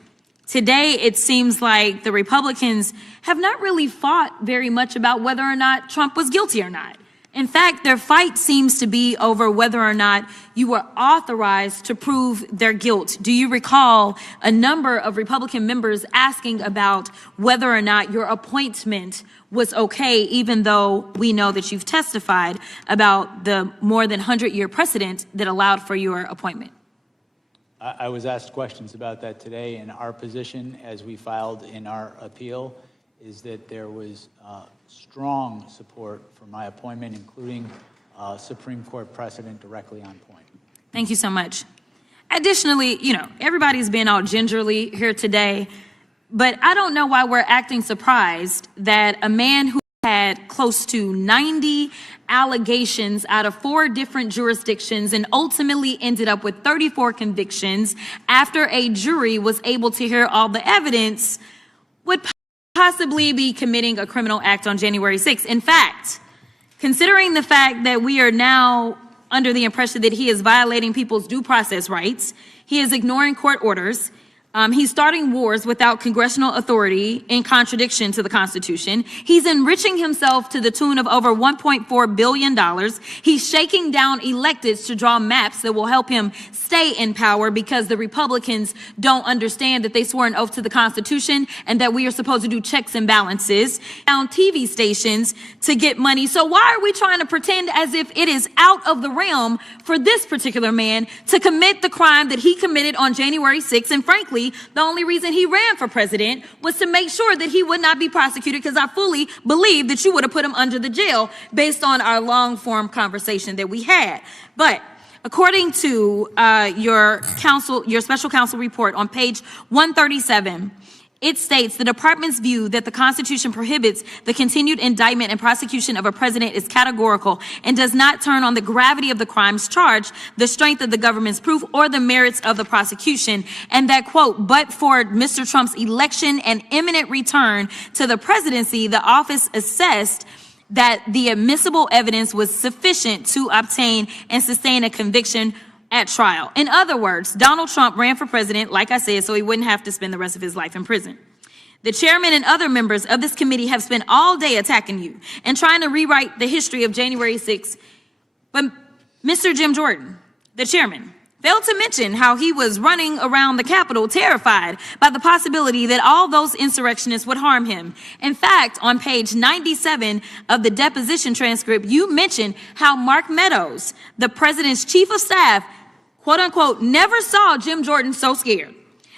today it seems like the Republicans have not really fought very much about whether or not Trump was guilty or not. In fact, their fight seems to be over whether or not you were authorized to prove their guilt. Do you recall a number of Republican members asking about whether or not your appointment was okay, even though we know that you've testified about the more than 100-year precedent that allowed for your appointment? I was asked questions about that today, and our position, as we filed in our appeal, is that there was strong support for my appointment, including Supreme Court precedent directly on point. Thank you so much. Additionally, everybody's been all gingerly here today, but I don't know why we're acting surprised that a man who had close to 90 allegations out of 4 different jurisdictions and ultimately ended up with 34 convictions after a jury was able to hear all the evidence would possibly be committing a criminal act on January 6th. In fact, considering the fact that we are now under the impression that he is violating people's due process rights, he is ignoring court orders, he's starting wars without congressional authority in contradiction to the Constitution. He's enriching himself to the tune of over $1.4 billion. He's shaking down electeds to draw maps that will help him stay in power because the Republicans don't understand that they swore an oath to the Constitution and that we are supposed to do checks and balances on TV stations to get money. So why are we trying to pretend as if it is out of the realm for this particular man to commit the crime that he committed on January 6th? And frankly, honestly, the only reason he ran for president was to make sure that he would not be prosecuted, because I fully believe that you would have put him under the jail based on our long form conversation that we had. But according to your special counsel report on page 137, it states the department's view that the Constitution prohibits the continued indictment and prosecution of a president is categorical and does not turn on the gravity of the crimes charged, the strength of the government's proof, or the merits of the prosecution, and that, quote, but for Mr. Trump's election and imminent return to the presidency, the office assessed that the admissible evidence was sufficient to obtain and sustain a conviction at trial. In other words, Donald Trump ran for president, like I said, so he wouldn't have to spend the rest of his life in prison. The chairman and other members of this committee have spent all day attacking you and trying to rewrite the history of January 6th. But Mr. Jim Jordan, the chairman, failed to mention how he was running around the Capitol terrified by the possibility that all those insurrectionists would harm him. In fact, on page 97 of the deposition transcript, you mentioned how Mark Meadows, the president's chief of staff, quote unquote, never saw Jim Jordan so scared.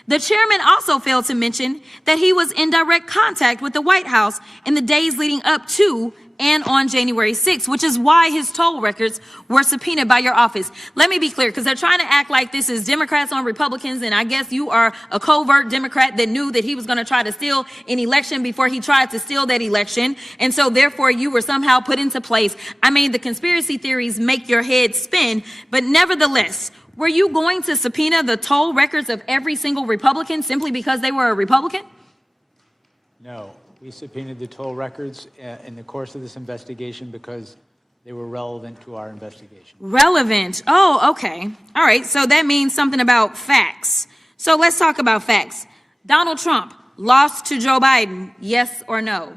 The chairman also failed to mention that he was in direct contact with the White House in the days leading up to and on January 6th, which is why his toll records were subpoenaed by your office. Let me be clear, because they're trying to act like this is Democrats on Republicans, and I guess you are a covert Democrat that knew that he was going to try to steal an election before he tried to steal that election, and so therefore you were somehow put into place. I mean, the conspiracy theories make your head spin, but nevertheless, were you going to subpoena the toll records of every single Republican simply because they were a Republican? No. We subpoenaed the toll records in the course of this investigation because they were relevant to our investigation. Relevant. Oh, okay. All right. So that means something about facts. So let's talk about facts. Donald Trump lost to Joe Biden, yes or no?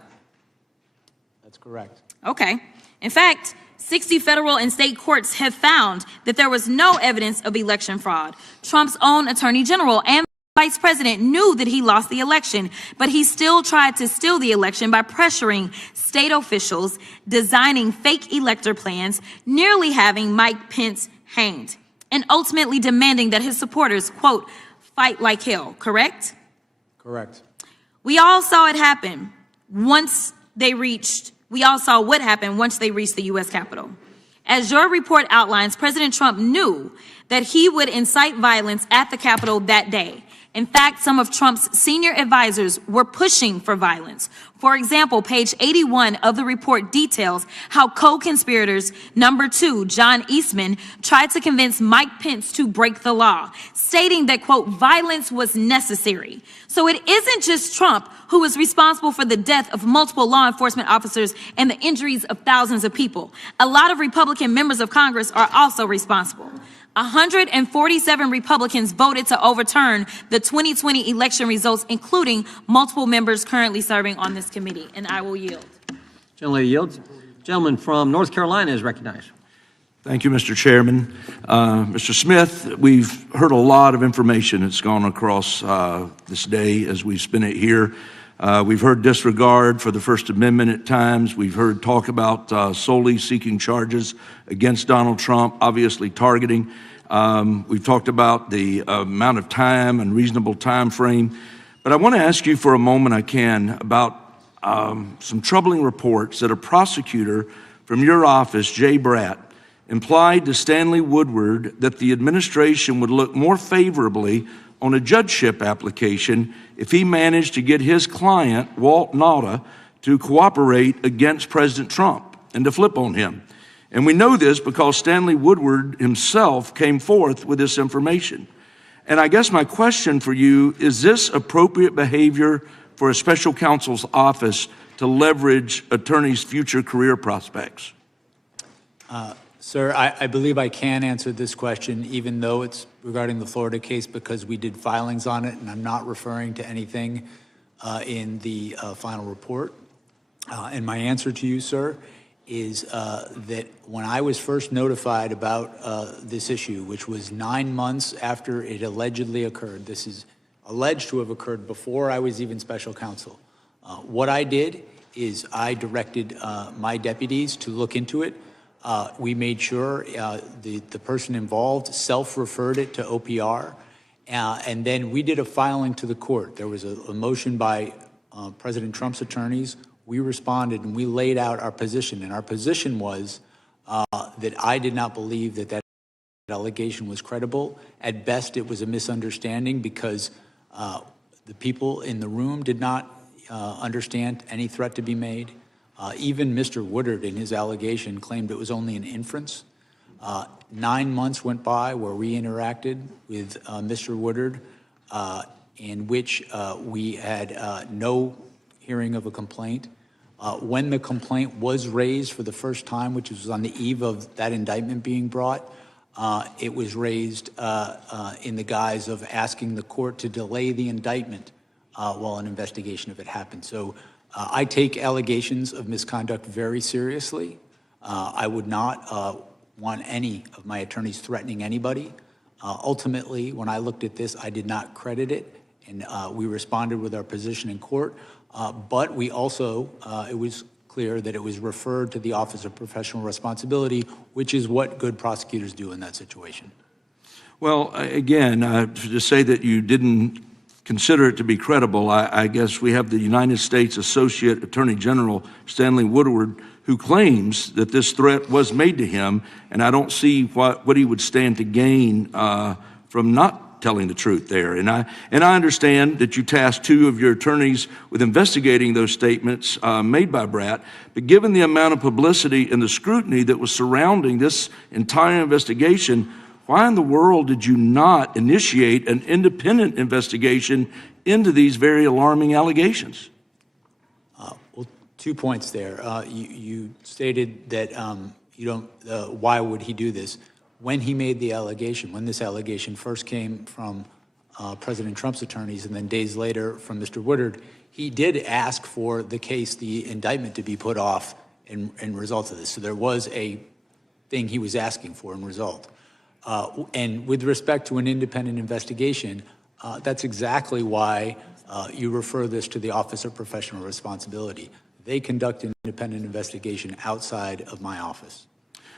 That's correct. Okay. In fact, 60 federal and state courts have found that there was no evidence of election fraud. Trump's own attorney general and vice president knew that he lost the election, but he still tried to steal the election by pressuring state officials, designing fake elector plans, nearly having Mike Pence hanged, and ultimately demanding that his supporters, quote, fight like hell, correct? Correct. We all saw it happen once they reached the U.S. Capitol. As your report outlines, President Trump knew that he would incite violence at the Capitol that day. In fact, some of Trump's senior advisors were pushing for violence. For example, page 81 of the report details how co-conspirators number 2, John Eastman, tried to convince Mike Pence to break the law, stating that, quote, violence was necessary. So it isn't just Trump who is responsible for the death of multiple law enforcement officers and the injuries of thousands of people. A lot of Republican members of Congress are also responsible. 147 Republicans voted to overturn the 2020 election results, including multiple members currently serving on this committee. And I will yield. Gentlelady yields. Gentleman from North Carolina is recognized. Thank you, Mr. Chairman. Mr. Smith, we've heard a lot of information that's gone across this day as we spin it here. We've heard disregard for the First Amendment at times. We've heard talk about solely seeking charges against Donald Trump, obviously targeting. We've talked about the amount of time and reasonable time frame. But I want to ask you for a moment, about some troubling reports that a prosecutor from your office, Jay Bratt, implied to Stanley Woodward that the administration would look more favorably on a judgeship application if he managed to get his client, Walt Nauta, to cooperate against President Trump and to flip on him. And we know this because Stanley Woodward himself came forth with this information. And I guess my question for you, is this appropriate behavior for a special counsel's office to leverage attorneys' future career prospects? Sir, I believe I can answer this question, even though it's regarding the Florida case, because we did filings on it, and I'm not referring to anything in the final report. And my answer to you, sir, is that when I was first notified about this issue, which was 9 months after it allegedly occurred, this is alleged to have occurred before I was even special counsel, what I did is I directed my deputies to look into it. We made sure the person involved self-referred it to OPR, And then we did a filing to the court. There was a motion by President Trump's attorneys. We responded and we laid out our position. And our position was that I did not believe that allegation was credible. At best, it was a misunderstanding because the people in the room did not understand any threat to be made. Even Mr. Woodard, in his allegation, claimed it was only an inference. 9 months went by where we interacted with Mr. Woodard, in which we had no hearing of a complaint. When the complaint was raised for the first time, which was on the eve of that indictment being brought, it was raised in the guise of asking the court to delay the indictment while an investigation of it happened. So I take allegations of misconduct very seriously. I would not want any of my attorneys threatening anybody. Ultimately, when I looked at this, I did not credit it, and we responded with our position in court. But we also, it was clear that it was referred to the Office of Professional Responsibility, which is what good prosecutors do in that situation. Well, again, to say that you didn't consider it to be credible, I guess we have the United States Associate Attorney General, Stanley Woodward, who claims that this threat was made to him, and I don't see what he would stand to gain from not telling the truth there. And I understand that you tasked 2 of your attorneys with investigating those statements made by Bratt, but given the amount of publicity and the scrutiny that was surrounding this entire investigation, why in the world did you not initiate an independent investigation into these very alarming allegations? Well, 2 points there. You stated that you don't, why would he do this? When he made the allegation, when this allegation first came from President Trump's attorneys and then days later from Mr. Woodard, he did ask for the case, the indictment, to be put off in result of this. So there was a thing he was asking for in result. And with respect to an independent investigation, that's exactly why you refer this to the Office of Professional Responsibility. They conduct an independent investigation outside of my office.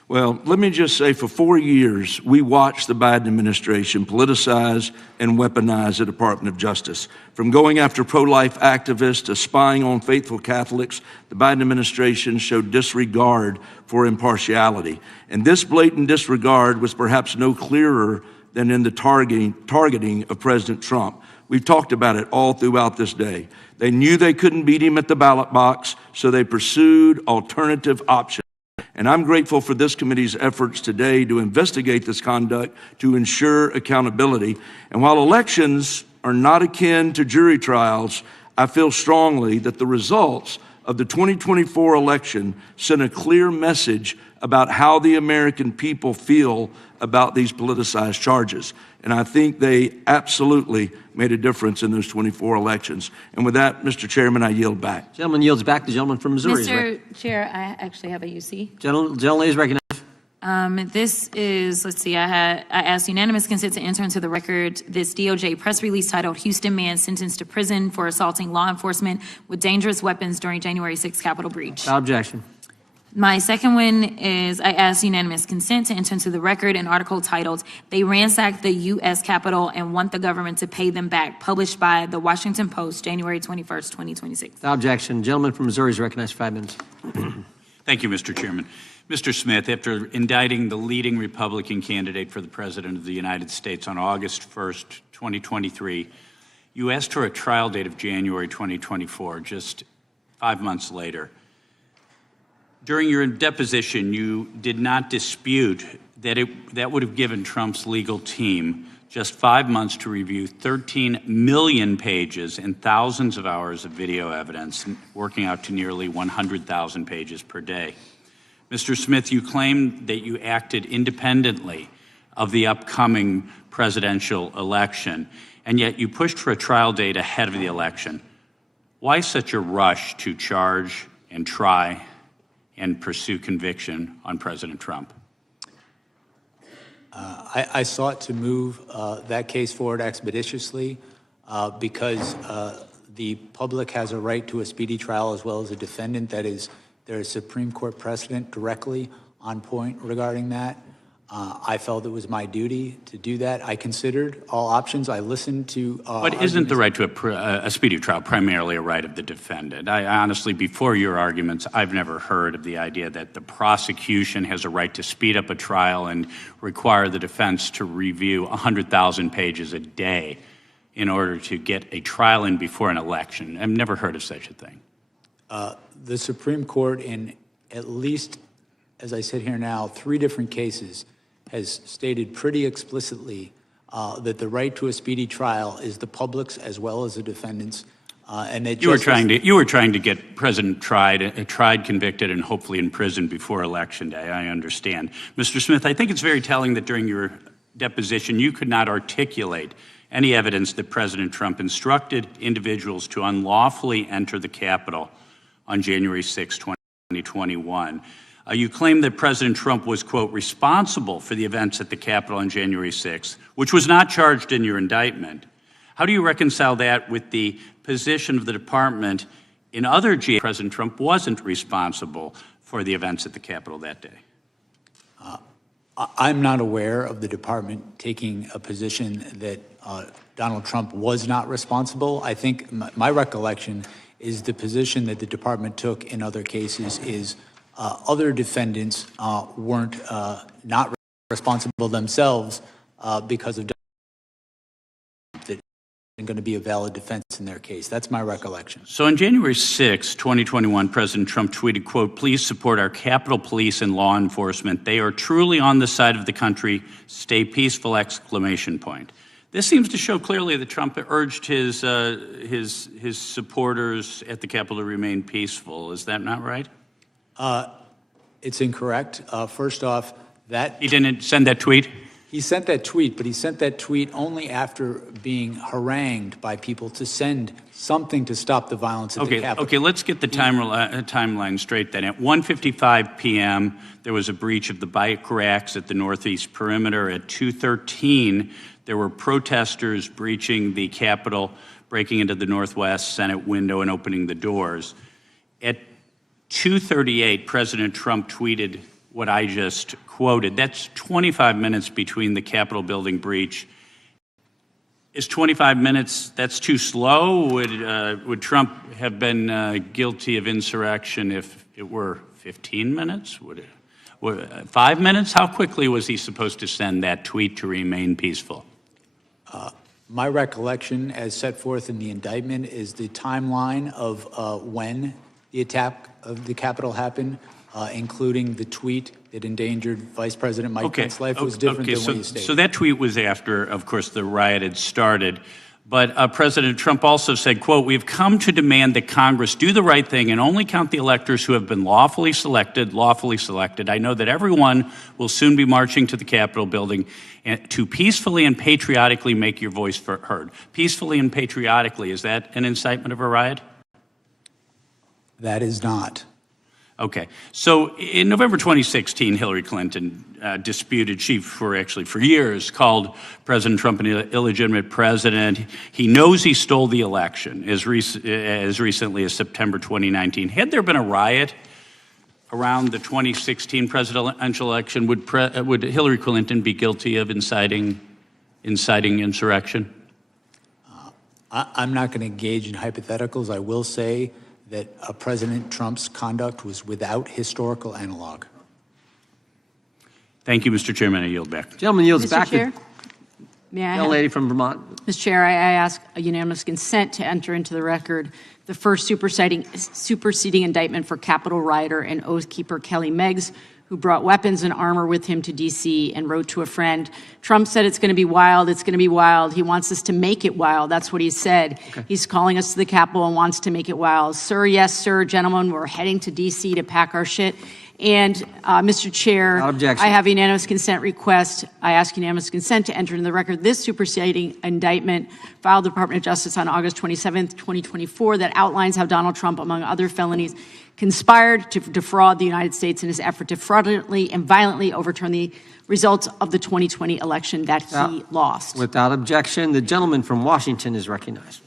Well, let me just say, for 4 years, we watched the Biden administration politicize and weaponize the Department of Justice. From going after pro-life activists to spying on faithful Catholics, the Biden administration showed disregard for impartiality. And this blatant disregard was perhaps no clearer than in the targeting of President Trump. We've talked about it all throughout this day. They knew they couldn't beat him at the ballot box, so they pursued alternative options. And I'm grateful for this committee's efforts today to investigate this conduct to ensure accountability. And while elections are not akin to jury trials, I feel strongly that the results of the 2024 election sent a clear message about how the American people feel about these politicized charges. And I think they absolutely made a difference in those 24 elections. And with that, Mr. Chairman, I yield back. Gentleman yields back. The gentleman from Missouri. Mr. Chair, I actually have a UC. Gentleman is recognized. This is, let's see, I asked unanimous consent to enter into the record this DOJ press release titled "Houston Man Sentenced to Prison for Assaulting Law Enforcement with Dangerous Weapons During January 6th Capitol Breach." Without objection. My second one is I asked unanimous consent to enter into the record an article titled "They Ransacked the U.S. Capitol and Want the Government to Pay Them Back," published by the Washington Post, January 21st, 2026. Without objection. Gentleman from Missouri is recognized for 5 minutes. Thank you, Mr. Chairman. Mr. Smith, after indicting the leading Republican candidate for the President of the United States on August 1st, 2023, you asked for a trial date of January 2024, just 5 months later. During your deposition, you did not dispute that that would have given Trump's legal team just 5 months to review 13 million pages and thousands of hours of video evidence, working out to nearly 100,000 pages per day. Mr. Smith, you claim that you acted independently of the upcoming presidential election, and yet you pushed for a trial date ahead of the election. Why such a rush to charge and try and pursue conviction on President Trump? I sought to move that case forward expeditiously because the public has a right to a speedy trial as well as a defendant. That is, there is Supreme Court precedent directly on point regarding that. I felt it was my duty to do that. I considered all options. I listened to. But isn't the right to a speedy trial primarily a right of the defendant? I honestly, before your arguments, I've never heard of the idea that the prosecution has a right to speed up a trial and require the defense to review 100,000 pages a day in order to get a trial in before an election. I've never heard of such a thing. The Supreme Court, in at least, as I sit here now, 3 different cases, has stated pretty explicitly that the right to a speedy trial is the public's as well as the defendant's, and that you were trying to get President tried, convicted, and hopefully in prison before Election Day. I understand, Mr. Smith. I think it's very telling that during your deposition you could not articulate any evidence that President Trump instructed individuals to unlawfully enter the Capitol on January 6, 2021. You claim that President Trump was, quote, responsible for the events at the Capitol on January 6th, which was not charged in your indictment. How do you reconcile that with the position of the department in other GA? President Trump wasn't responsible for the events at the Capitol that day? I'm not aware of the department taking a position that Donald Trump was not responsible. I think my recollection is the position that the department took in other cases is other defendants weren't not responsible themselves because of that going to be a valid defense in their case. That's my recollection. So on January 6, 2021, President Trump tweeted, quote, please support our Capitol Police and law enforcement. They are truly on the side of the country. Stay peaceful, exclamation point. This seems to show clearly that Trump urged his supporters at the Capitol to remain peaceful. Is that not right? It's incorrect. First off, that... He didn't send that tweet? He sent that tweet, but he sent that tweet only after being harangued by people to send something to stop the violence at the Capitol. Okay, let's get the timeline straight then. At 1:55 p.m., there was a breach of the bike racks at the northeast perimeter. At 2:13, there were protesters breaching the Capitol, breaking into the Northwest Senate window and opening the doors. At 2:38, President Trump tweeted what I just quoted. That's 25 minutes between the Capitol building breach. Is 25 minutes, that's too slow? Would Trump have been guilty of insurrection if it were 15 minutes? Would it, 5 minutes? How quickly was he supposed to send that tweet to remain peaceful? My recollection, as set forth in the indictment, is the timeline of when the attack of the Capitol happened, including the tweet that endangered Vice President Mike Pence's life, was different than what you stated. So that tweet was after, of course, the riot had started. But President Trump also said, quote, we've come to demand that Congress do the right thing and only count the electors who have been lawfully selected. I know that everyone will soon be marching to the Capitol building to peacefully and patriotically make your voice heard. Peacefully and patriotically, is that an incitement of a riot? That is not. Okay. So in November 2016, Hillary Clinton disputed, for years called President Trump an illegitimate president. He knows he stole the election as recently as September 2019. Had there been a riot around the 2016 presidential election, would Hillary Clinton be guilty of inciting insurrection? I'm not going to engage in hypotheticals. I will say that President Trump's conduct was without historical analog. Thank you, Mr. Chairman. I yield back. Gentleman yields Mr. back. Chair, may I Young lady from Vermont. Mr. Chair, I ask a unanimous consent to enter into the record the first superseding indictment for Capitol rioter and Oath Keeper Kelly Meggs, who brought weapons and armor with him to D.C. and wrote to a friend, Trump said it's going to be wild, it's going to be wild. He wants us to make it wild. That's what he said. Okay. He's calling us to the Capitol and wants to make it wild. Sir, yes, sir, gentlemen, we're heading to D.C. to pack our shit. And, Mr. Chair, I have a unanimous consent request. I ask unanimous consent to enter into the record this superseding indictment filed the Department of Justice on August 27th, 2024, that outlines how Donald Trump, among other felonies, conspired to defraud the United States in his effort to fraudulently and violently overturn the results of the 2020 election that he lost. Without objection, the gentleman from Washington is recognized.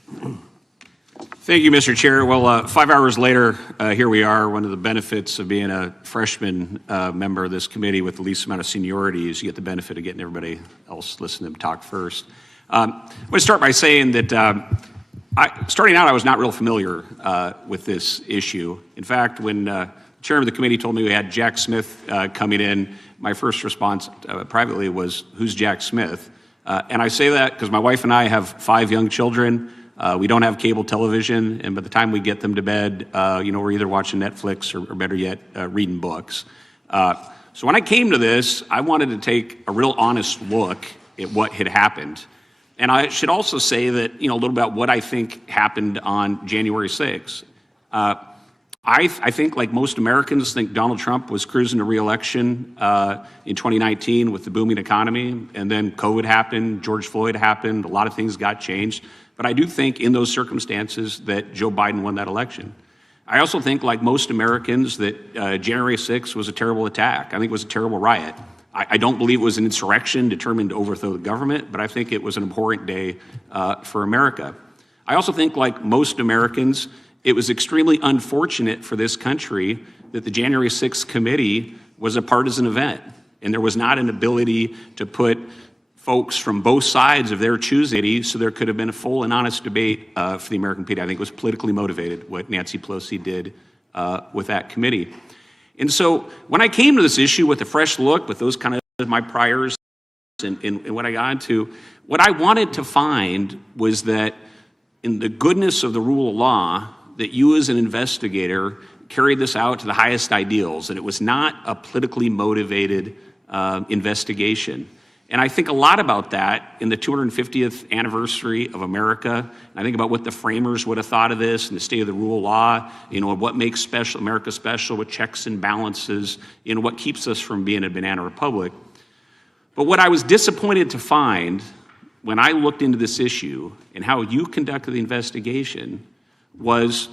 Thank you, Mr. Chair. Well, 5 hours later, here we are. One of the benefits of being a freshman member of this committee with the least amount of seniority is you get the benefit of getting everybody else listen to them talk first. I want to start by saying that starting out, I was not real familiar with this issue. In fact, when the chairman of the committee told me we had Jack Smith coming in, my first response privately was, "Who's Jack Smith?" And I say that because my wife and I have 5 young children. We don't have cable television, and by the time we get them to bed, we're either watching Netflix or better yet, reading books. So when I came to this, I wanted to take a real honest look at what had happened. And I should also say that, a little about what I think happened on January 6th. I think, like most Americans, think Donald Trump was cruising to re-election in 2019 with the booming economy, and then COVID happened, George Floyd happened, a lot of things got changed. But I do think in those circumstances that Joe Biden won that election. I also think, like most Americans, that January 6th was a terrible attack. I think it was a terrible riot. I don't believe it was an insurrection determined to overthrow the government, but I think it was an important day for America. I also think, like most Americans, it was extremely unfortunate for this country that the January 6th committee was a partisan event, and there was not an ability to put folks from both sides of their choosing, so there could have been a full and honest debate for the American people. I think it was politically motivated, what Nancy Pelosi did with that committee. And so when I came to this issue with a fresh look, with those kind of my priors and what I got into, what I wanted to find was that in the goodness of the rule of law, that you as an investigator carried this out to the highest ideals, and it was not a politically motivated investigation. And I think a lot about that in the 250th anniversary of America. I think about what the framers would have thought of this and the state of the rule of law, what makes America special with checks and balances, what keeps us from being a banana republic. But what I was disappointed to find when I looked into this issue and how you conducted the investigation was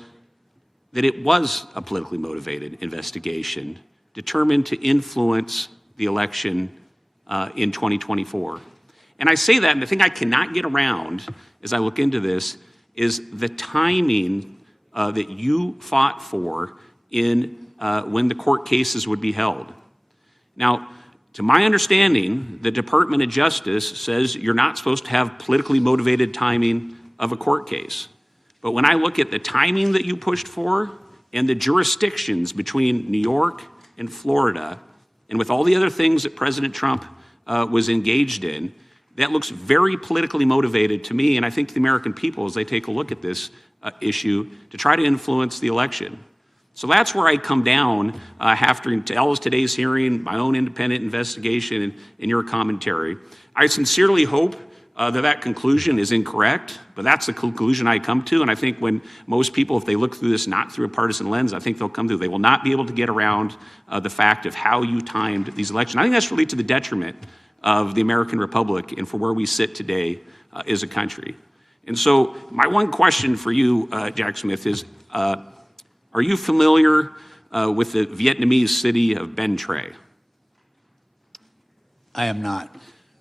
that it was a politically motivated investigation determined to influence the election in 2024. And I say that, and the thing I cannot get around as I look into this is the timing that you fought for in when the court cases would be held. Now, to my understanding, the Department of Justice says you're not supposed to have politically motivated timing of a court case. But when I look at the timing that you pushed for and the jurisdictions between New York and Florida, and with all the other things that President Trump was engaged in, that looks very politically motivated to me, and I think to the American people as they take a look at this issue to try to influence the election. So that's where I come down after today's hearing, my own independent investigation, and your commentary. I sincerely hope that conclusion is incorrect, but that's the conclusion I come to, and I think when most people, if they look through this not through a partisan lens, I think they'll come to, they will not be able to get around the fact of how you timed these elections. I think that's really to the detriment of the American Republic and for where we sit today as a country. And so my one question for you, Jack Smith, is are you familiar with the Vietnamese city of Bến Tre? I am not.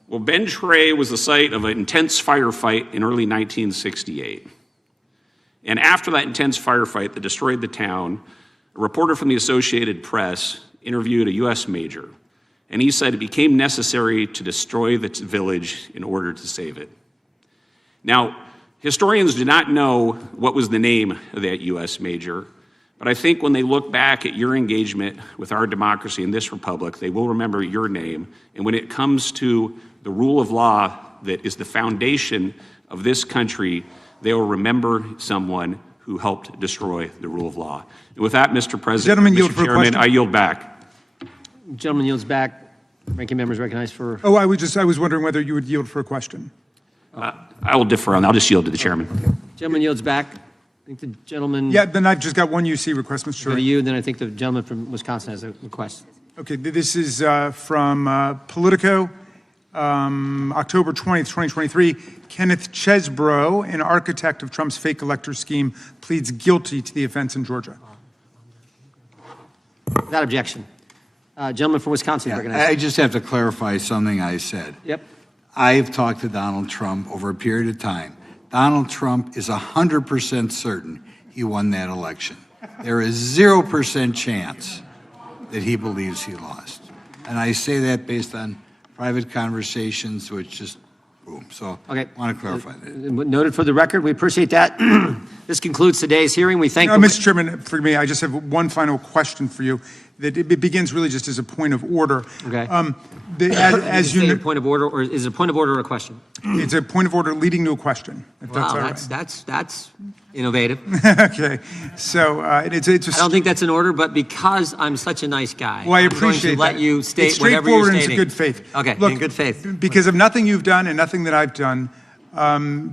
Well, Bến Tre was the site of an intense firefight in early 1968. And after that intense firefight that destroyed the town, a reporter from the Associated Press interviewed a U.S. major, and he said it became necessary to destroy the village in order to save it. Now, historians do not know what was the name of that U.S. major, but I think when they look back at your engagement with our democracy in this republic, they will remember your name. And when it comes to the rule of law that is the foundation of this country, they will remember someone who helped destroy the rule of law. And with that, Mr. President, Mr. Chairman, I yield back. Gentleman yields back. Ranking member is recognized for. Oh, I was wondering whether you would yield for a question. I will defer on that. I'll just yield to the chairman. Gentleman yields back. I think the gentleman. Yeah, then I've just got one UC request, Mr. Chair. To you, then I think the gentleman from Wisconsin has a request. Okay, this is from Politico, October 20th, 2023. Kenneth Chesbrough, an architect of Trump's fake elector scheme, pleads guilty to the offense in Georgia. Without objection. Gentleman from Wisconsin, recognized. I just have to clarify something I said. Yep. I've talked to Donald Trump over a period of time. Donald Trump is 100% certain he won that election. There is 0% chance that he believes he lost. And I say that based on private conversations, which just, boom. So I want to clarify that. Noted for the record. We appreciate that. This concludes today's hearing. We thank Mr. Chairman, for me, I just have one final question for you. That it begins really just as a point of order. Okay. As you know, point of order, or is it a point of order or a question? It's a point of order leading to a question. If that's all right. That's innovative. Okay. So it's I don't think that's an order, but because I'm such a nice guy, well, I I'm going appreciate to let that. you state it's whatever you're straightforward stating. and it's in good faith. Okay, Look, in good faith. Because of nothing you've done and nothing that I've done,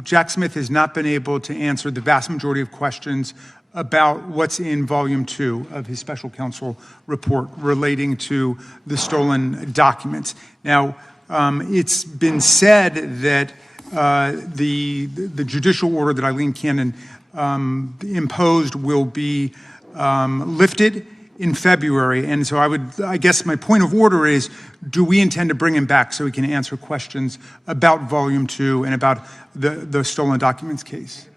Jack Smith has not been able to answer the vast majority of questions about what's in Volume 2 of his special counsel report relating to the stolen documents. Now, it's been said that the judicial order that Eileen Cannon imposed will be lifted in February. And so I guess my point of order is, do we intend to bring him back so he can answer questions about Volume 2 and about the stolen documents case?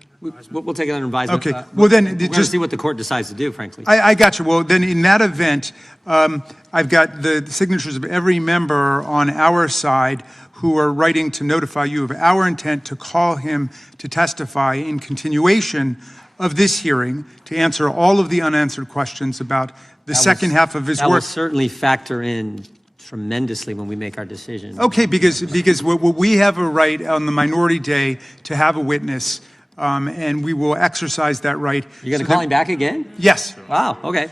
We'll take it under advisement. Okay. Well, then we're just see what the court decides to do, frankly. I got you. Well, then in that event, I've got the signatures of every member on our side who are writing to notify you of our intent to call him to testify in continuation of this hearing to answer all of the unanswered questions about the second half of his That work. will certainly factor in tremendously when we make our decision. Okay, because we have a right on the minority day to have a witness, and we will exercise that right. You're going to call him back again? Yes. Wow. Okay.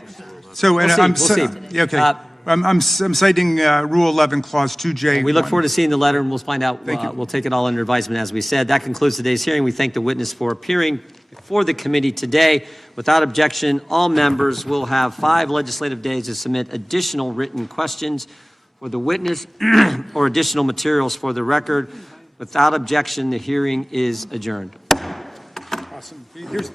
So, and We'll see. yeah, okay. I'm citing Rule 11, Clause 2J. We look forward to seeing the letter, and we'll find out. Thank you. We'll take it all under advisement, as we said. That concludes today's hearing. We thank the witness for appearing before the committee today. Without objection, all members will have 5 legislative days to submit additional written questions for the witness or additional materials for the record. Without objection, the hearing is adjourned. Awesome. Here's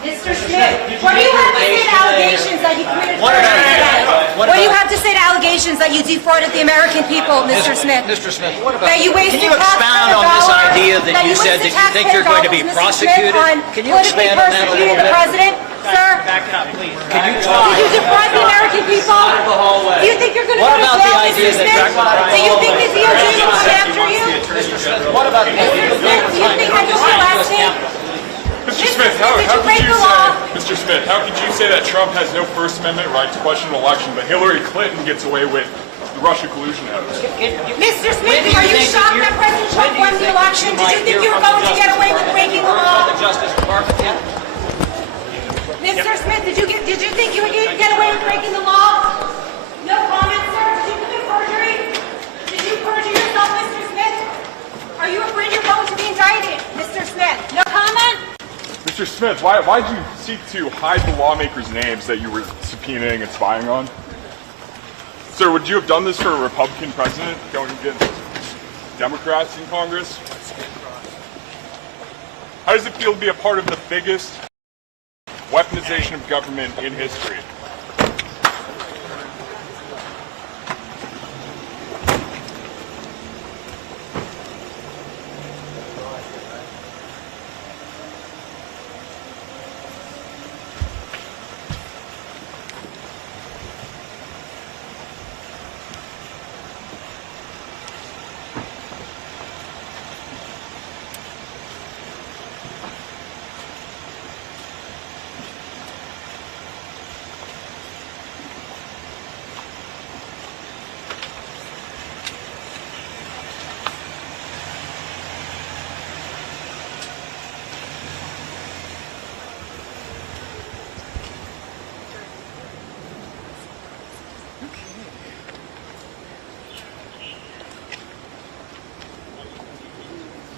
Mr. Smith, what do you have to say to allegations that you committed fraud? What do you have to say to allegations that you defrauded the American people, Mr. Smith? Mr. Smith, what about, that you wasted can you expound on this idea that you said that you think you're going to be prosecuted? Can you expand on that a little bit? The president, sir? Back it up, please. Can you talk? Did you defraud the American people? Do you think you're going to go to jail, Mr. Smith? Do you think the DOJ will come after you? Mr. Smith, what about Mr. Smith, do you think I know your last name? Mr. Smith, how could you say that Trump has no First Amendment right to question an election, but Hillary Clinton gets away with the Russia collusion evidence? Mr. Smith, are you shocked that President Trump won the election? Did you think you were going to get away with breaking the law? Mr. Smith, did you think you would get away with breaking the law? No comment, sir. Did you commit perjury? Did you perjure yourself, Mr. Smith? Are you afraid you're going to be indicted, Mr. Smith? No comment? Mr. Smith, why did you seek to hide the lawmakers' names that you were subpoenaing and spying on? Sir, would you have done this for a Republican president going against Democrats in Congress? How does it feel to be a part of the biggest weaponization of government in history?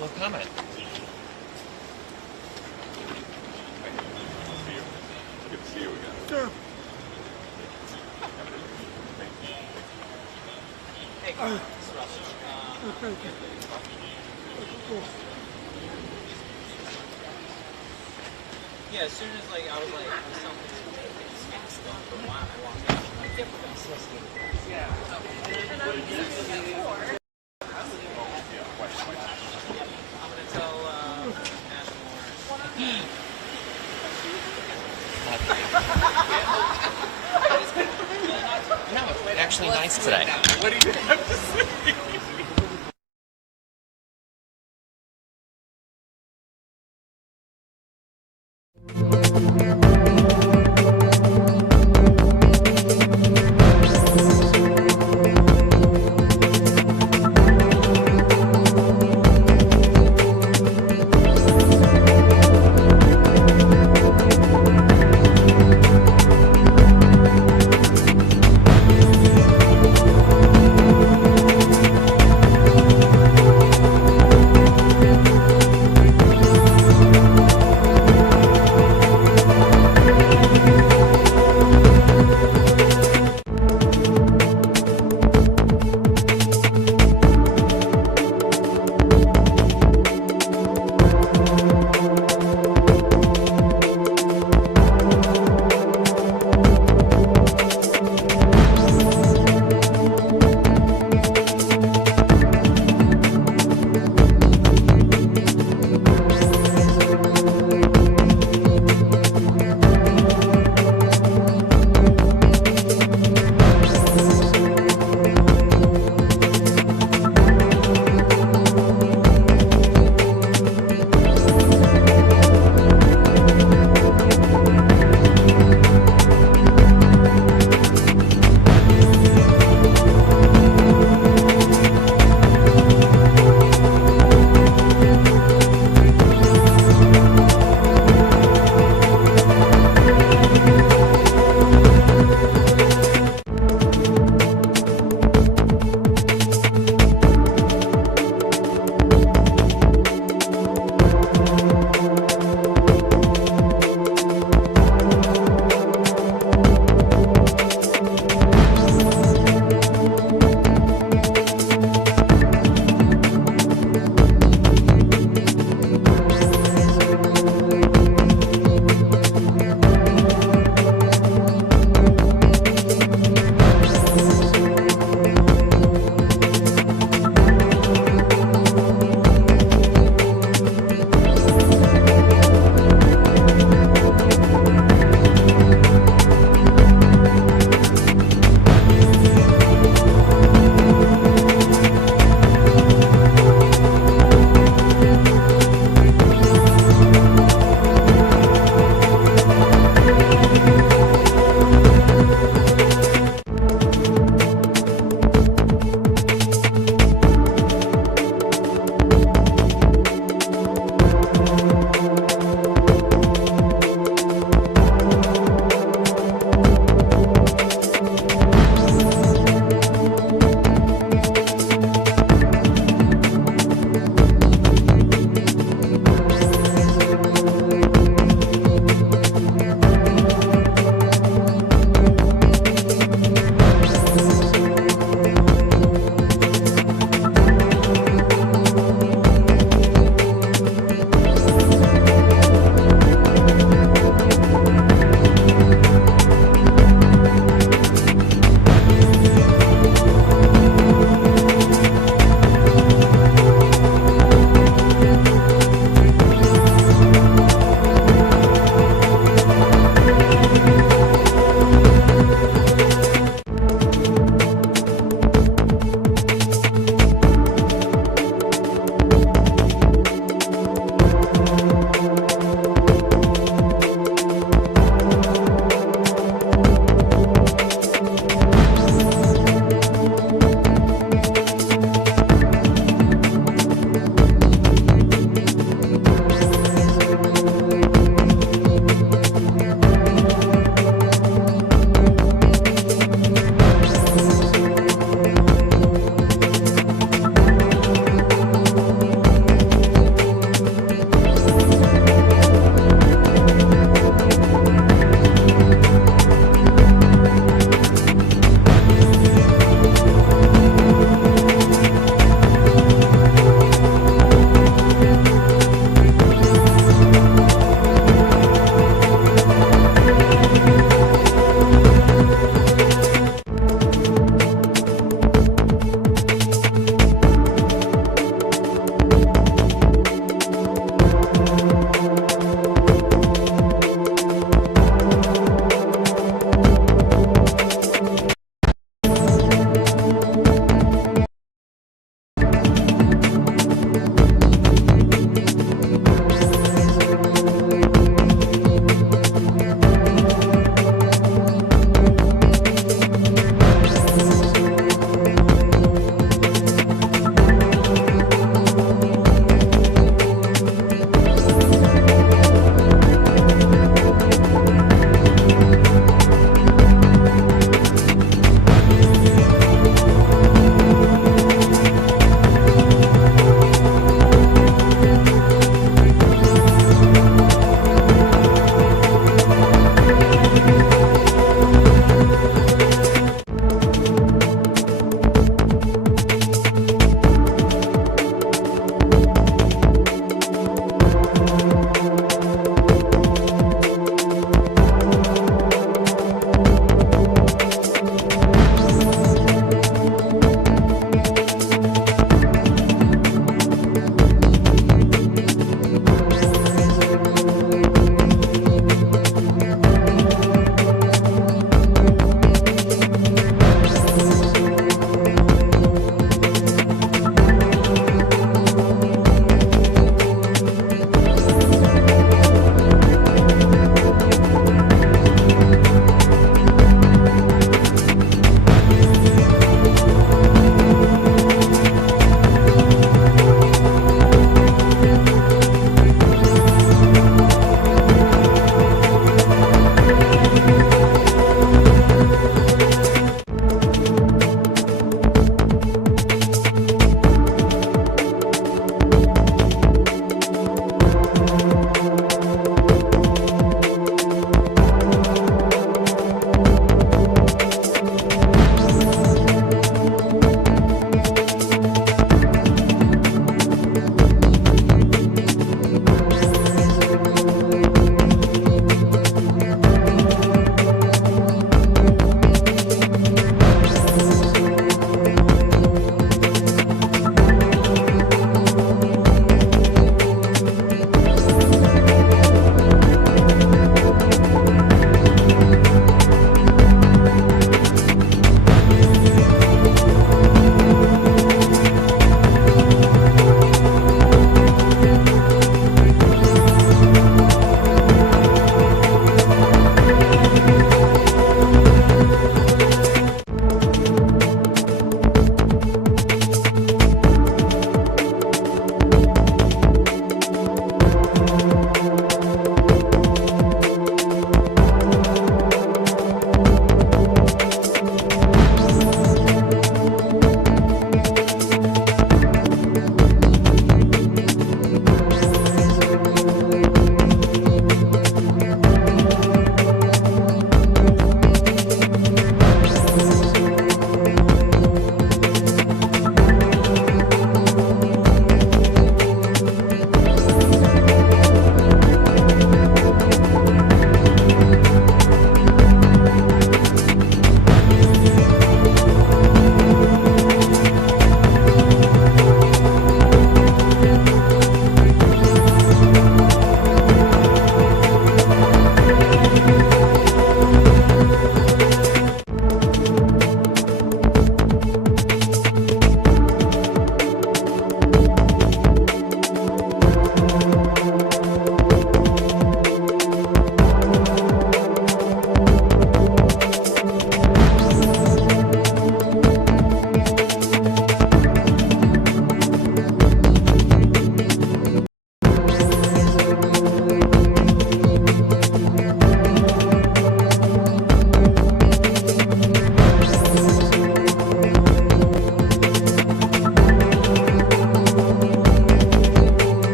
No comment. Good to see you again. Sure. Yeah, as soon as I was like, something going for a while, I walked out. Yeah. Actually nice today. What do you have to say?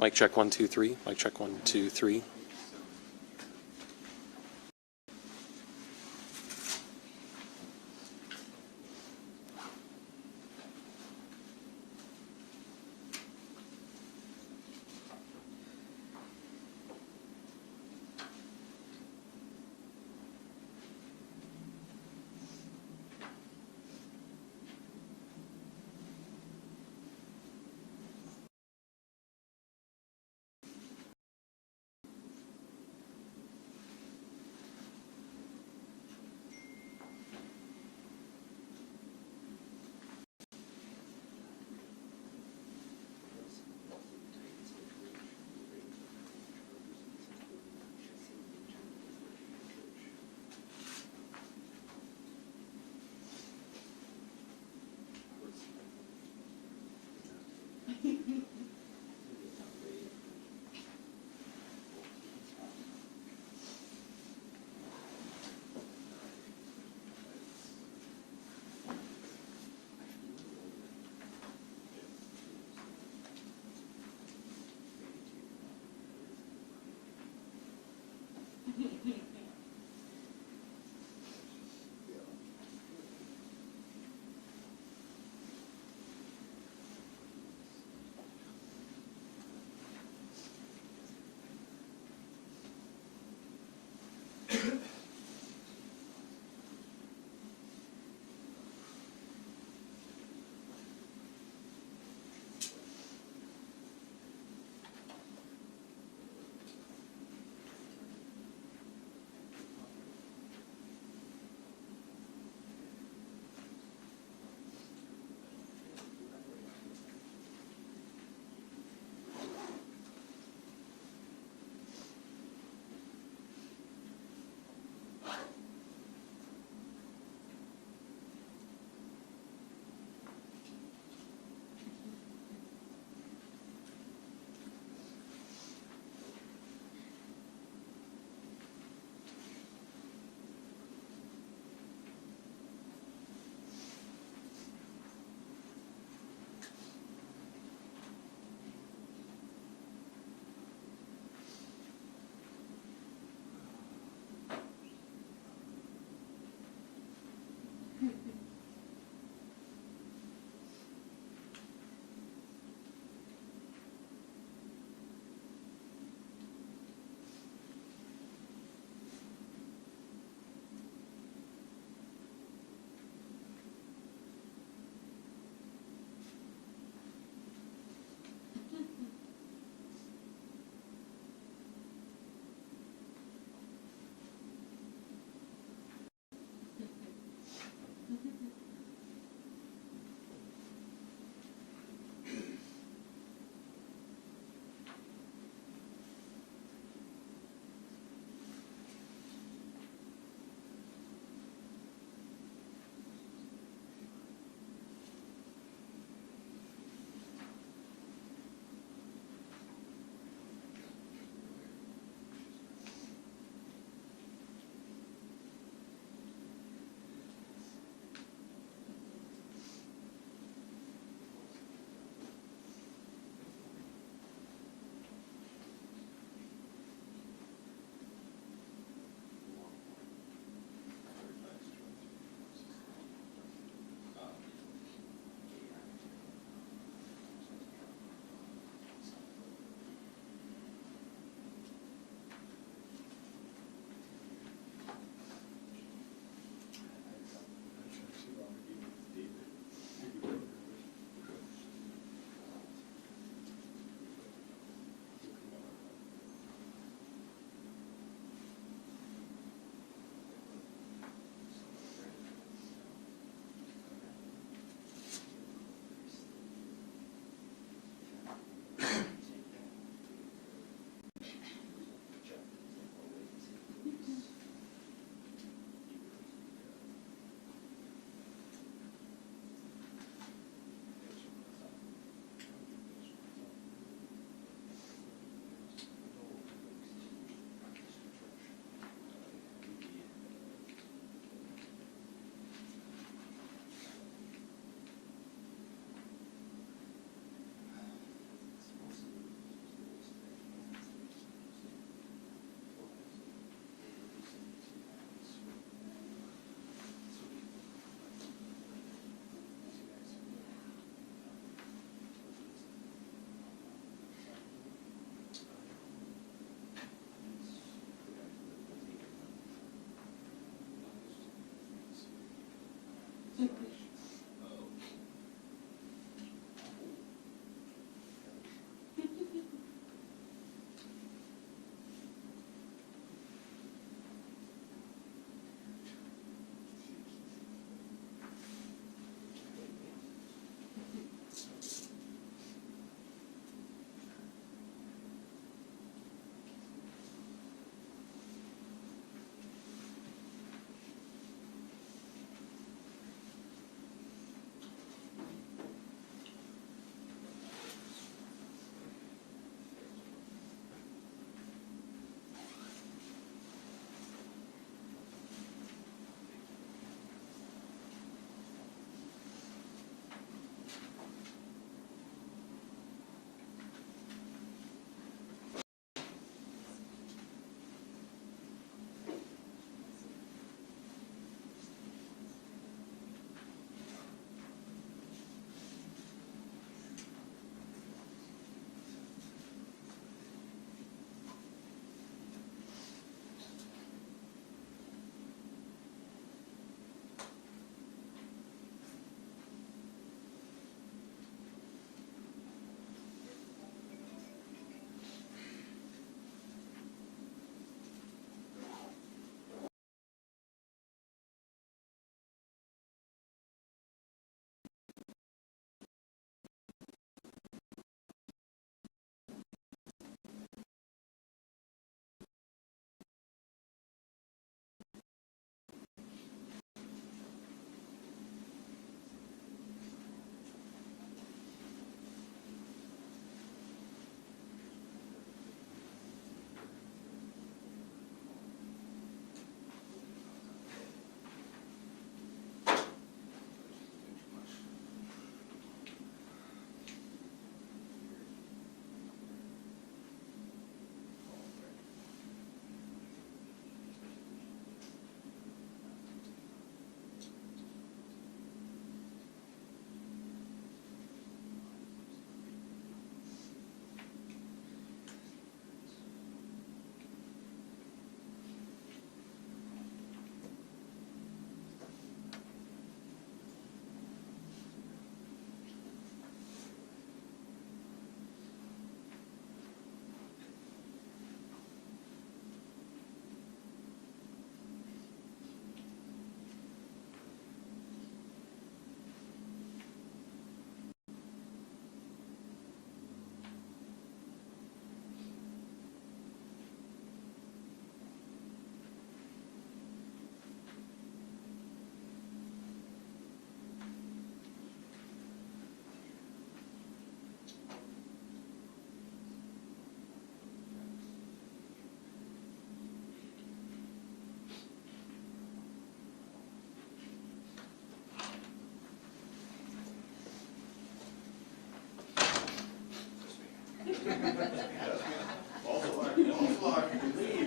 Mic check 1 2 3. Mic check 1 2 3.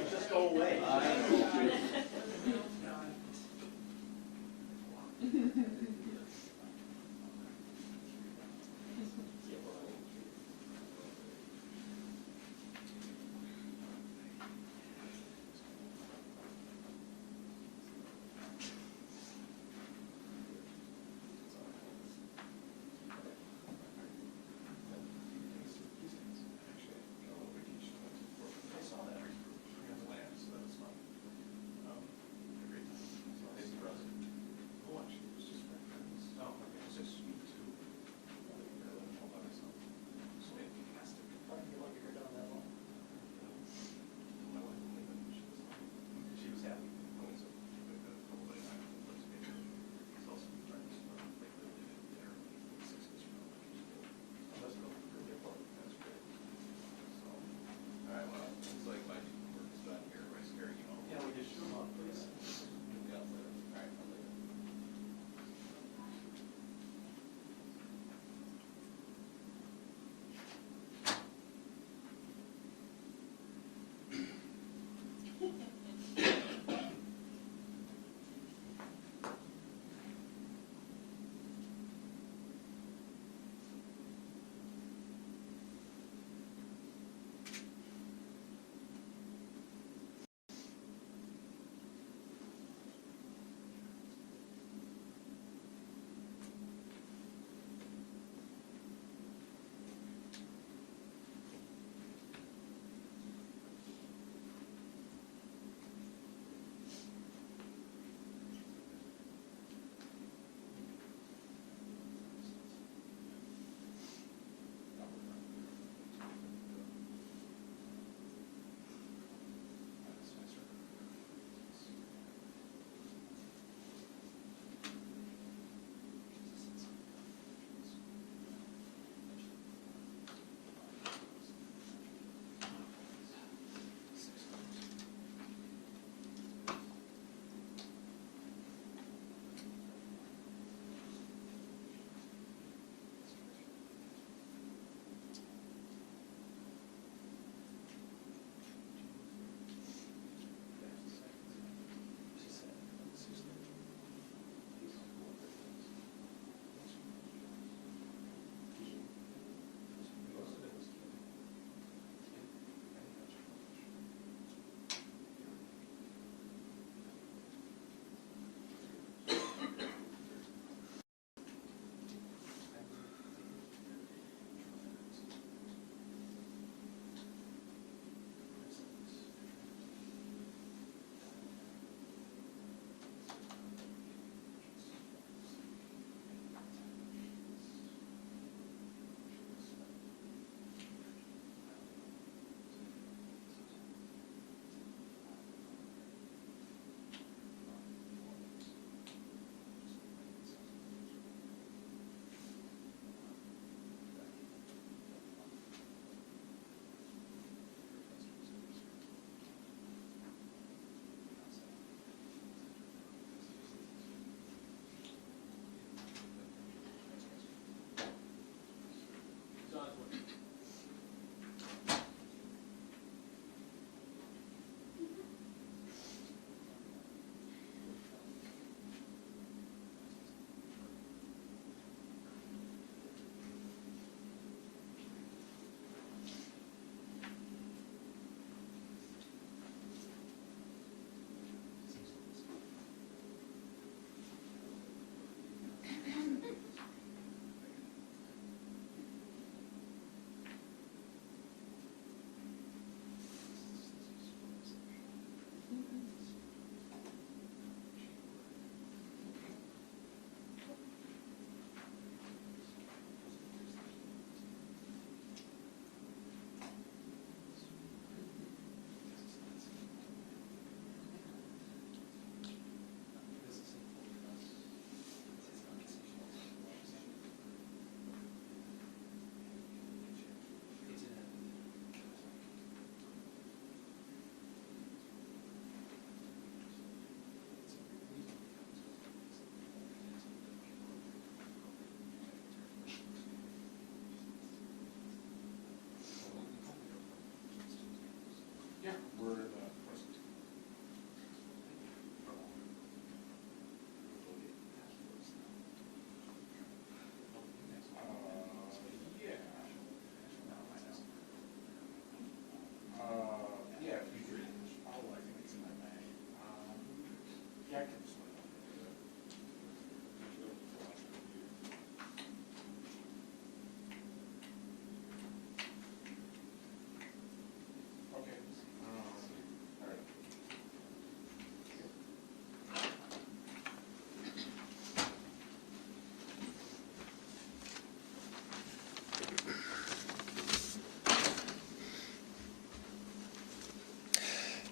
Just go away.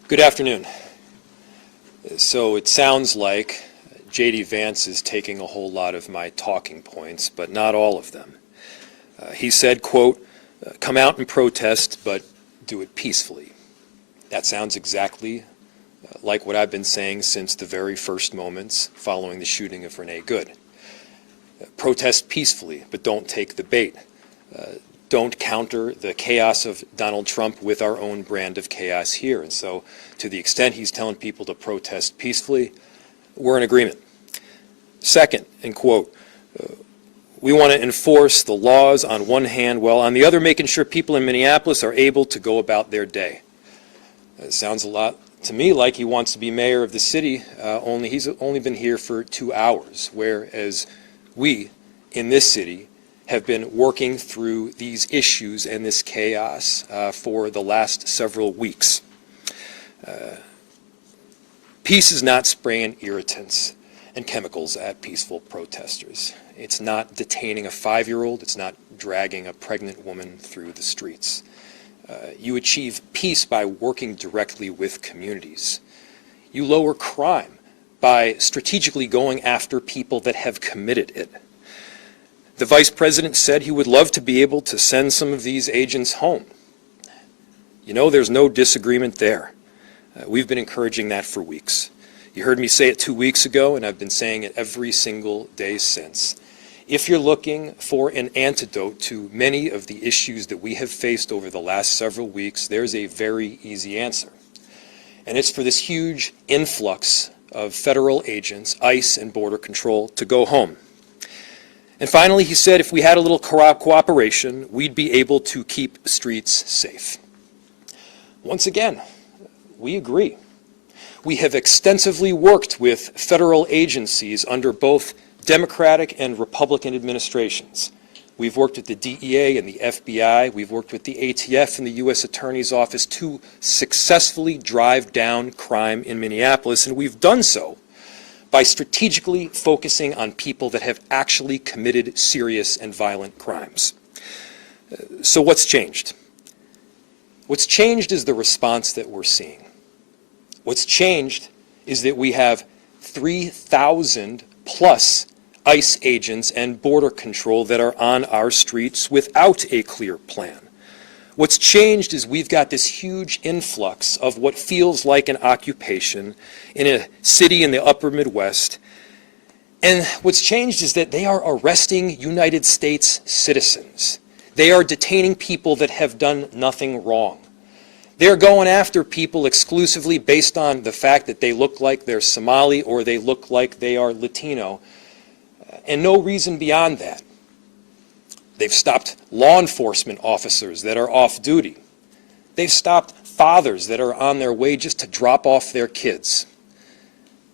Good afternoon. So it sounds like J.D. Vance is taking a whole lot of my talking points, but not all of them. He said, quote, come out and protest, but do it peacefully. That sounds exactly like what I've been saying since the very first moments following the shooting of Renee Good. Protest peacefully, but don't take the bait. Don't counter the chaos of Donald Trump with our own brand of chaos here. And so to the extent he's telling people to protest peacefully, we're in agreement. Second, and quote, we want to enforce the laws on one hand, while on the other making sure people in Minneapolis are able to go about their day. It sounds a lot to me like he wants to be mayor of the city, only he's only been here for 2 hours, whereas we in this city have been working through these issues and this chaos for the last several weeks. Peace is not spraying irritants and chemicals at peaceful protesters. It's not detaining a 5-year-old. It's not dragging a pregnant woman through the streets. You achieve peace by working directly with communities. You lower crime by strategically going after people that have committed it. The Vice President said he would love to be able to send some of these agents home. You know, there's no disagreement there. We've been encouraging that for weeks. You heard me say it 2 weeks ago, and I've been saying it every single day since. If you're looking for an antidote to many of the issues that we have faced over the last several weeks, there's a very easy answer. And it's for this huge influx of federal agents, ICE and Border Control, to go home. And finally, he said if we had a little cooperation, we'd be able to keep streets safe. Once again, we agree. We have extensively worked with federal agencies under both Democratic and Republican administrations. We've worked with the DEA and the FBI. We've worked with the ATF and the U.S. Attorney's Office to successfully drive down crime in Minneapolis, and we've done so by strategically focusing on people that have actually committed serious and violent crimes. So what's changed? What's changed is the response that we're seeing. What's changed is that we have 3,000 plus ICE agents and Border Control that are on our streets without a clear plan. What's changed is we've got this huge influx of what feels like an occupation in a city in the upper Midwest. And what's changed is that they are arresting United States citizens. They are detaining people that have done nothing wrong. They're going after people exclusively based on the fact that they look like they're Somali or they look like they are Latino, and no reason beyond that. They've stopped law enforcement officers that are off duty. They've stopped fathers that are on their way just to drop off their kids.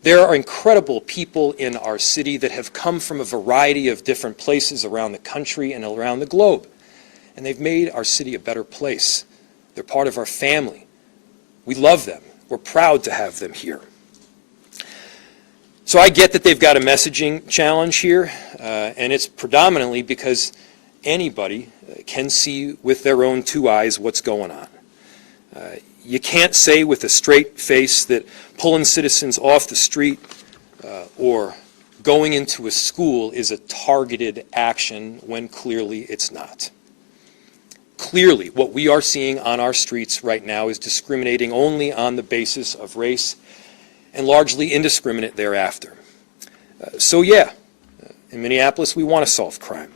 There are incredible people in our city that have come from a variety of different places around the country and around the globe, and they've made our city a better place. They're part of our family. We love them. We're proud to have them here. So I get that they've got a messaging challenge here, and it's predominantly because anybody can see with their own 2 eyes what's going on. You can't say with a straight face that pulling citizens off the street or going into a school is a targeted action when clearly it's not. Clearly, what we are seeing on our streets right now is discriminating only on the basis of race and largely indiscriminate thereafter. So yeah, in Minneapolis, we want to solve crime.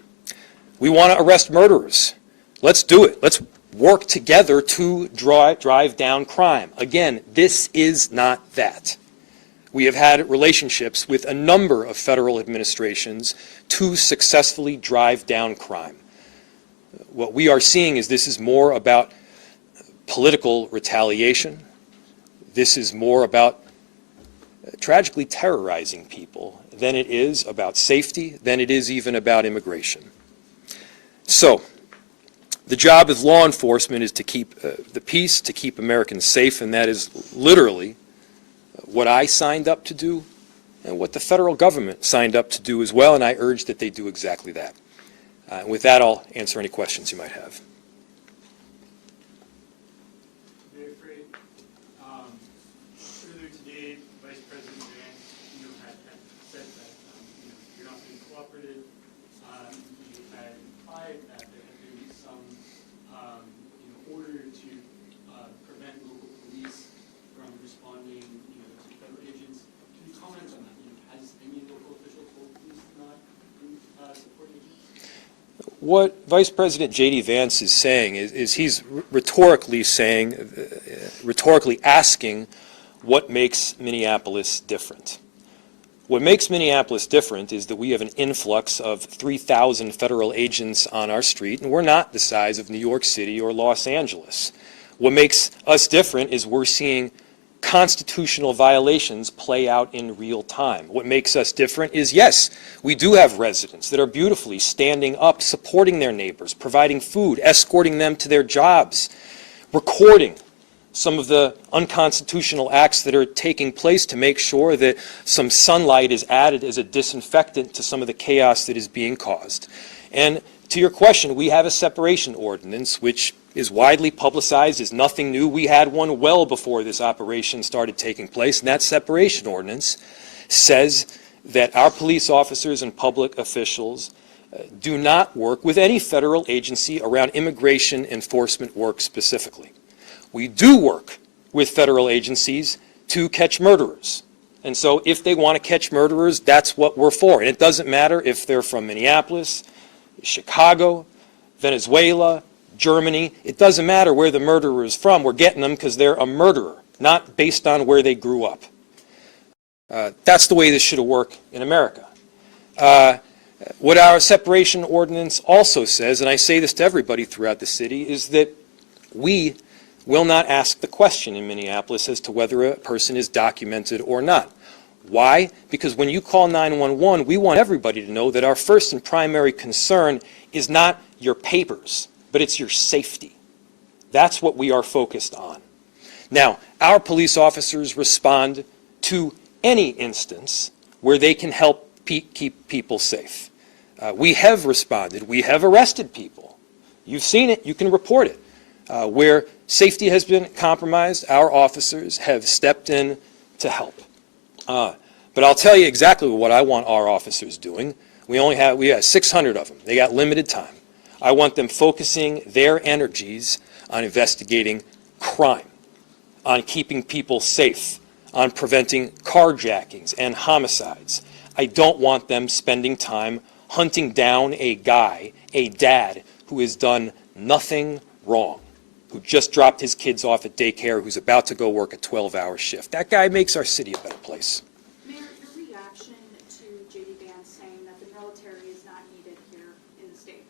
We want to arrest murderers. Let's do it. Let's work together to drive down crime. Again, this is not that. We have had relationships with a number of federal administrations to successfully drive down crime. What we are seeing is this is more about political retaliation. This is more about tragically terrorizing people than it is about safety, than it is even about immigration. So, the job of law enforcement is to keep the peace, to keep Americans safe, and that is literally what I signed up to do and what the federal government signed up to do as well, and I urge that they do exactly that. With that, I'll answer any questions you might have. testified that there had been some order to prevent local police from responding to federal agents. Can you comment on that? Has any local official told police not to support agents? What Vice President J.D. Vance is saying is he's rhetorically asking what makes Minneapolis different. What makes Minneapolis different is that we have an influx of 3,000 federal agents on our street, and we're not the size of New York City or Los Angeles. What makes us different is we're seeing constitutional violations play out in real time. What makes us different is, yes, we do have residents that are beautifully standing up, supporting their neighbors, providing food, escorting them to their jobs, recording some of the unconstitutional acts that are taking place to make sure that some sunlight is added as a disinfectant to some of the chaos that is being caused. And to your question, we have a separation ordinance which is widely publicized, is nothing new. We had one well before this operation started taking place, and that separation ordinance says that our police officers and public officials do not work with any federal agency around immigration enforcement work specifically. We do work with federal agencies to catch murderers. And so if they want to catch murderers, that's what we're for. And it doesn't matter if they're from Minneapolis, Chicago, Venezuela, Germany. It doesn't matter where the murderer is from. We're getting them because they're a murderer, not based on where they grew up. That's the way this should have worked in America. What our separation ordinance also says, and I say this to everybody throughout the city, is that we will not ask the question in Minneapolis as to whether a person is documented or not. Why? Because when you call 911, we want everybody to know that our first and primary concern is not your papers, but it's your safety. That's what we are focused on. Now, our police officers respond to any instance where they can help keep people safe. We have responded. We have arrested people. You've seen it. You can report it. Where safety has been compromised, our officers have stepped in to help. But I'll tell you exactly what I want our officers doing. We have 600 of them. They got limited time. I want them focusing their energies on investigating crime, on keeping people safe, on preventing carjackings and homicides. I don't want them spending time hunting down a guy, a dad, who has done nothing wrong, who just dropped his kids off at daycare, who's about to go work a 12-hour shift. That guy makes our city a better place. Mayor, your reaction to J.D. Vance saying that the military is not needed here in the state?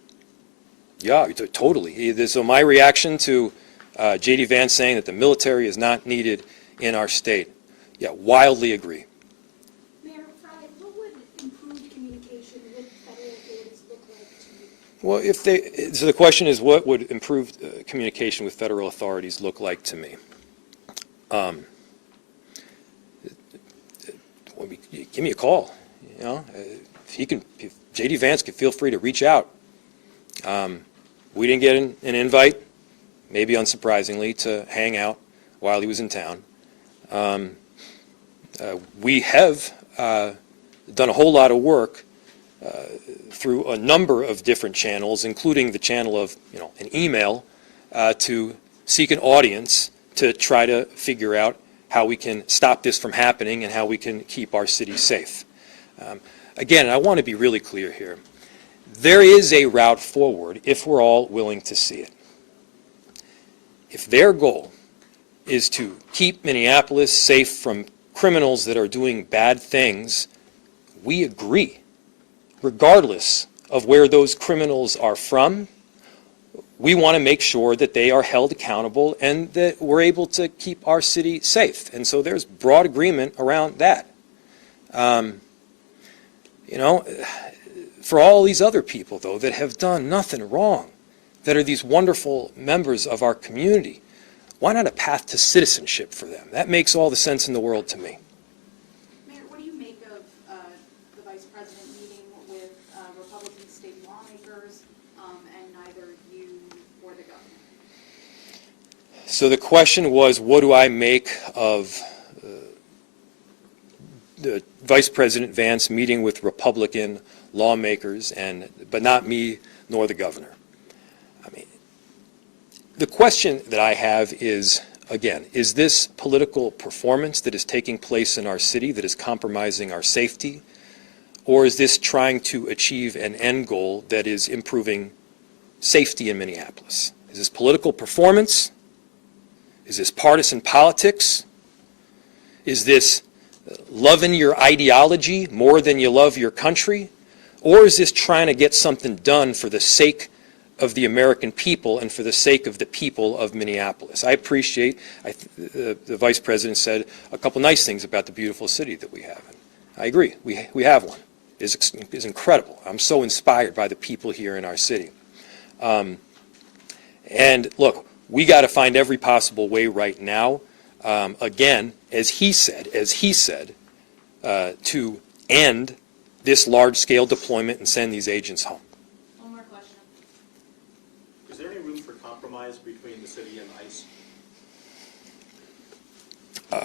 Yeah, totally. So my reaction to J.D. Vance saying that the military is not needed in our state, yeah, wildly agree. Mayor Fry, what would improved communication with federal authorities look like to you? Well, so the question is, what would improved communication with federal authorities look like to me? Give me a call. You know, if J.D. Vance could feel free to reach out. We didn't get an invite, maybe unsurprisingly, to hang out while he was in town. We have done a whole lot of work through a number of different channels, including the channel of an email, to seek an audience to try to figure out how we can stop this from happening and how we can keep our city safe. Again, I want to be really clear here. There is a route forward if we're all willing to see it. If their goal is to keep Minneapolis safe from criminals that are doing bad things, we agree. Regardless of where those criminals are from, we want to make sure that they are held accountable and that we're able to keep our city safe. And so there's broad agreement around that. For all these other people, though, that have done nothing wrong, that are these wonderful members of our community, why not a path to citizenship for them? That makes all the sense in the world to me. Mayor, what do you make of the Vice President meeting with Republican state lawmakers and neither you or the government? So the question was, what do I make of the Vice President Vance meeting with Republican lawmakers, but not me nor the governor. I mean, the question that I have is, again, is this political performance that is taking place in our city that is compromising our safety? Or is this trying to achieve an end goal that is improving safety in Minneapolis? Is this political performance? Is this partisan politics? Is this loving your ideology more than you love your country? Or is this trying to get something done for the sake of the American people and for the sake of the people of Minneapolis? I appreciate, the Vice President said a couple nice things about the beautiful city that we have. I agree, we have one. It's incredible. I'm so inspired by the people here in our city. And look, we got to find every possible way right now, again, as he said, to end this large-scale deployment and send these agents home. One more question. Is there any room for compromise between the city and ICE?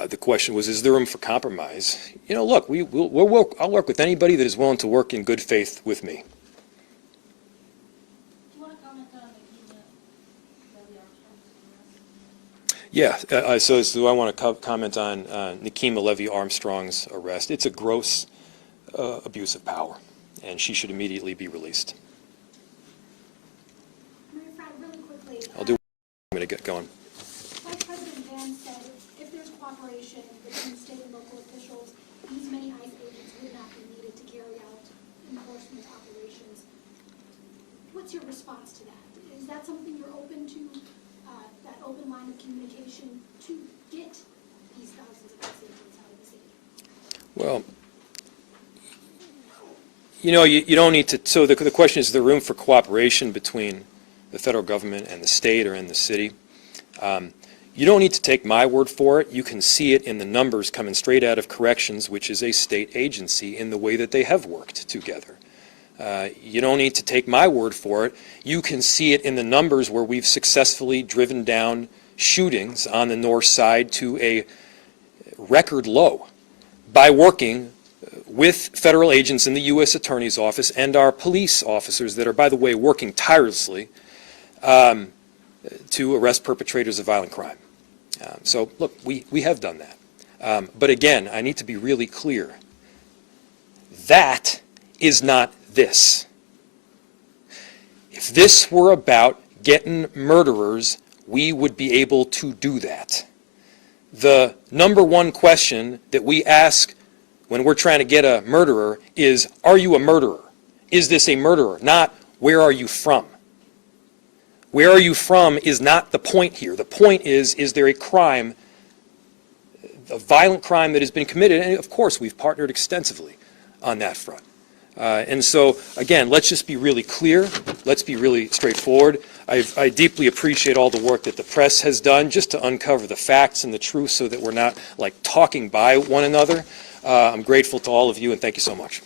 The question was, is there room for compromise? You know, look, I'll work with anybody that is willing to work in good faith with me. Yeah, so I want to comment on Nikema Levy-Armstrong's arrest. It's a gross abuse of power, and she should immediately be released. Really quickly, I'll do what I'm going to get going. Vice President Vance said if there's cooperation between state and local officials, these many ICE agents would not be needed to carry out enforcement operations. What's your response to that? Is that something you're open to, that open line of communication to get these thousands of ICE agents out of the city? Well, you know, you don't need to, so the question is, the room for cooperation between the federal government and the state or in the city. You don't need to take my word for it. You can see it in the numbers coming straight out of corrections, which is a state agency, in the way that they have worked together. You don't need to take my word for it. You can see it in the numbers where we've successfully driven down shootings on the north side to a record low by working with federal agents in the U.S. Attorney's Office and our police officers that are, by the way, working tirelessly to arrest perpetrators of violent crime. So, look, we have done that. But again, I need to be really clear. That is not this. If this were about getting murderers, we would be able to do that. The number one question that we ask when we're trying to get a murderer is, are you a murderer? Is this a murderer? Not, where are you from? Where are you from is not the point here. The point is there a crime, a violent crime that has been committed? And of course, we've partnered extensively on that front. And so, again, let's just be really clear. Let's be really straightforward. I deeply appreciate all the work that the press has done just to uncover the facts and the truth so that we're not like talking by one another. I'm grateful to all of you, and thank you so much.